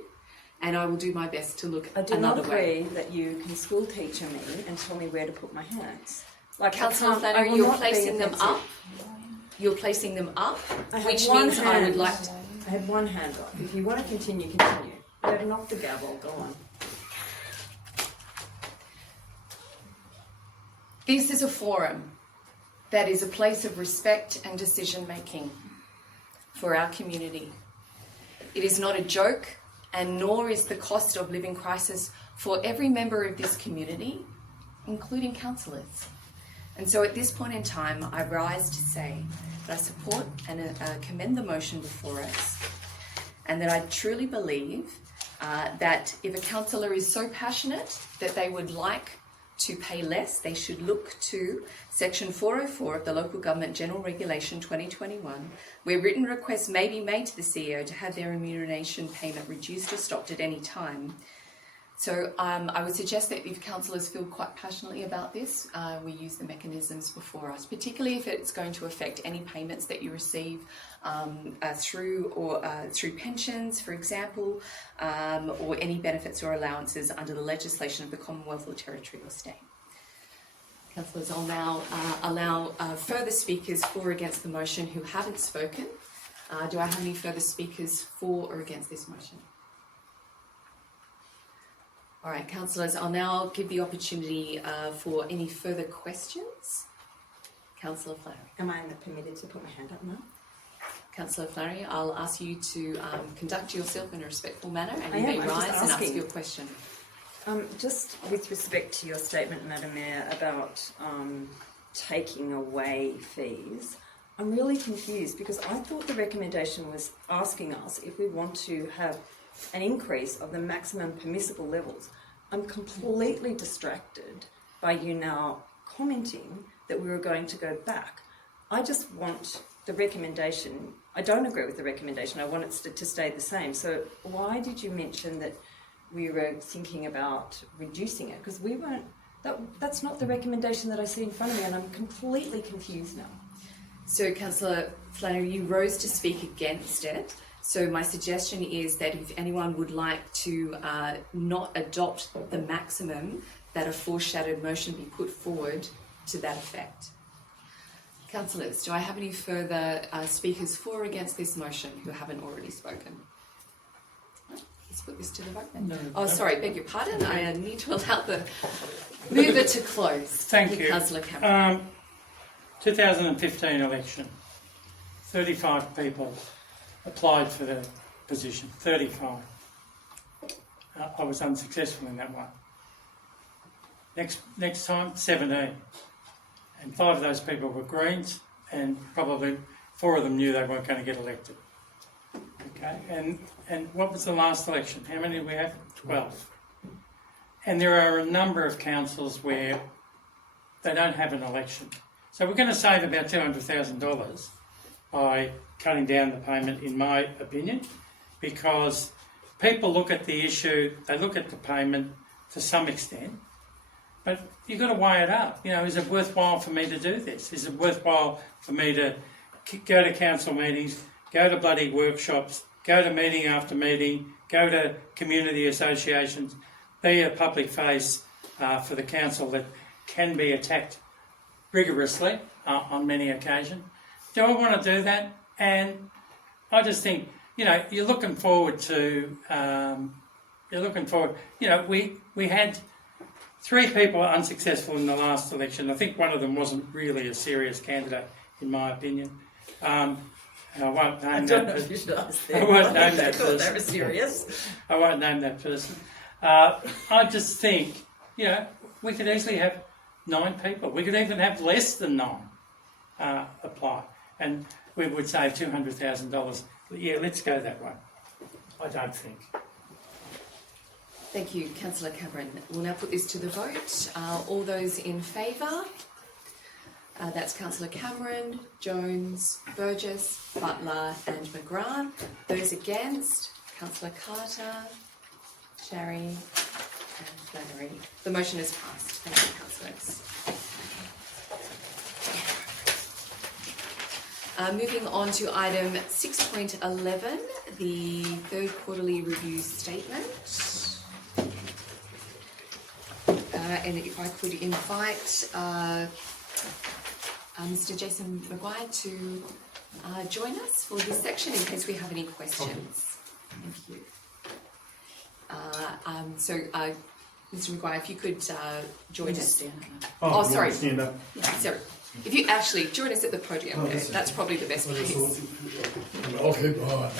and I will do my best to look I do another not way. agree that you can school teacher me and tell me where to put my hands. Like, Councillor I Flannery, will you're not be placing them offensive. up. You're placing them up, I have which one means I would hand. like to... I have one hand up. If you want to continue, continue. You have knocked the gavel. Go on. This is a forum that is a place of respect and decision making for our community. It is not a joke, and nor is the cost of living crisis for every member of this community, including councillors. And so at this point in time, I rise to say that I support and commend the motion before us, and that I truly believe that if a councillor is so passionate that they would like to pay less, they should look to Section 404 of the Local Government General Regulation 2021, where written requests may be made to the CEO to have their remuneration payment reduced or stopped at any time. So I would suggest that if councillors feel quite passionately about this, we use the mechanisms before us, particularly if it's going to affect any payments that you receive through pensions, for example, or any benefits or allowances under the legislation of the Commonwealth or Territory or State. Councillors, I'll now allow further speakers for or against the motion who haven't spoken. Do I have any further speakers for or against this motion? All right, councillors, I'll now give the opportunity for any further questions. Councillor Flannery. Am I permitted to put my hand up now? Councillor Flannery, I'll ask you to conduct yourself in a respectful manner, and I you am, may I'm just rise and ask asking. your question. Just with respect to your statement, Madam Mayor, about taking away fees, I'm really confused because I thought the recommendation was asking us if we want to have an increase of the maximum permissible levels. I'm completely distracted by you now commenting that we were going to go back. I just want the recommendation. I don't agree with the recommendation. I want it to stay the same. So why did you mention that we were thinking about reducing it? Because we weren't. That's not the recommendation that I see in front of me, and I'm completely confused now. So, Councillor Flannery, you rose to speak against it. So my suggestion is that if anyone would like to not adopt the maximum, that a foreshadowed motion be put forward to that effect. Councillors, do I have any further speakers for or against this motion who haven't already spoken? Let's put this to the vote then. No. Oh, sorry, beg your pardon. I need to allow the mover to close. Thank you. Councillor Cameron. 2015 election, 35 people applied for the position, 35. I was unsuccessful in that one. Next time, 17. And 5 of those people were Greens, and probably 4 of them knew they weren't going to get elected. Okay, and what was the last election? How many did we have? 12. And there are a number of councils where they don't have an election. So we're going to save about $200,000 by cutting down the payment, in my opinion, because people look at the issue, they look at the payment to some extent, but you've got to weigh it up. You know, is it worthwhile for me to do this? Is it worthwhile for me to go to council meetings, go to bloody workshops, go to meeting after meeting, go to community associations, be a public face for the council that can be attacked rigorously on many occasions? Do I want to do that? And I just think, you know, you're looking forward to You're looking forward. You know, we had 3 people unsuccessful in the last election. I think one of them wasn't really a serious candidate, in my opinion. I won't name that. I won't name that person. They were serious. I won't name that person. I just think, you know, we could easily have 9 people. We could even have less than 9 apply, and we would save $200,000. Yeah, let's go that way. I don't think. Thank you, Councillor Cameron. We'll now put this to the vote. All those in favour? That's Councillor Cameron, Jones, Burgess, Butler and McGrath. Those against? Councillor Carter, Sherry and Flannery. The motion is passed. Thank you, councillors. Moving on to item 6.11, the third quarterly review statement. And if I could invite Mr. Jason Maguire to join us for this section in case we have any questions. Thank you. Mr. Maguire, if you could join us. Oh, sorry. Stand up. Sorry. If you actually join us at the podium, that's probably the best place. I'll keep an eye on that.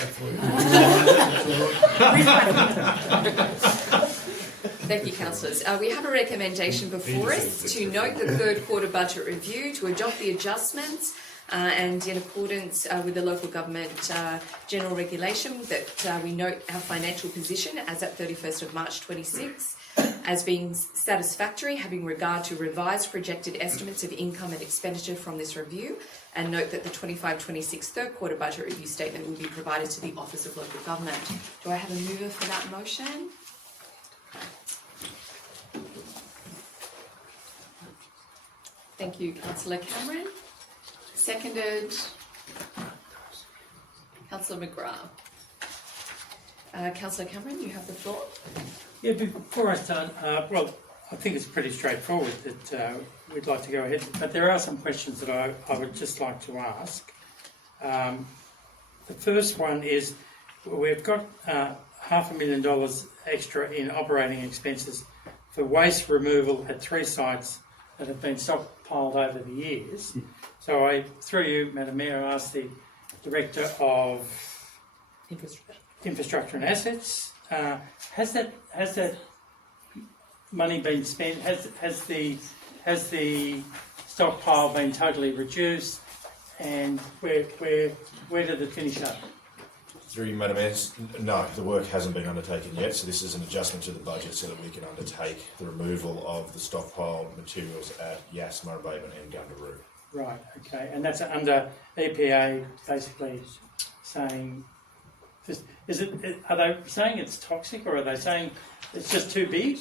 Thank you, councillors. We have a recommendation before us to note the third quarter budget review, to adopt the adjustments and in accordance with the local government general regulation that we note our financial position as at 31st of March 26 as being satisfactory, having regard to revised projected estimates of income and expenditure from this review, and note that the 25-26 third quarter budget review statement will be provided to the Office of Local Government. Do I have a mover for that motion? Thank you, Councillor Cameron. Seconded, Councillor McGrath. Councillor Cameron, you have the floor. Yeah, before I start, well, I think it's pretty straightforward that we'd like to go ahead, but there are some questions that I would just like to ask. The first one is, we've got $500,000 extra in operating expenses for waste removal at 3 sites that have been stockpiled over the years. So I, through you, Madam Mayor, asked the Director of Infrastructure and Assets, has that money been spent? Has the stockpile been totally reduced? And where did it finish up? Through you, Madam Mayor, no, the work hasn't been undertaken yet, so this is an adjustment to the budget so that we can undertake the removal of the stockpile materials at Yass, Murrabbaman and Gundaroo. Right, okay, and that's under EPA basically saying, are they saying it's toxic, or are they saying it's just too big?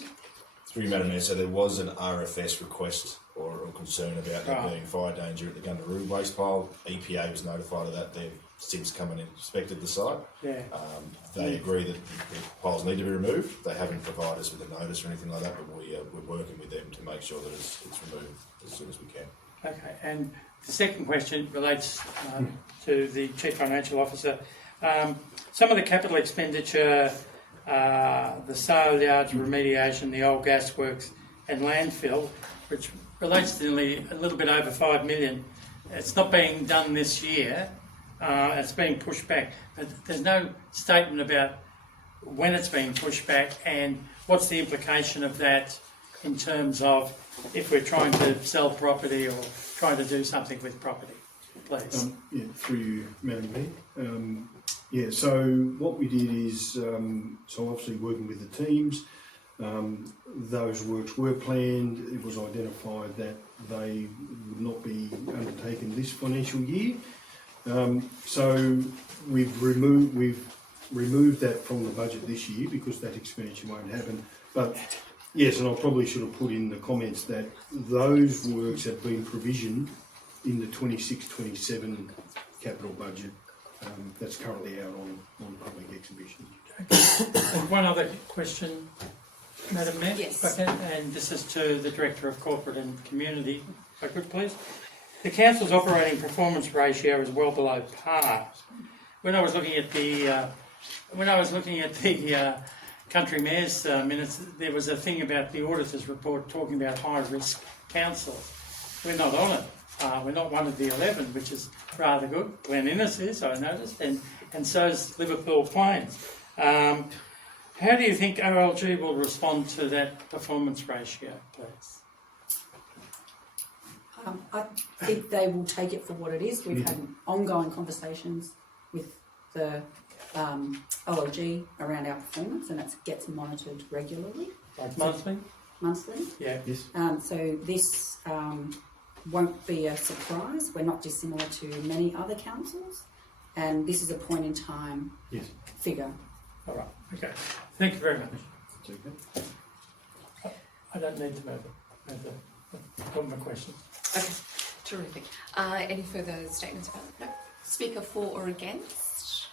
Through you, Madam Mayor, so there was an RFS request or concern about there being fire danger at the Gundaroo waste pile. EPA was notified of that. They've since come and inspected the site. Yeah. They agree that the piles need to be removed. They haven't provided us with a notice or anything like that, but we're working with them to make sure that it's removed as soon as we can. Okay, and the second question relates to the Chief Financial Officer. Some of the capital expenditure, the sale yards remediation, the old gas works and landfill, which relates to nearly a little bit over $5 million, it's not being done this year. It's being pushed back, but there's no statement about when it's being pushed back and what's the implication of that in terms of if we're trying to sell property or trying to do something with property, please. Through you, Madam Mayor. So what we did is, so obviously working with the teams, those works were planned. It was identified that they would not be undertaken this financial year. So we've removed that from the budget this year because that expenditure won't happen. But yes, and I probably should have put in the comments that those works have been provisioned in the 26-27 capital budget that's currently out on public exhibition. And one other question, Madam Mayor. Yes. And this is to the Director of Corporate and Community, if I could please. The council's operating performance ratio is well below par. When I was looking at the country mayor's minutes, there was a thing about the auditor's report talking about high-risk councils. We're not on it. We're not one of the 11, which is rather good. Glen Innes is, I noticed, and so is Liverpool Plains. How do you think OLG will respond to that performance ratio, please? I think they will take it for what it is. We've had ongoing conversations with the OLG around our performance, and it gets monitored regularly. Like monthly? Monthly. Yeah. Yes. So this won't be a surprise. We're not dissimilar to many other councils, and this is a point in time figure. All right. Okay. Thank you very much. It's okay. I don't need to move it. Got my question. Okay, terrific. Any further statements about it? No? Speaker for or against?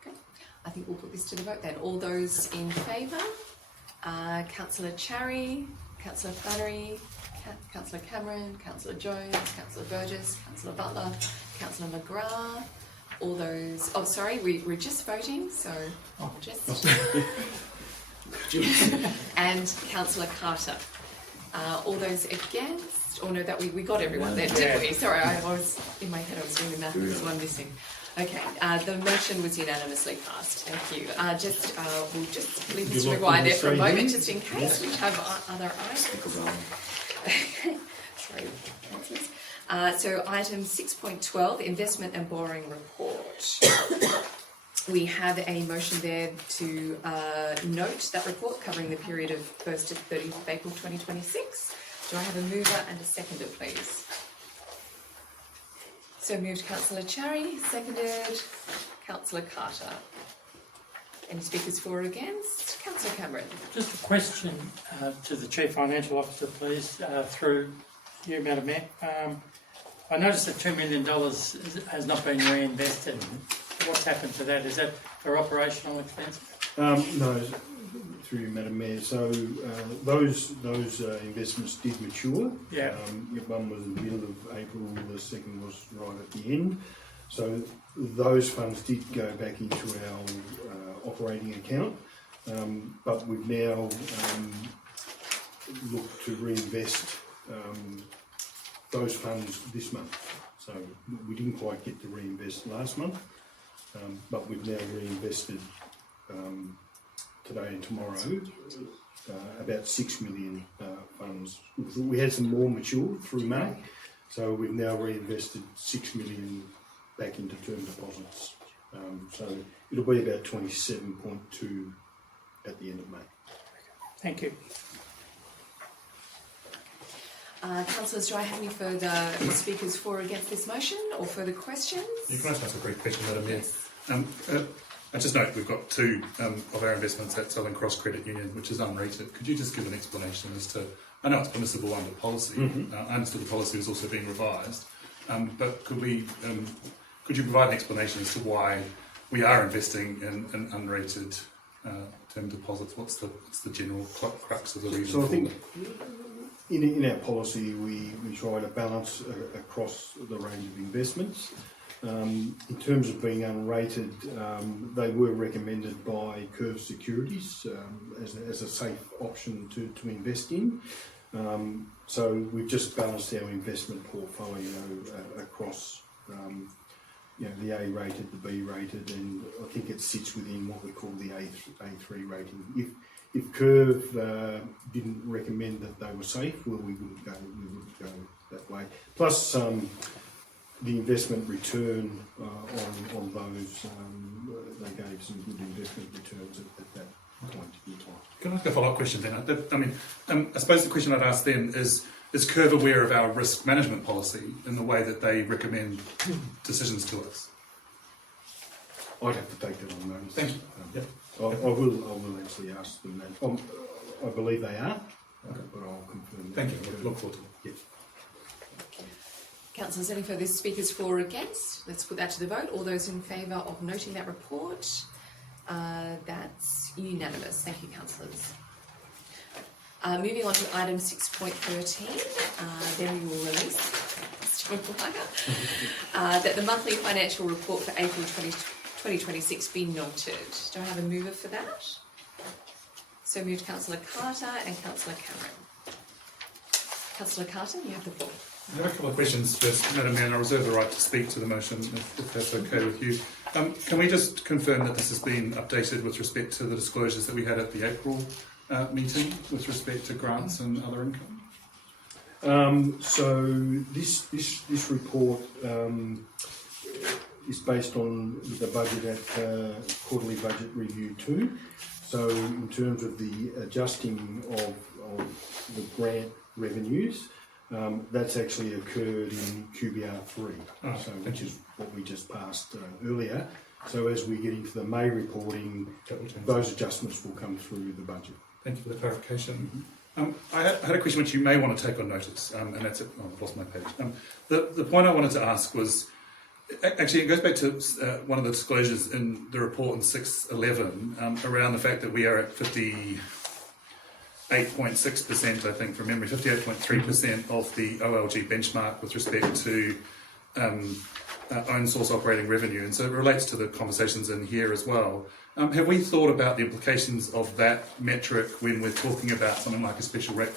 Okay, I think we'll put this to the vote then. All those in favour? Councillor Charry, Councillor Flannery, Councillor Cameron, Councillor Jones, Councillor Burgess, Councillor Butler, Councillor McGrath. All those... Oh, sorry, we're just voting, so just... and Councillor Carter. All those against? Oh no, that we got everyone there, didn't we? Sorry, I was in my head. I was doing the math. There's one missing. Okay, the motion was unanimously passed. Thank you. We'll just leave Mr. Maguire there for a moment, just in case we have other items. Sorry, councillors. So item 6.12, investment and borrowing report. We have a motion there to note that report covering the period of 1st to 30th of April 2026. Do I have a mover and a seconder, please? So moved Councillor Charry, seconded Councillor Carter. Any speakers for or against? Councillor Cameron. Just a question to the Chief Financial Officer, please, through you, Madam Mayor. I noticed that $2 million has not been reinvested. What's happened to that? Is that for operational expenses? No, through you, Madam Mayor. So those investments did mature. Yeah. One was in the middle of April, the second was right at the end. So those funds did go back into our operating account, but we've now looked to reinvest those funds this month. So we didn't quite get to reinvest last month. But we've now reinvested today and tomorrow about 6 million funds. We had some more mature through May, so we've now reinvested 6 million back into term deposits. So it'll be about 27.2 at the end of May. Thank you. Councillors, do I have any further speakers for or against this motion or further questions? You can ask a brief question, Madam Mayor. I just note we've got two of our investments at Southern Cross Credit Union, which is unrated. Could you just give an explanation as to, I know it's permissible under policy, I understood the policy was also being revised, but could you provide an explanation as to why we are investing in unrated term deposits? What's the general crux of the reason So I for think in our policy we try to balance across the range of investments. In terms of being unrated, they were recommended by Curve Securities as a safe option to invest in. So we've just balanced our investment portfolio across the A rated, the B rated, and I think it sits within what we call the A3 rating. If Curve didn't recommend that they were safe, well, we wouldn't go that way. Plus, the investment return on those, they gave some good investment returns at that point in time. Can I ask a follow-up question then? I suppose the question I'd ask then is Curve aware of our risk management policy in the way that they recommend decisions to us? I'd have to take that on notice. Thank you. Yep. I will actually ask them that. I believe they are, but I'll confirm that. Thank you. Look forward to it. Yes. Councillors, any further speakers for or against? Let's put that to the vote. All those in favour of noting that report? That's unanimous. Thank you, councillors. Moving on to item 6.13, then we will release Mr. Maguire, that the monthly financial report for April 2026 be noted. Do I have a mover for that? So moved Councillor Carter and Councillor Cameron. Councillor Carter, you have the floor. I have a couple of questions first, Madam Mayor, and I reserve the right to speak to the motion if that's okay with you. Can we just confirm that this has been updated with respect to the disclosures that we had at the April meeting with respect to grants and other income? So this report is based on the budget at quarterly budget review 2. So in terms of the adjusting of the grant revenues, that's actually occurred in QBR 3, which is what we just passed earlier. So as we get into the May reporting, those adjustments will come through the budget. Thank you for the clarification. I had a question which you may want to take on notice, and that's it. Oh, I've lost my page. The point I wanted to ask was, actually, it goes back to one of the disclosures in the report in 611 around the fact that we are at 58.6%, I think, from memory, 58.3% of the OLG benchmark with respect to own source operating revenue. And so it relates to the conversations in here as well. Have we thought about the implications of that metric when we're talking about something like a special rate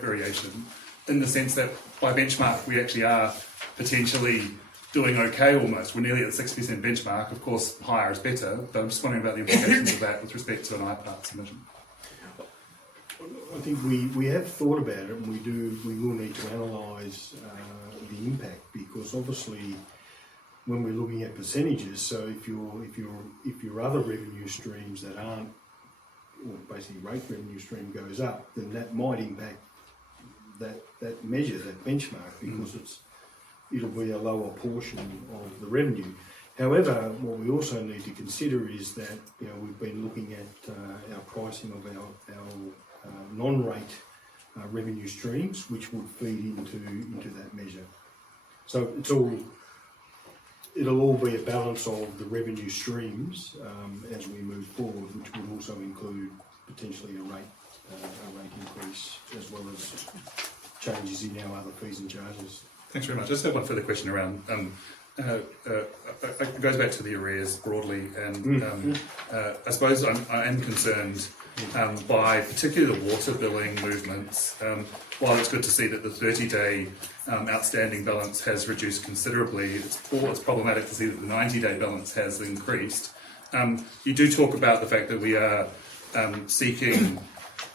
variation, in the sense that by benchmark we actually are potentially doing okay almost? We're nearly at the 60% benchmark. Of course, higher is better, but I'm just wondering about the implications of that with respect to an IPART submission. I think we have thought about it, and we will need to analyse the impact, because obviously when we're looking at percentages, so if your other revenue streams that aren't, or basically rate revenue stream goes up, then that might impact that measure, that benchmark, because it'll be a lower portion of the revenue. However, what we also need to consider is that we've been looking at our pricing of our non-rate revenue streams, which would feed into that measure. So it'll all be a balance of the revenue streams as we move forward, which would also include potentially a rate increase, as well as changes in our other fees and charges. Thanks very much. I just have one further question around. It goes back to the arrears broadly, and I suppose I am concerned by particularly the water billing movements. While it's good to see that the 30-day outstanding balance has reduced considerably, it's problematic to see that the 90-day balance has increased. You do talk about the fact that we are seeking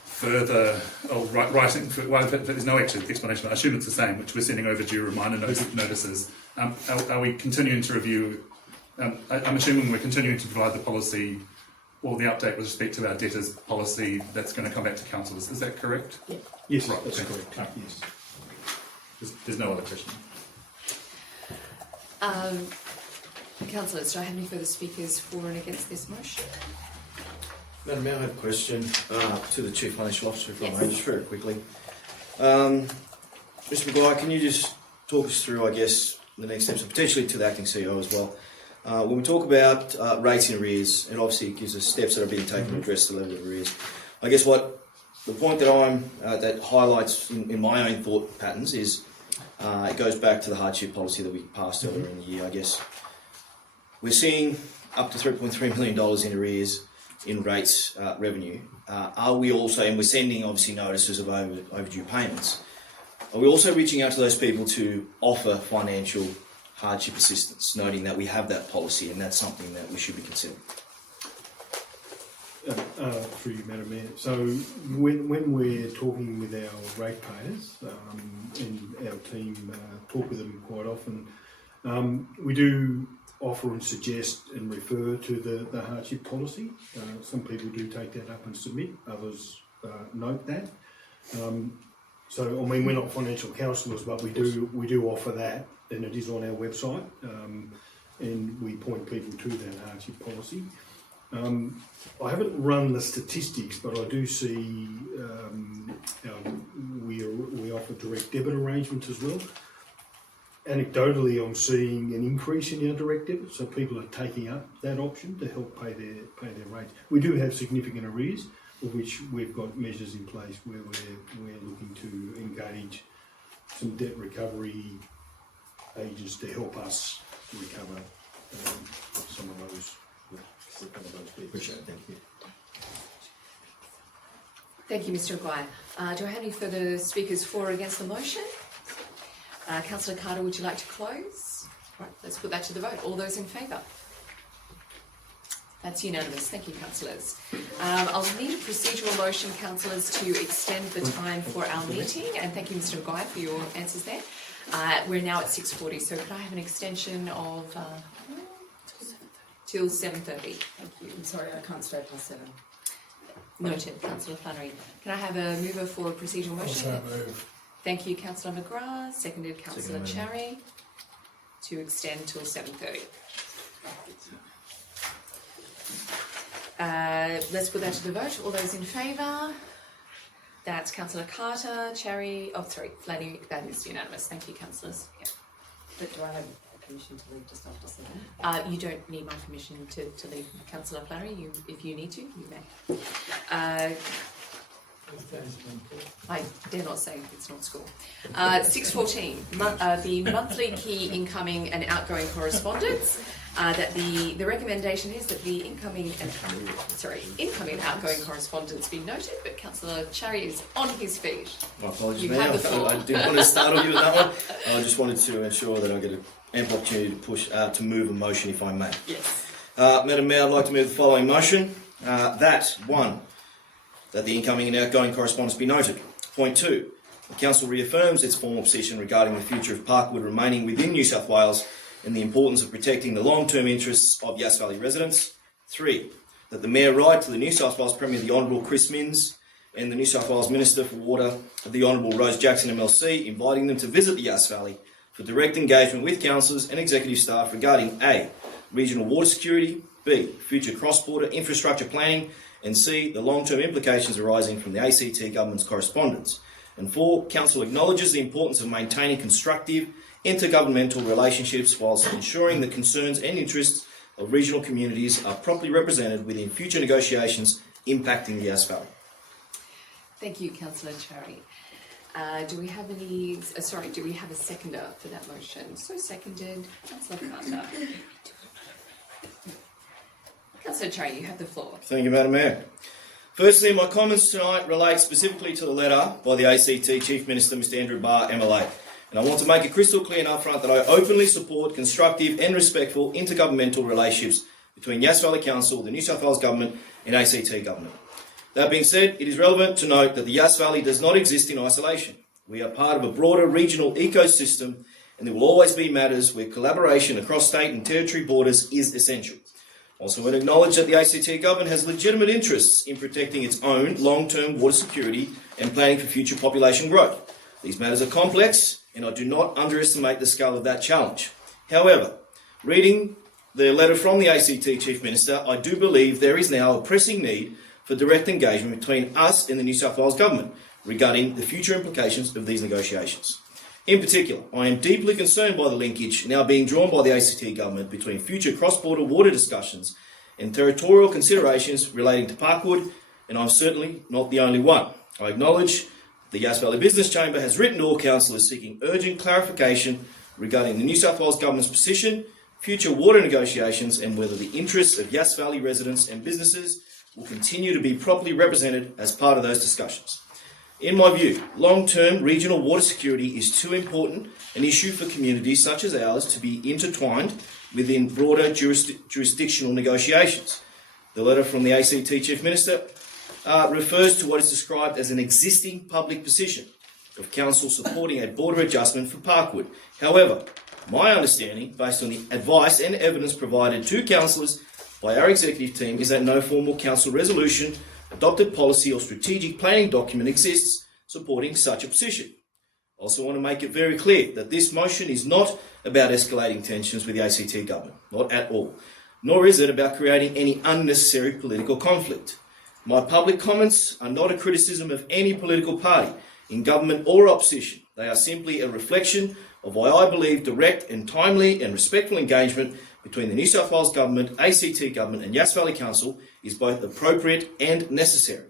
further, there's no actual explanation, I assume it's the same, which we're sending overdue reminder notices. Are we continuing to review, I'm assuming we're continuing to provide the policy or the update with respect to our debtors policy that's going to come back to council. Is that correct? Yeah. Yes, right, that's correct. Yes. There's no other question. Councillors, do I have any further speakers for and against this motion? Madam Mayor, I have a question to the Chief Financial Officer, if I may, just very quickly. Mr Maguire, can you just talk us through, I guess, the next steps, and potentially to the Acting CEO as well? When we talk about rates in arrears, it obviously gives us steps that are being taken to address the level of arrears. I guess the point that that highlights in my own thought patterns is it goes back to the hardship policy that we passed earlier in the year. I guess we're seeing up to $3.3 million in arrears in rates revenue. Are we also, and we're sending obviously notices of overdue payments, are we also reaching out to those people to offer financial hardship assistance, noting that we have that policy and that's something that we should be considering? Through you, Madam Mayor. So when we're talking with our ratepayers, and our team talk with them quite often, we do offer and suggest and refer to the hardship policy. Some people do take that up and submit, others note that. So, I mean, we're not financial counsellors, but we do offer that, and it is on our website, and we point people to that hardship policy. I haven't run the statistics, but I do see we offer direct debit arrangements as well. Anecdotally, I'm seeing an increase in our direct debit, so people are taking up that option to help pay their rates. We do have significant arrears, of which we've got measures in place where we're looking to engage some debt recovery agents to help us recover some of those. Appreciate it, thank you. Thank you, Mr. Maguire. Do I have any further speakers for or against the motion? Councillor Carter, would you like to close? Right, let's put that to the vote. All those in favour? That's unanimous. Thank you, councillors. I'll need a procedural motion, councillors, to extend the time for our meeting, and thank you, Mr. Maguire, for your answers there. We're now at 6:40, so could I have an extension of till 7:30? Thank you. I'm sorry, I can't stay past 7. Noted, Councillor Flannery. Can I have a mover for a procedural motion? Also move. Thank you, Councillor McGrath. Seconded, Councillor Second, Cherry, to extend till 7:30. Let's put that to the vote. All those in favour? That's Councillor Carter, Cherry, Flannery. That is unanimous. Thank you, councillors. Yeah. But do I have permission to leave just after 7? You don't need my permission to leave, Councillor Flannery. If you need to, you may. I dare not say it's not school. 6:14. The monthly key incoming and outgoing correspondence. That the recommendation is that the incoming and outgoing correspondence be noted. But Councillor Cherry is on his feet. My apologies, You Mayor. have the floor. I didn't want to start on you with that one. I just wanted to ensure that I get an ample opportunity to push to move a motion, if I may. Yes. Madam Mayor, I'd like to move the following motion. That the incoming and outgoing correspondence be noted. Point 2. The Council reaffirms its formal position regarding the future of Parkwood remaining within New South Wales and the importance of protecting the long-term interests of Yass Valley residents. 3. That the Mayor write to the New South Wales Premier, the Honourable Chris Minns, and the New South Wales Minister for Water, the Honourable Rose Jackson MLC, inviting them to visit the Yass Valley for direct engagement with councillors and executive staff regarding A. Regional water security, B. Future cross-border infrastructure planning, and C. The long-term implications arising from the ACT Government's correspondence. And 4. Council acknowledges the importance of maintaining constructive intergovernmental relationships whilst ensuring the concerns and interests of regional communities are properly represented within future negotiations impacting the Yass Valley. Thank you, Councillor Cherry. Do we have any? Do we have a seconder for that motion? So seconded, Councillor Carter. Councillor Cherry, you have the floor. Thank you, Madam Mayor. Firstly, my comments tonight relate specifically to the letter by the ACT Chief Minister, Mr Andrew Barr, MLA. And I want to make it crystal clear and upfront that I openly support constructive and respectful intergovernmental relationships between Yass Valley Council, the New South Wales Government and ACT Government. That being said, it is relevant to note that the Yass Valley does not exist in isolation. We are part of a broader regional ecosystem, and there will always be matters where collaboration across state and territory borders is essential. Also, I want to acknowledge that the ACT Government has legitimate interests in protecting its own long-term water security and planning for future population growth. These matters are complex, and I do not underestimate the scale of that challenge. However, reading the letter from the ACT Chief Minister, I do believe there is now a pressing need for direct engagement between us and the New South Wales Government regarding the future implications of these negotiations. In particular, I am deeply concerned by the linkage now being drawn by the ACT Government between future cross-border water discussions and territorial considerations relating to Parkwood, and I'm certainly not the only one. I acknowledge the Yass Valley Business Chamber has written to all councillors seeking urgent clarification regarding the New South Wales Government's position, future water negotiations, and whether the interests of Yass Valley residents and businesses will continue to be properly represented as part of those discussions. In my view, long-term regional water security is too important an issue for communities such as ours to be intertwined within broader jurisdictional negotiations. The letter from the ACT Chief Minister refers to what is described as an existing public position of Council supporting a border adjustment for Parkwood. However, my understanding, based on the advice and evidence provided to councillors by our executive team, is that no formal Council resolution, adopted policy or strategic planning document exists supporting such a position. I also want to make it very clear that this motion is not about escalating tensions with the ACT Government, not at all, nor is it about creating any unnecessary political conflict. My public comments are not a criticism of any political party in government or opposition. They are simply a reflection of why I believe direct and timely and respectful engagement between the New South Wales Government, ACT Government and Yass Valley Council is both appropriate and necessary.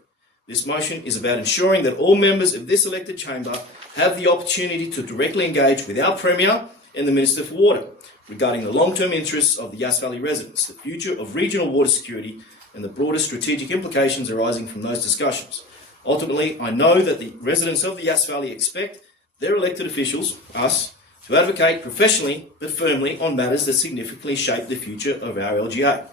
This motion is about ensuring that all members of this elected chamber have the opportunity to directly engage with our Premier and the Minister for Water regarding the long-term interests of the Yass Valley residents, the future of regional water security, and the broader strategic implications arising from those discussions. Ultimately, I know that the residents of the Yass Valley expect their elected officials, us, to advocate professionally but firmly on matters that significantly shape the future of our LGA.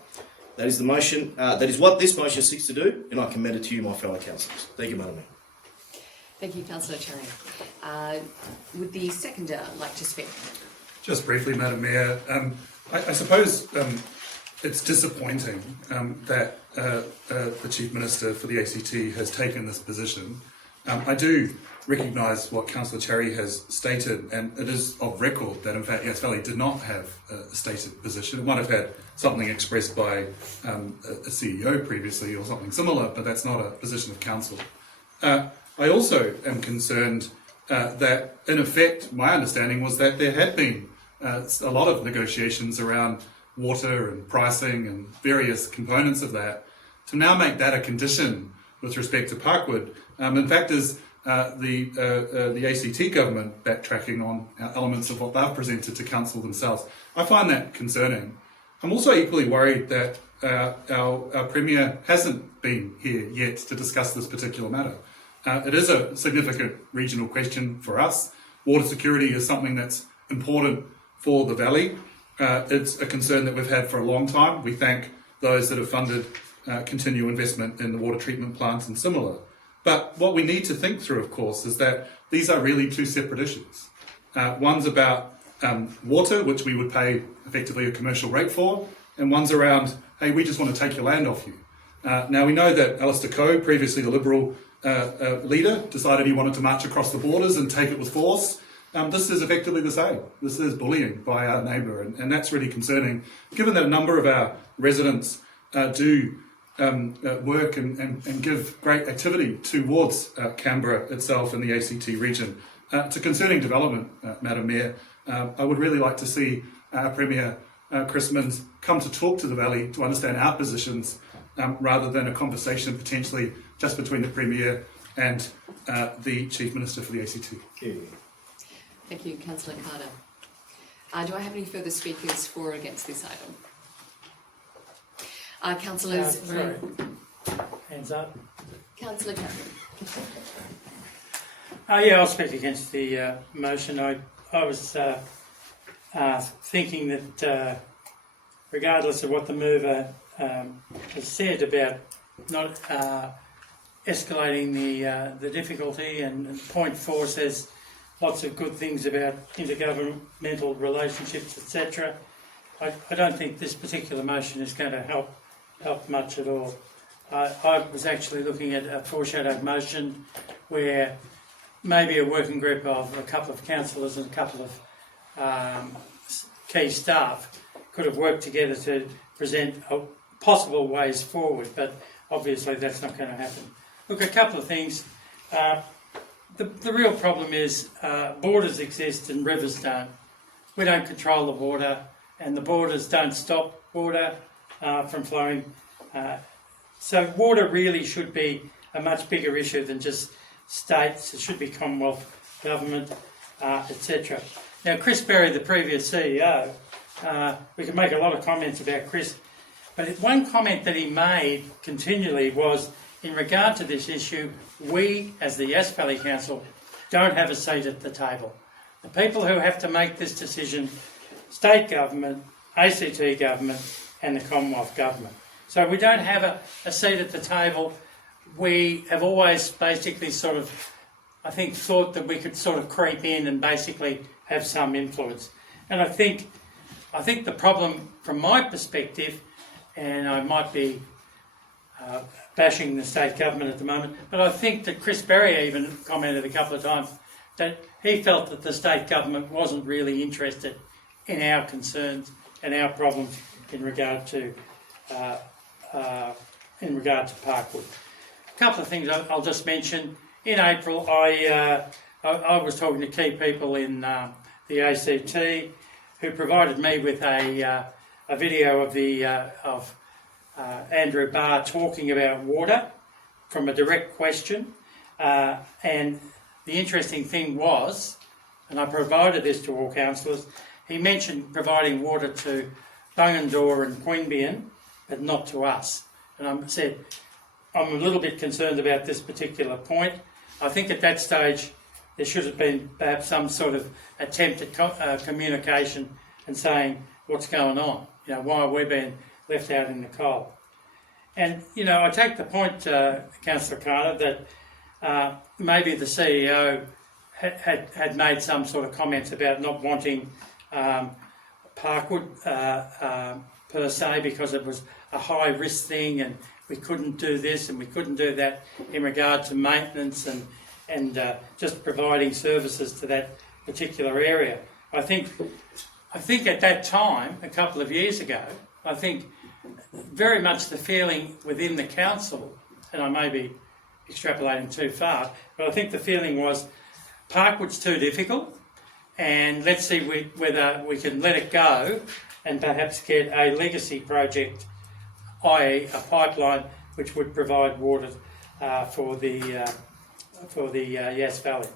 That is the motion. That is what this motion seeks to do, and I commend it to you, my fellow councillors. Thank you, Madam Mayor. Thank you, Councillor Cherry. Would the seconder like to speak? Just briefly, Madam Mayor, I suppose it's disappointing that the Chief Minister for the ACT has taken this position. I do recognise what Councillor Cherry has stated, and it is of record that in fact Yass Valley did not have a stated position. It might have had something expressed by a CEO previously or something similar, but that's not a position of council. I also am concerned that, in effect, my understanding was that there had been a lot of negotiations around water and pricing and various components of that. To now make that a condition with respect to Parkwood, in fact, is the ACT government backtracking on elements of what they've presented to council themselves. I find that concerning. I'm also equally worried that our Premier hasn't been here yet to discuss this particular matter. It is a significant regional question for us. Water security is something that's important for the Valley. It's a concern that we've had for a long time. We thank those that have funded continued investment in the water treatment plants and similar. But what we need to think through, of course, is that these are really two separate issues. One's about water, which we would pay effectively a commercial rate for, and one's around, hey, we just want to take your land off you. Now, we know that Alistair Coe, previously the Liberal leader, decided he wanted to march across the borders and take it with force. This is effectively the same. This is bullying by our neighbour, and that's really concerning, given that a number of our residents do work and give great activity towards Canberra itself and the ACT region. It's a concerning development, Madam Mayor. I would really like to see our Premier, Chris Minns, come to talk to the Valley to understand our positions rather than a conversation potentially just between the Premier and the Chief Minister for the ACT. Thank you, Councillor Carter. Do I have any further speakers for or against this item? Councillors... sorry. Hands up. Councillor Carter. Yeah, I'll speak against the motion. I was thinking that regardless of what the mover has said about not escalating the difficulty, and point 4 says lots of good things about intergovernmental relationships, etc. I don't think this particular motion is going to help much at all. I was actually looking at a foreshadowed motion where maybe a working group of a couple of councillors and a couple of key staff could have worked together to present possible ways forward, but obviously that's not going to happen. Look, a couple of things. The real problem is borders exist and rivers don't. We don't control the water, and the borders don't stop water from flowing. So water really should be a much bigger issue than just states. It should be Commonwealth government, etc. Now, Chris Berry, the previous CEO, we can make a lot of comments about Chris, but one comment that he made continually was, in regard to this issue, we, as the Yass Valley Council, don't have a seat at the table. The people who have to make this decision, state government, ACT government, and the Commonwealth government. So we don't have a seat at the table. We have always basically sort of, I think, thought that we could sort of creep in and basically have some influence. And I think the problem from my perspective, and I might be bashing the state government at the moment, but I think that Chris Berry even commented a couple of times that he felt that the state government wasn't really interested in our concerns and our problems in regard to Parkwood. A couple of things I'll just mention. In April, I was talking to key people in the ACT who provided me with a video of Andrew Barr talking about water from a direct question, and the interesting thing was, and I provided this to all councillors, he mentioned providing water to Bungendore and Queanbeyan, but not to us. And I said, I'm a little bit concerned about this particular point. I think at that stage there should have been perhaps some sort of attempt at communication and saying what's going on. You know, why are we being left out in the cold? And, you know, I take the point, Councillor Carter, that maybe the CEO had made some sort of comments about not wanting Parkwood per se, because it was a high risk thing and we couldn't do this and we couldn't do that in regard to maintenance and just providing services to that particular area. I think at that time, a couple of years ago, I think very much the feeling within the council, and I may be extrapolating too far, but I think the feeling was Parkwood's too difficult, and let's see whether we can let it go and perhaps get a legacy project, i.e. a pipeline which would provide water for the Yass Valley.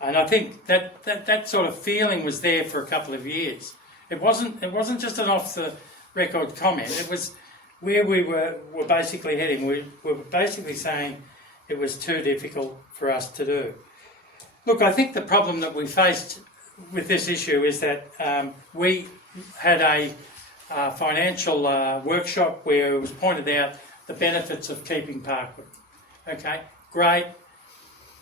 And I think that sort of feeling was there for a couple of years. It wasn't just an off the record comment. It was where we were basically heading. We were basically saying it was too difficult for us to do. Look, I think the problem that we faced with this issue is that we had a financial workshop where it was pointed out the benefits of keeping Parkwood. Okay, great.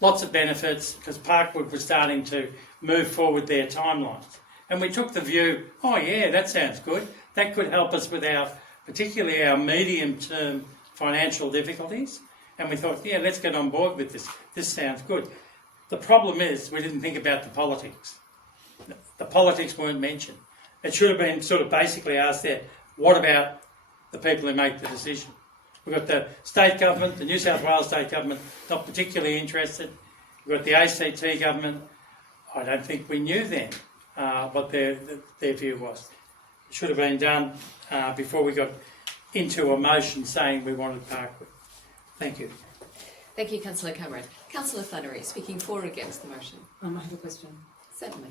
Lots of benefits, because Parkwood was starting to move forward their timelines. And we took the view, oh yeah, that sounds good. That could help us with particularly our medium-term financial difficulties. And we thought, yeah, let's get on board with this. This sounds good. The problem is we didn't think about the politics. The politics weren't mentioned. It should have been sort of basically asked there, what about the people who make the decision? We've got the state government, the New South Wales state government, not particularly interested. We've got the ACT government. I don't think we knew then what their view was. It should have been done before we got into a motion saying we wanted Parkwood. Thank you. Thank you, Councillor Cameron. Councillor Flannery, speaking for or against the motion? I have a question. Certainly.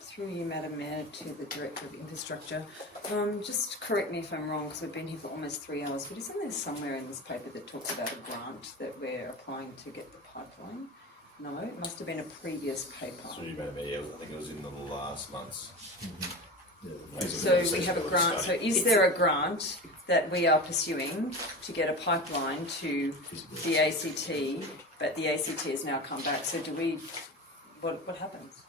Through you, Madam Mayor, to the Director of Infrastructure. Just correct me if I'm wrong, because we've been here for almost 3 hours, but isn't there somewhere in this paper that talks about a grant that we're applying to get the pipeline? No, it must have been a previous paper. Through you, Madam Mayor, I think it was in the last months. So we have a grant. So is there a grant that we are pursuing to get a pipeline to the ACT, but the ACT has now come back? So do we? What happens?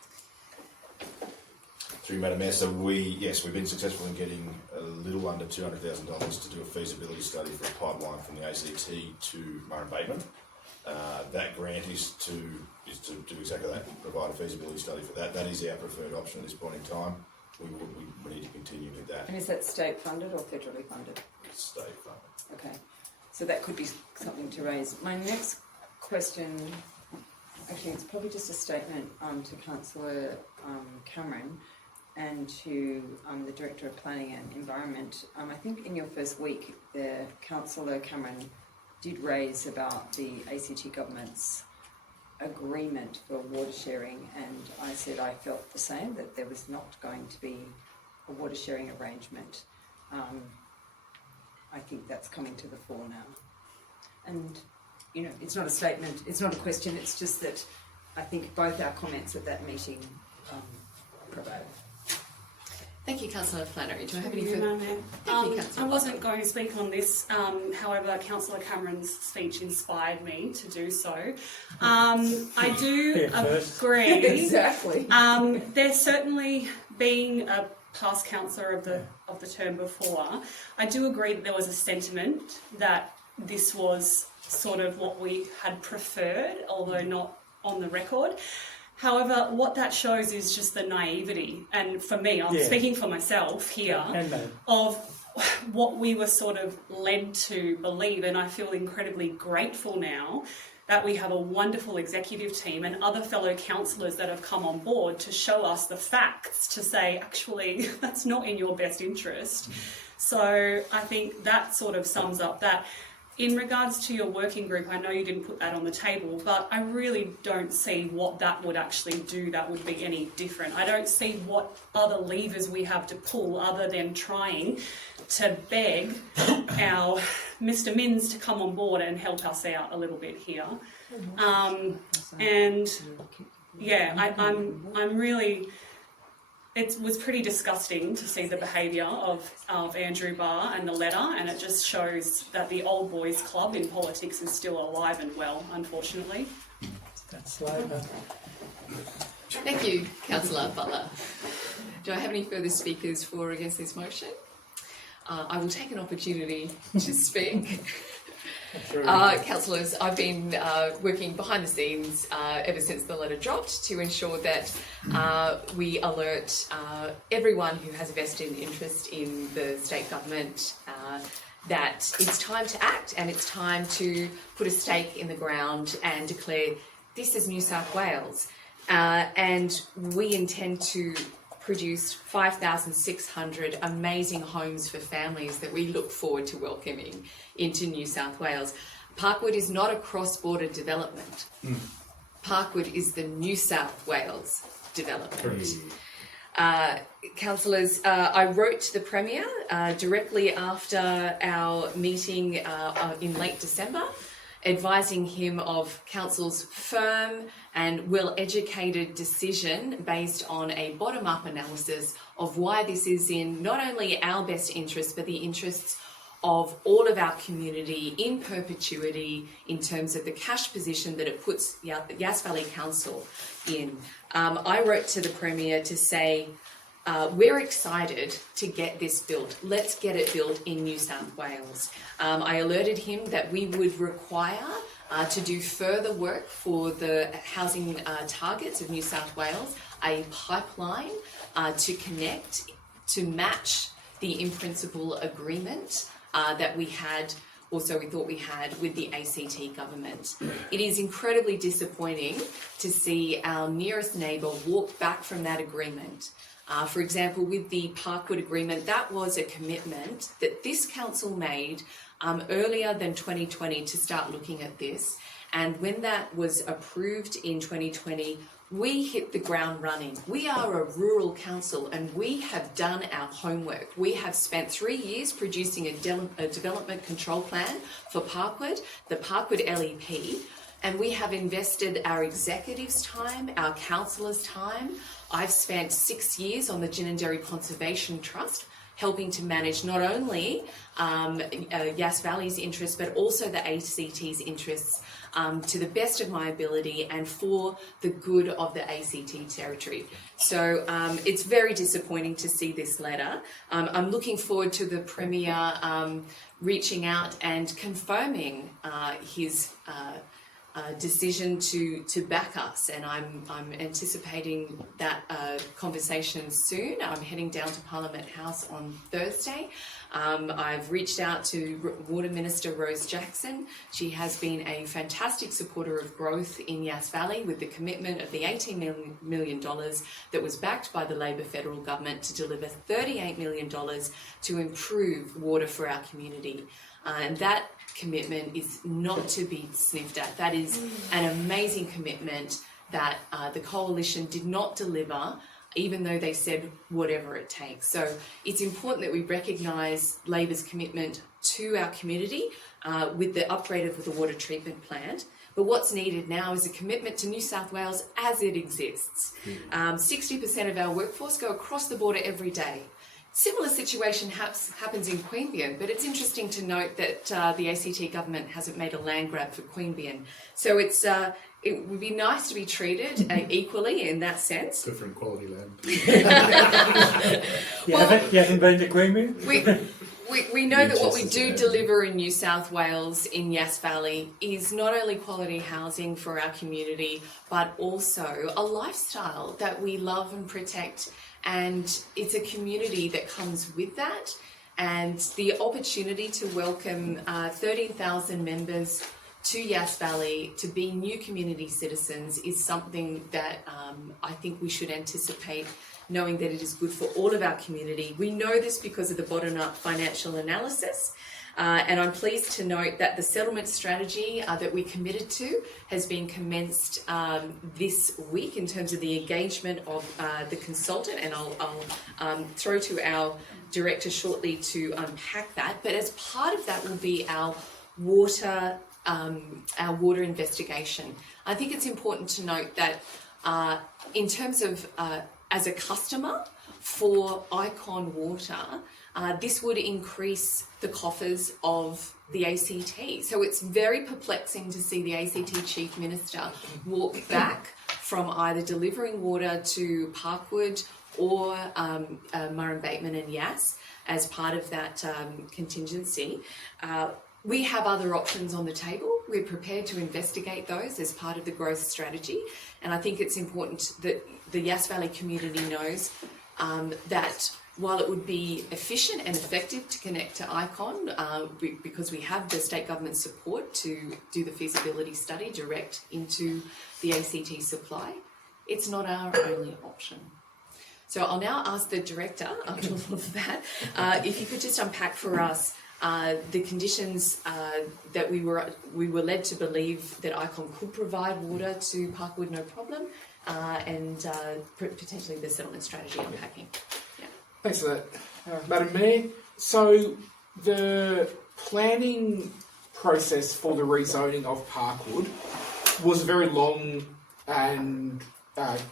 Through you, Madam Mayor, so we've been successful in getting a little under $200,000 to do a feasibility study for a pipeline from the ACT to Murray Bateman. That grant is to do exactly that, provide a feasibility study for that. That is our preferred option at this point in time. We need to continue with that. And is that state funded or federally funded? It's state funded. Okay, so that could be something to raise. My next question, actually, it's probably just a statement to Councillor Cameron and to the Director of Planning and Environment. I think in your first week, Councillor Cameron did raise about the ACT government's agreement for water sharing, and I said I felt the same, that there was not going to be a water sharing arrangement. I think that's coming to the fore now. And, you know, it's not a statement, it's not a question, it's just that I think both our comments at that meeting prevail. Thank you, Councillor Flannery. Do I have any Thank further? you, Thank you, Councillor. I wasn't going to speak on this, however, Councillor Cameron's speech inspired me to do so. I do agree. Exactly. There's certainly being a past councillor of the term before, I do agree that there was a sentiment that this was sort of what we had preferred, although not on the record. However, what that shows is just the naivety, and for me, I'm speaking for myself here, of what we were sort of led to believe, and I feel incredibly grateful now that we have a wonderful executive team and other fellow councillors that have come on board to show us the facts, to say, actually, that's not in your best interest. So I think that sort of sums up that. in regards to your working group, I know you didn't put that on the table, but I really don't see what that would actually do that would be any different. I don't see what other levers we have to pull other than trying to beg our Mr. Minns to come on board and help us out a little bit here. And yeah, I'm really... It was pretty disgusting to see the behaviour of Andrew Barr and the letter, and it just shows that the old boys club in politics is still alive and well, unfortunately. That's Labor. Thank you, Councillor Butler. Do I have any further speakers for or against this motion? I will take an opportunity to speak. Councillors, I've been working behind the scenes ever since the letter dropped to ensure that we alert everyone who has a vested interest in the state government that it's time to act and it's time to put a stake in the ground and declare this is New South Wales. And we intend to produce 5,600 amazing homes for families that we look forward to welcoming into New South Wales. Parkwood is not a cross-border development. Parkwood is the New South Wales development. Councillors, I wrote to the Premier directly after our meeting in late December, advising him of Council's firm and well-educated decision based on a bottom-up analysis of why this is in not only our best interest, but the interests of all of our community in perpetuity in terms of the cash position that it puts Yass Valley Council in. I wrote to the Premier to say, we're excited to get this built. Let's get it built in New South Wales. I alerted him that we would require to do further work for the housing targets of New South Wales, a pipeline to connect, to match the in-principle agreement that we had, also we thought we had with the ACT government. It is incredibly disappointing to see our nearest neighbour walk back from that agreement. For example, with the Parkwood agreement, that was a commitment that this council made earlier than 2020 to start looking at this. And when that was approved in 2020, we hit the ground running. We are a rural council and we have done our homework. We have spent 3 years producing a development control plan for Parkwood, the Parkwood LEP, and we have invested our executives' time, our councillors' time. I've spent 6 years on the Ginninderry Conservation Trust, helping to manage not only Yass Valley's interests, but also the ACT's interests to the best of my ability and for the good of the ACT territory. So it's very disappointing to see this letter. I'm looking forward to the Premier reaching out and confirming his decision to back us, and I'm anticipating that conversation soon. I'm heading down to Parliament House on Thursday. I've reached out to Water Minister Rose Jackson. She has been a fantastic supporter of growth in Yass Valley with the commitment of the $18 million that was backed by the Labor federal government to deliver $38 million to improve water for our community. And that commitment is not to be sniffed at. That is an amazing commitment that the Coalition did not deliver, even though they said whatever it takes. So it's important that we recognise Labor's commitment to our community with the upgrade of the water treatment plant. But what's needed now is a commitment to New South Wales as it exists. 60% of our workforce go across the border every day. Similar situation happens in Queanbeyan, but it's interesting to note that the ACT government hasn't made a land grab for Queanbeyan. So it would be nice to be treated equally in that sense. Different quality land. You haven't been to Queanbeyan? We know that what we do deliver in New South Wales, in Yass Valley, is not only quality housing for our community, but also a lifestyle that we love and protect. And it's a community that comes with that. And the opportunity to welcome 13,000 members to Yass Valley to be new community citizens is something that I think we should anticipate, knowing that it is good for all of our community. We know this because of the bottom-up financial analysis. And I'm pleased to note that the settlement strategy that we committed to has been commenced this week in terms of the engagement of the consultant, and I'll throw to our director shortly to unpack that. But as part of that will be our water investigation. I think it's important to note that in terms of as a customer for Icon Water, this would increase the coffers of the ACT. So it's very perplexing to see the ACT Chief Minister walk back from either delivering water to Parkwood or Murray Bateman and Yass as part of that contingency. We have other options on the table. We're prepared to investigate those as part of the growth strategy. And I think it's important that the Yass Valley community knows that while it would be efficient and effective to connect to Icon, because we have the state government support to do the feasibility study direct into the ACT supply, it's not our only option. So I'll now ask the director, after all of that, if you could just unpack for us the conditions that we were led to believe that Icon could provide water to Parkwood, no problem, and potentially the settlement strategy unpacking. Yeah. Thanks for that, Madam Mayor. So the planning process for the rezoning of Parkwood was a very long and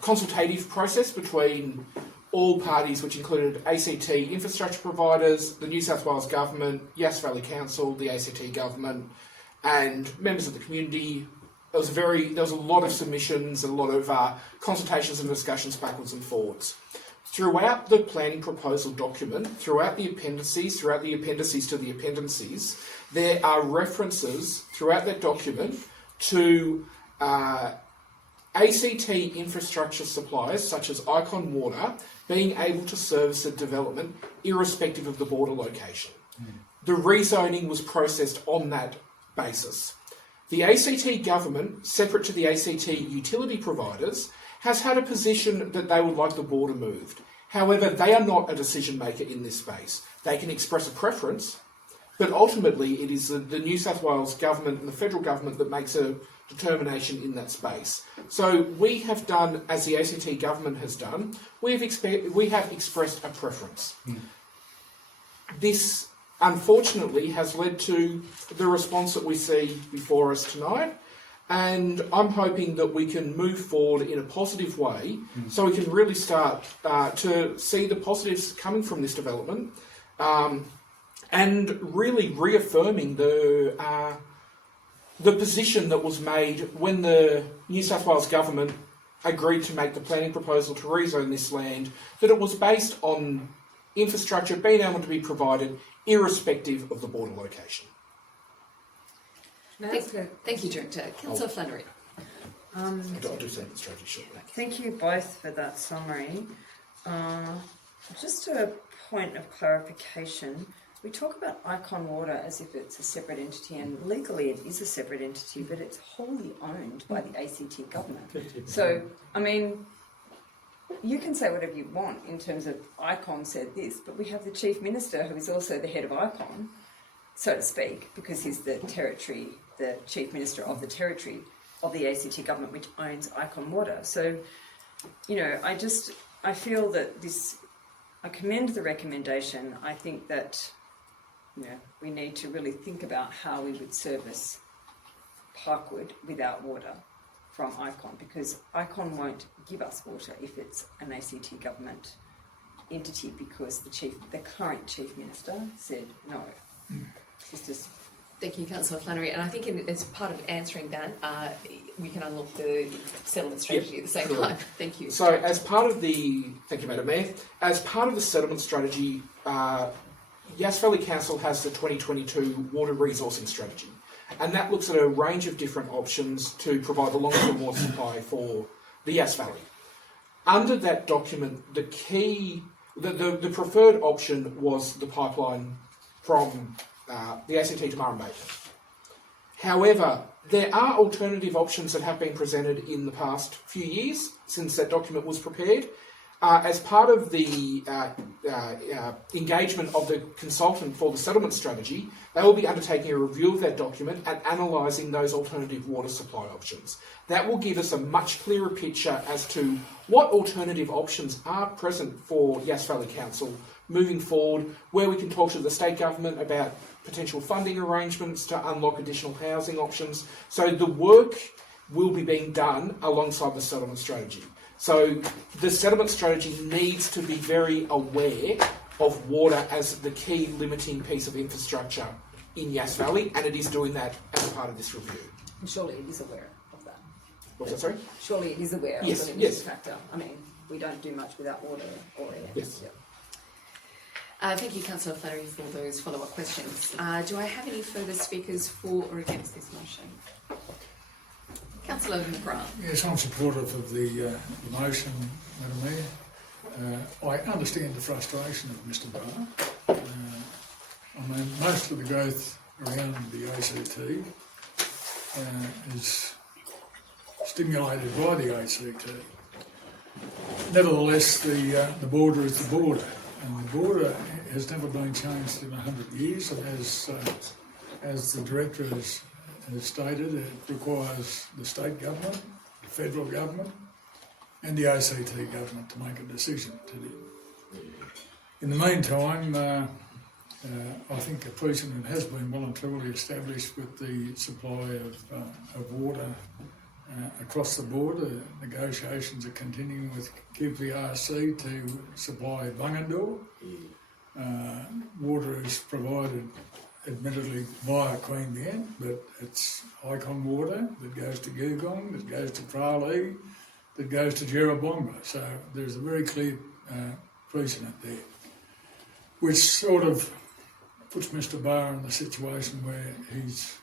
consultative process between all parties, which included ACT infrastructure providers, the New South Wales Government, Yass Valley Council, the ACT Government, and members of the community. There was a lot of submissions, a lot of consultations and discussions backwards and forwards. Throughout the planning proposal document, throughout the appendices to the appendices, there are references throughout that document to ACT infrastructure suppliers such as Icon Water being able to service a development irrespective of the border location. The rezoning was processed on that basis. The ACT government, separate to the ACT utility providers, has had a position that they would like the border moved. However, they are not a decision maker in this space. They can express a preference, but ultimately it is the New South Wales government and the federal government that makes a determination in that space. So we have done, as the ACT government has done, we have expressed a preference. This, unfortunately, has led to the response that we see before us tonight, and I'm hoping that we can move forward in a positive way so we can really start to see the positives coming from this development, and really reaffirming the position that was made when the New South Wales Government agreed to make the planning proposal to rezone this land, that it was based on infrastructure being able to be provided irrespective of the border location. Thank you, Director. Councillor Flannery. I'll do the strategy shortly. Thank you both for that summary. Just a point of clarification. We talk about Icon Water as if it's a separate entity, and legally it is a separate entity, but it's wholly owned by the ACT government. So, I mean, you can say whatever you want in terms of Icon said this, but we have the Chief Minister who is also the head of Icon, so to speak, because he's the Chief Minister of the territory of the ACT government, which owns Icon Water. So, I feel that I commend the recommendation. I think that we need to really think about how we would service Parkwood without water from Icon, because Icon won't give us water if it's an ACT government entity, because the current Chief Minister said no. Thank you, Councillor Flannery. And I think as part of answering that, we can unlock the settlement strategy at the same time. Thank you. So, thank you, Madam Mayor. As part of the settlement strategy, Yass Valley Council has the 2022 water resourcing strategy, and that looks at a range of different options to provide the long-term water supply for the Yass Valley. Under that document, the preferred option was the pipeline from the ACT to Murray Bateman. However, there are alternative options that have been presented in the past few years since that document was prepared. As part of the engagement of the consultant for the settlement strategy, they will be undertaking a review of that document and analysing those alternative water supply options. That will give us a much clearer picture as to what alternative options are present for Yass Valley Council moving forward, where we can talk to the state government about potential funding arrangements to unlock additional housing options. So the work will be being done alongside the settlement strategy. So the settlement strategy needs to be very aware of water as the key limiting piece of infrastructure in Yass Valley, and it is doing that as part of this review. Surely it is aware of that. What's that, sorry? Surely it is aware Yes, of the yes. factor. I mean, we don't do much without water or air. Yes. Yep. Thank you, Councillor Flannery, for those follow-up questions. Do I have any further speakers for or against this motion? Councillor McGrath. Yes, I'm supportive of the motion, Madam Mayor. I understand the frustration of Mr. Barr. I mean, most of the growth around the ACT is stimulated by the ACT. Nevertheless, the border is the border, and the border has never been changed in 100 years. And as the Director has stated, it requires the state government, the federal government, and the ACT government to make a decision to do. In the meantime, I think a precedent has been well and truly established with the supply of water across the border. Negotiations are continuing with QPRC to supply Bungendore. Water is provided admittedly via Queanbeyan, but it's Icon water that goes to Googong, that goes to Pralee, that goes to Jerrabomba. So there's a very clear precedent there, which sort of puts Mr. Barr in the situation where he's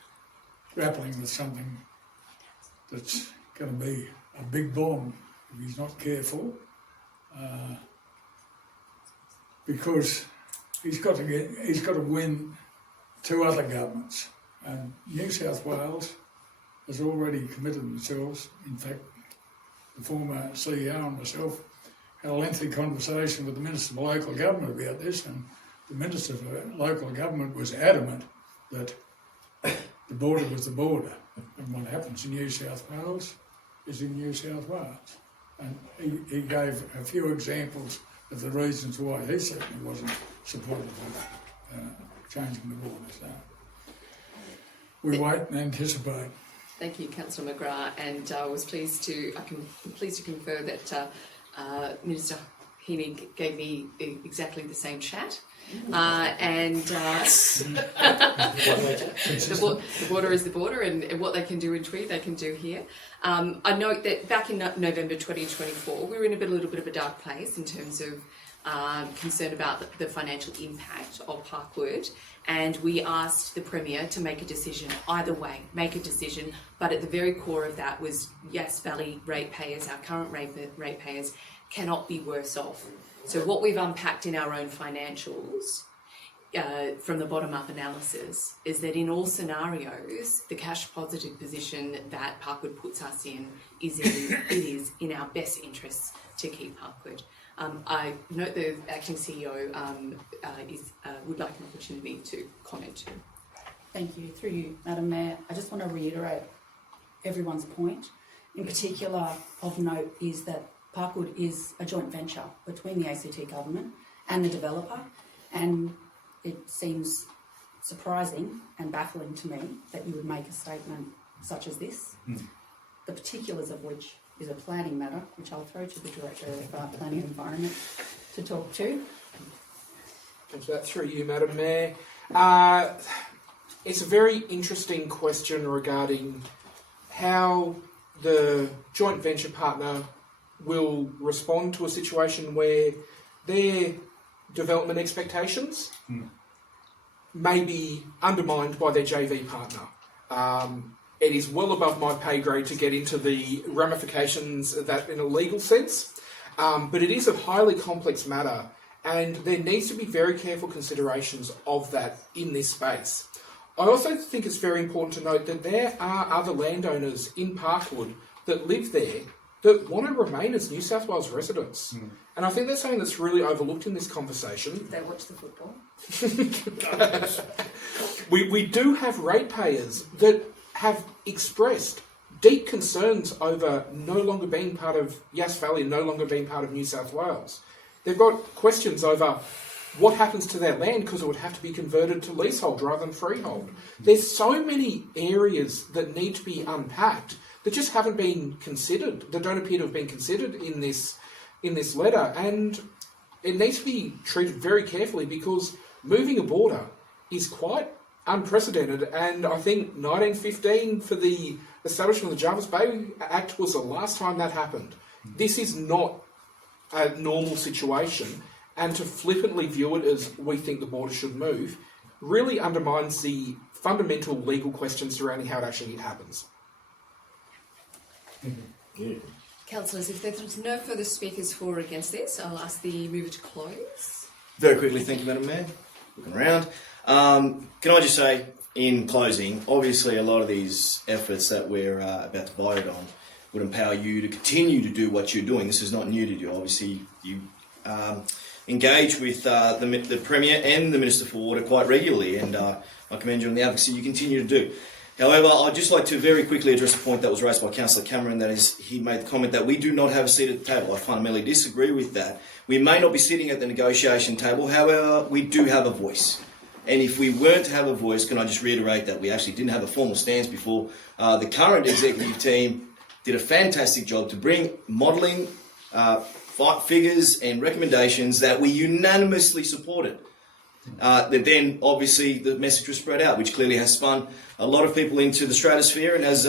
grappling with something that's going to be a big bomb if he's not careful, because he's got to win two other governments, and New South Wales has already committed themselves. In fact, the former CEO and myself had a lengthy conversation with the Minister for Local Government about this, and the Minister for Local Government was adamant that the border was the border, and what happens in New South Wales is in New South Wales. And he gave a few examples of the reasons why he certainly wasn't supportive of changing the border. So we wait and anticipate. Thank you, Councillor McGrath, and I was pleased to confer that Minister Healy gave me exactly the same chat. The border is the border, and what they can do in Tweed, they can do here. I note that back in November 2024, we were in a little bit of a dark place in terms of concern about the financial impact of Parkwood, and we asked the Premier to make a decision either way, but at the very core of that was Yass Valley ratepayers, our current ratepayers, cannot be worse off. So what we've unpacked in our own financials from the bottom-up analysis is that in all scenarios, the cash positive position that Parkwood puts us in is in our best interests to keep Parkwood. I note the acting CEO would like an opportunity to comment too. Thank you. Through you, Madam Mayor, I just want to reiterate everyone's point. In particular, of note is that Parkwood is a joint venture between the ACT government and the developer, and it seems surprising and baffling to me that you would make a statement such as this, the particulars of which is a planning matter, which I'll throw to the Director of Planning and Environment to talk to. Comes back through you, Madam Mayor. It's a very interesting question regarding how the joint venture partner will respond to a situation where their development expectations may be undermined by their JV partner. It is well above my pay grade to get into the ramifications of that in a legal sense, but it is a highly complex matter, and there needs to be very careful considerations of that in this space. I also think it's very important to note that there are other landowners in Parkwood that live there that want to remain as New South Wales residents. And I think that's something that's really overlooked in this conversation. They watch the football. We do have ratepayers that have expressed deep concerns over no longer being part of Yass Valley, no longer being part of New South Wales. They've got questions over what happens to their land because it would have to be converted to leasehold rather than freehold. There's so many areas that need to be unpacked that just haven't been considered, that don't appear to have been considered in this letter, and it needs to be treated very carefully because moving a border is quite unprecedented, and I think 1915 for the establishment of the Jervis Bay Act was the last time that happened. This is not a normal situation, and to flippantly view it as we think the border should move really undermines the fundamental legal questions surrounding how it actually happens. Yeah. Councillors, if there's no further speakers for or against this, I'll ask the mover to close. Very quickly, thank you, Madam Mayor. Looking around. Can I just say, in closing, obviously a lot of these efforts that we're about to vote on would empower you to continue to do what you're doing. This is not new to you. Obviously, you engage with the Premier and the Minister for Water quite regularly, and I commend you on the advocacy you continue to do. However, I'd just like to very quickly address a point that was raised by Councillor Cameron, that is, he made the comment that we do not have a seat at the table. I fundamentally disagree with that. We may not be sitting at the negotiation table, however, we do have a voice. And if we weren't to have a voice, can I just reiterate that we actually didn't have a formal stance before. The current executive team did a fantastic job to bring modelling figures and recommendations that we unanimously supported. That then, obviously, the message was spread out, which clearly has spun a lot of people into the stratosphere and has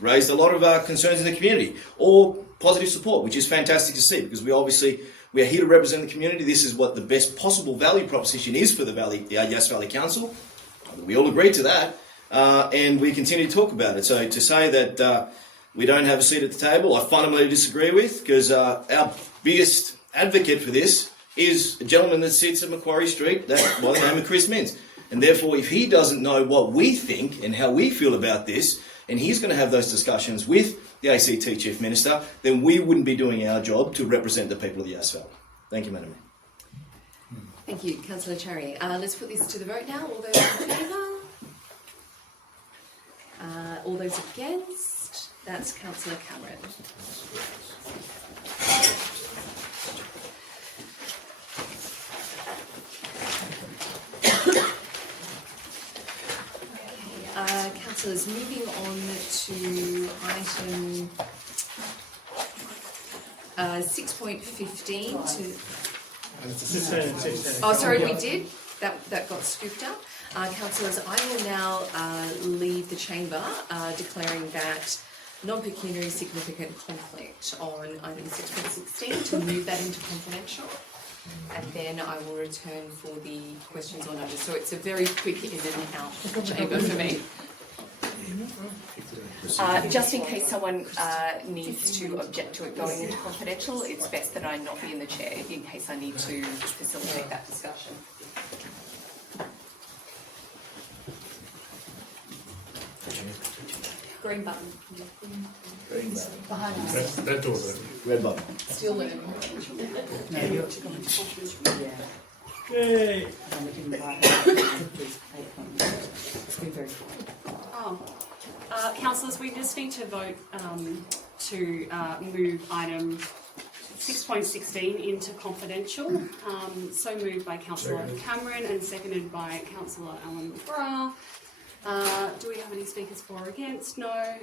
raised a lot of concerns in the community, or positive support, which is fantastic to see, because we are here to represent the community. This is what the best possible value proposition is for the Yass Valley Council. We all agree to that, and we continue to talk about it. So to say that we don't have a seat at the table, I fundamentally disagree with, because our biggest advocate for this is a gentleman that sits at Macquarie Street by the name of Chris Mintz. And therefore, if he doesn't know what we think and how we feel about this, and he's going to have those discussions with the ACT Chief Minister, then we wouldn't be doing our job to represent the people of the Yass Valley. Thank you, Madam Mayor. Thank you, Councillor Cherry. Let's put this to the vote now. All those in favour? All those against? That's Councillor Cameron. Councillors, moving on to item 6.15 Oh, sorry, we did. That got scooped up. Councillors, I will now leave the chamber declaring that non-pecuniary significant conflict on item 6.16 to move that into confidential. And then I will return for the questions or notice. So it's a very quick in and out chamber for me. Just in case someone needs to object to it going into confidential, it's best that I not be in the chair in case I need to facilitate that discussion. Green button. Green button. Behind us. That door's open. Red button. Still learning. No, you're Yay. Councillors, we just need to vote to move item 6.16 into confidential. So moved by Councillor Cameron and seconded by Councillor Alan McGrath. Do we have any speakers for or against? No.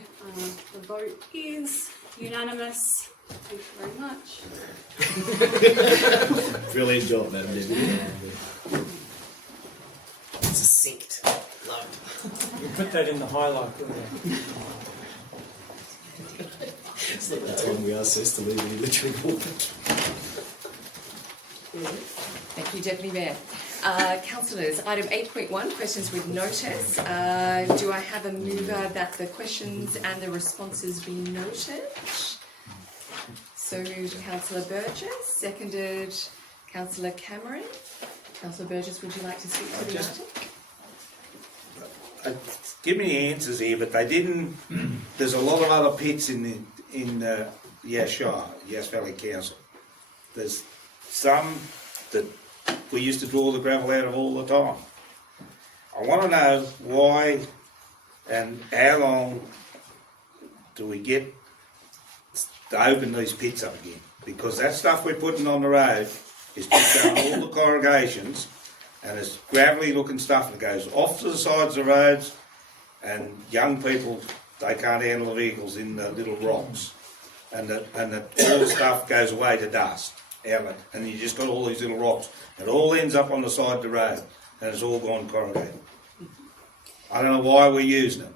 The vote is unanimous. Thank you very much. Brilliant job, Madam Deputy. Succinct. Love You put that in the highlight, wouldn't you? It's not the time we asked us to leave the literary book. Thank you, Deputy Mayor. Councillors, item 8.1, questions with notice. Do I have a mover that the questions and the responses be noted? So moved, Councillor Burgess. Seconded, Councillor Cameron. Councillor Burgess, would you like to speak to the matter? Give me the answers here, but they didn't. There's a lot of other pits in in Yass Valley Council, there's some that we used to draw the gravel out of all the time. I want to know why and how long do we get to open these pits up again? Because that stuff we're putting on the road is just going all the corrugations, and it's gravelly looking stuff that goes off to the sides of the roads, and young people, they can't handle the vehicles in the little rocks, and all the stuff goes away to dust, outlet, and you just got all these little rocks. It all ends up on the side of the road, and it's all gone corrugated. I don't know why we're using them.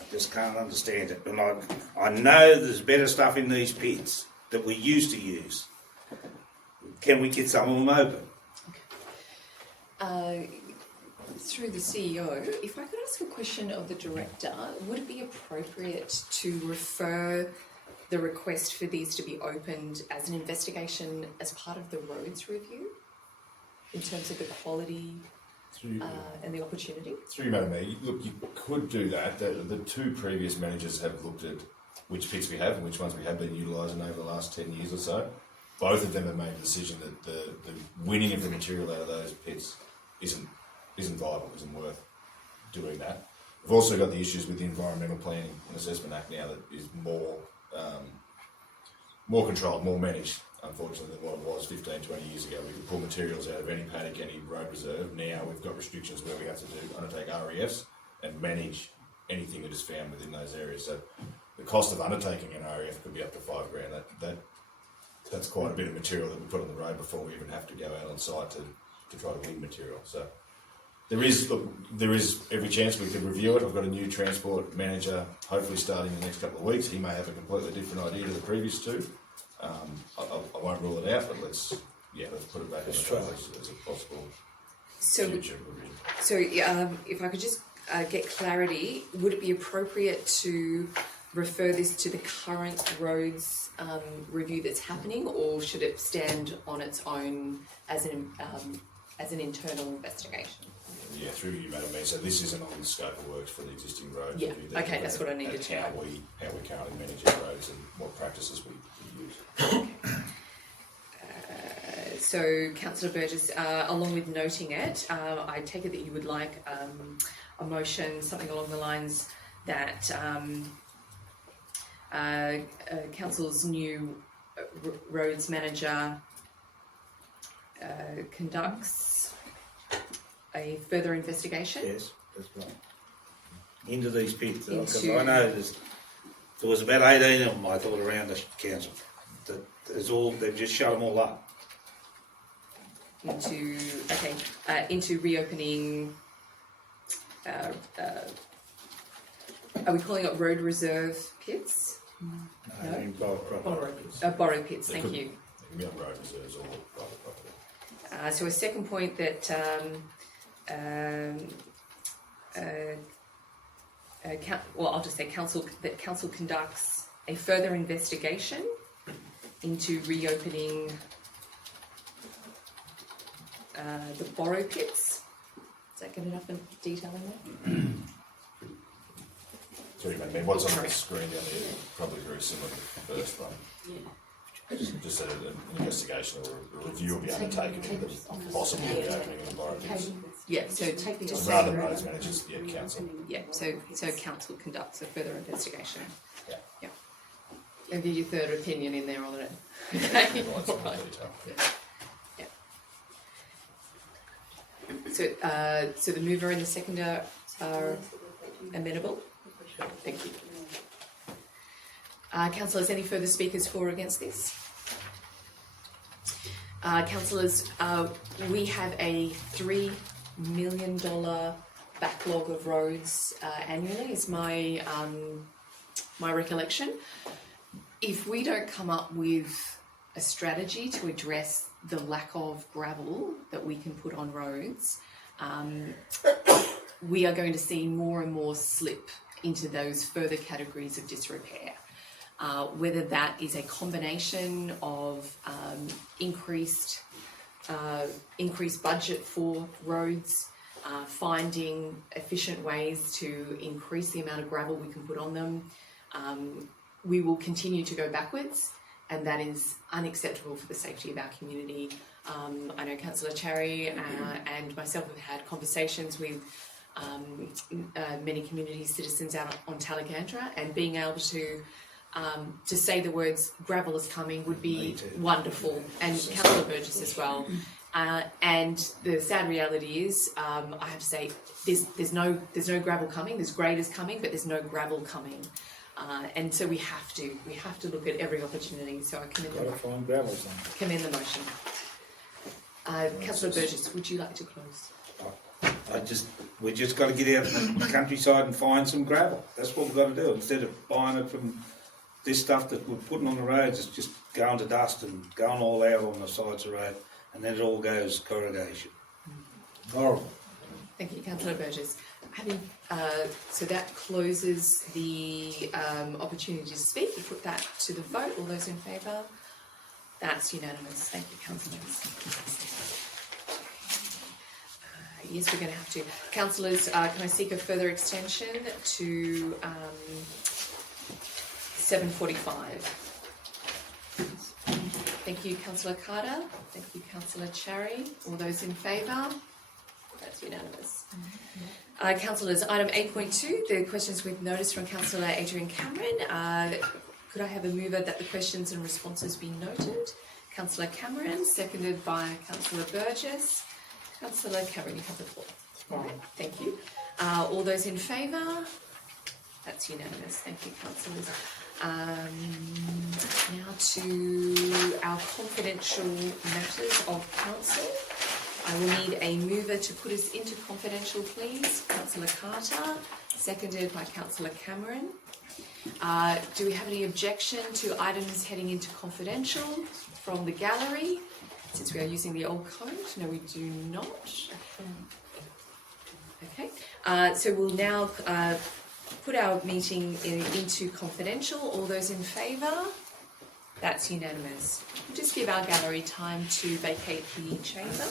I just can't understand it. And I know there's better stuff in these pits that we used to use. Can we get some of them open? Through the CEO, if I could ask a question of the director, would it be appropriate to refer the request for these to be opened as an investigation as part of the roads review, in terms of the quality and the opportunity? Through you, Madam Mayor, look, you could do that. The two previous managers have looked at which pits we have and which ones we have been utilising over the last 10 years or so. Both of them have made the decision that the winning of the material out of those pits isn't viable, isn't worth doing that. We've also got the issues with the Environmental Planning and Assessment Act now that is more controlled, more managed, unfortunately, than what it was 15, 20 years ago. We could pull materials out of any paddock, any road reserve. Now we've got restrictions where we have to undertake REFs and manage anything that is found within those areas. So the cost of undertaking an REF could be up to $5,000. That's quite a bit of material that we put on the road before we even have to go out on site to try to win material. So there is every chance we could review it. I've got a new transport manager, hopefully starting in the next couple of weeks. He may have a completely different idea to the previous two. I won't rule it out, but let's put it back on the table as a possible future provision. So if I could just get clarity, would it be appropriate to refer this to the current roads review that's happening, or should it stand on its own as an internal investigation? Yeah, through you, Madam Mayor. So this isn't on the scope of works for the existing roads. Yeah, okay, that's what I needed to know. How we currently manage our roads and what practices we use. So, Councillor Burgess, along with noting it, I take it that you would like a motion, something along the lines that Council's new roads manager conducts a further investigation. Yes, that's right. Into these pits, because I know there was about 18 of them, I thought, around the council. They've just shut them all up. Into reopening. Are we calling it road reserve pits? No? Borrow pits. Thank you. It can be on road reserves or private property. So a second point that I'll just say council conducts a further investigation into reopening the borrow pits. Does that get enough detail in there? Sorry, Madam, what's on the screen down there probably very similar to the first one. Yeah. Just an investigation or a review will be undertaken into the possible reopening of the borrow pits. Yeah, so just rather than roads managers, council. Yeah, so council conducts a further investigation. Yeah. And give your third opinion in there on it. Okay. Yeah. So the mover and the seconder are amenable. Thank you. Councillors, any further speakers for or against this? Councillors, we have a $3 million backlog of roads annually, is my recollection. If we don't come up with a strategy to address the lack of gravel that we can put on roads, we are going to see more and more slip into those further categories of disrepair. Whether that is a combination of increased budget for roads, finding efficient ways to increase the amount of gravel we can put on them, we will continue to go backwards, and that is unacceptable for the safety of our community. I know Councillor Cherry and myself have had conversations with many community citizens out on Talagandra, and being able to say the words "gravel is coming" would be wonderful, and Councillor Burgess as well. And the sad reality is, I have to say, there's no gravel coming. There's graders coming, but there's no gravel coming. And so we have to look at every opportunity. So I commend the motion. Councillor Burgess, would you like to close? We just got to get out in the countryside and find some gravel. That's what we've got to do. Instead of buying it from this stuff that we're putting on the roads, it's just going to dust and going all out on the sides of the road, and then it all goes corrugation. Horrible. Thank you, Councillor Burgess. So that closes the opportunity to speak. We put that to the vote. All those in favour? That's unanimous. Thank you, councillors. Yes, we're going to have to. Councillors, can I seek a further extension to 7:45? Thank you, Councillor Carter. Thank you, Councillor Cherry. All those in favour? That's unanimous. Councillors, item 8.2, the questions with notice from Councillor Adrian Cameron. Could I have a mover that the questions and responses be noted? Councillor Cameron, seconded by Councillor Burgess. Councillor Cameron, you have the floor. Right, thank you. All those in favour? That's unanimous. Thank you, councillors. Now to our confidential matters of council. I will need a mover to put us into confidential, please. Councillor Carter, seconded by Councillor Cameron. Do we have any objection to items heading into confidential from the gallery? Since we are using the old code, no, we do not. Okay, so we'll now put our meeting into confidential. All those in favour? That's unanimous. We'll just give our gallery time to vacate the chamber.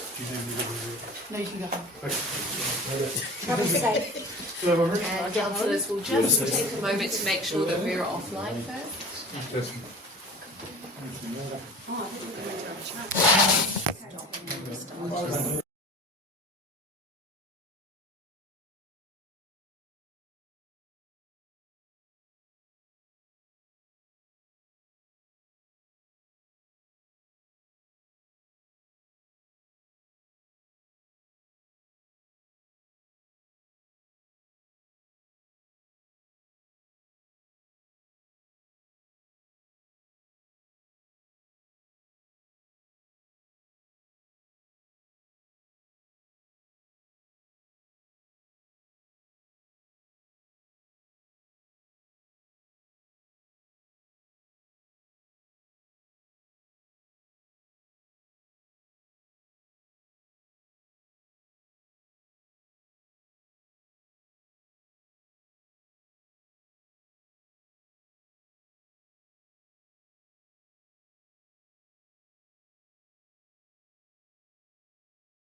No, you can go home. And councillors will just take a moment to make sure that we're offline first.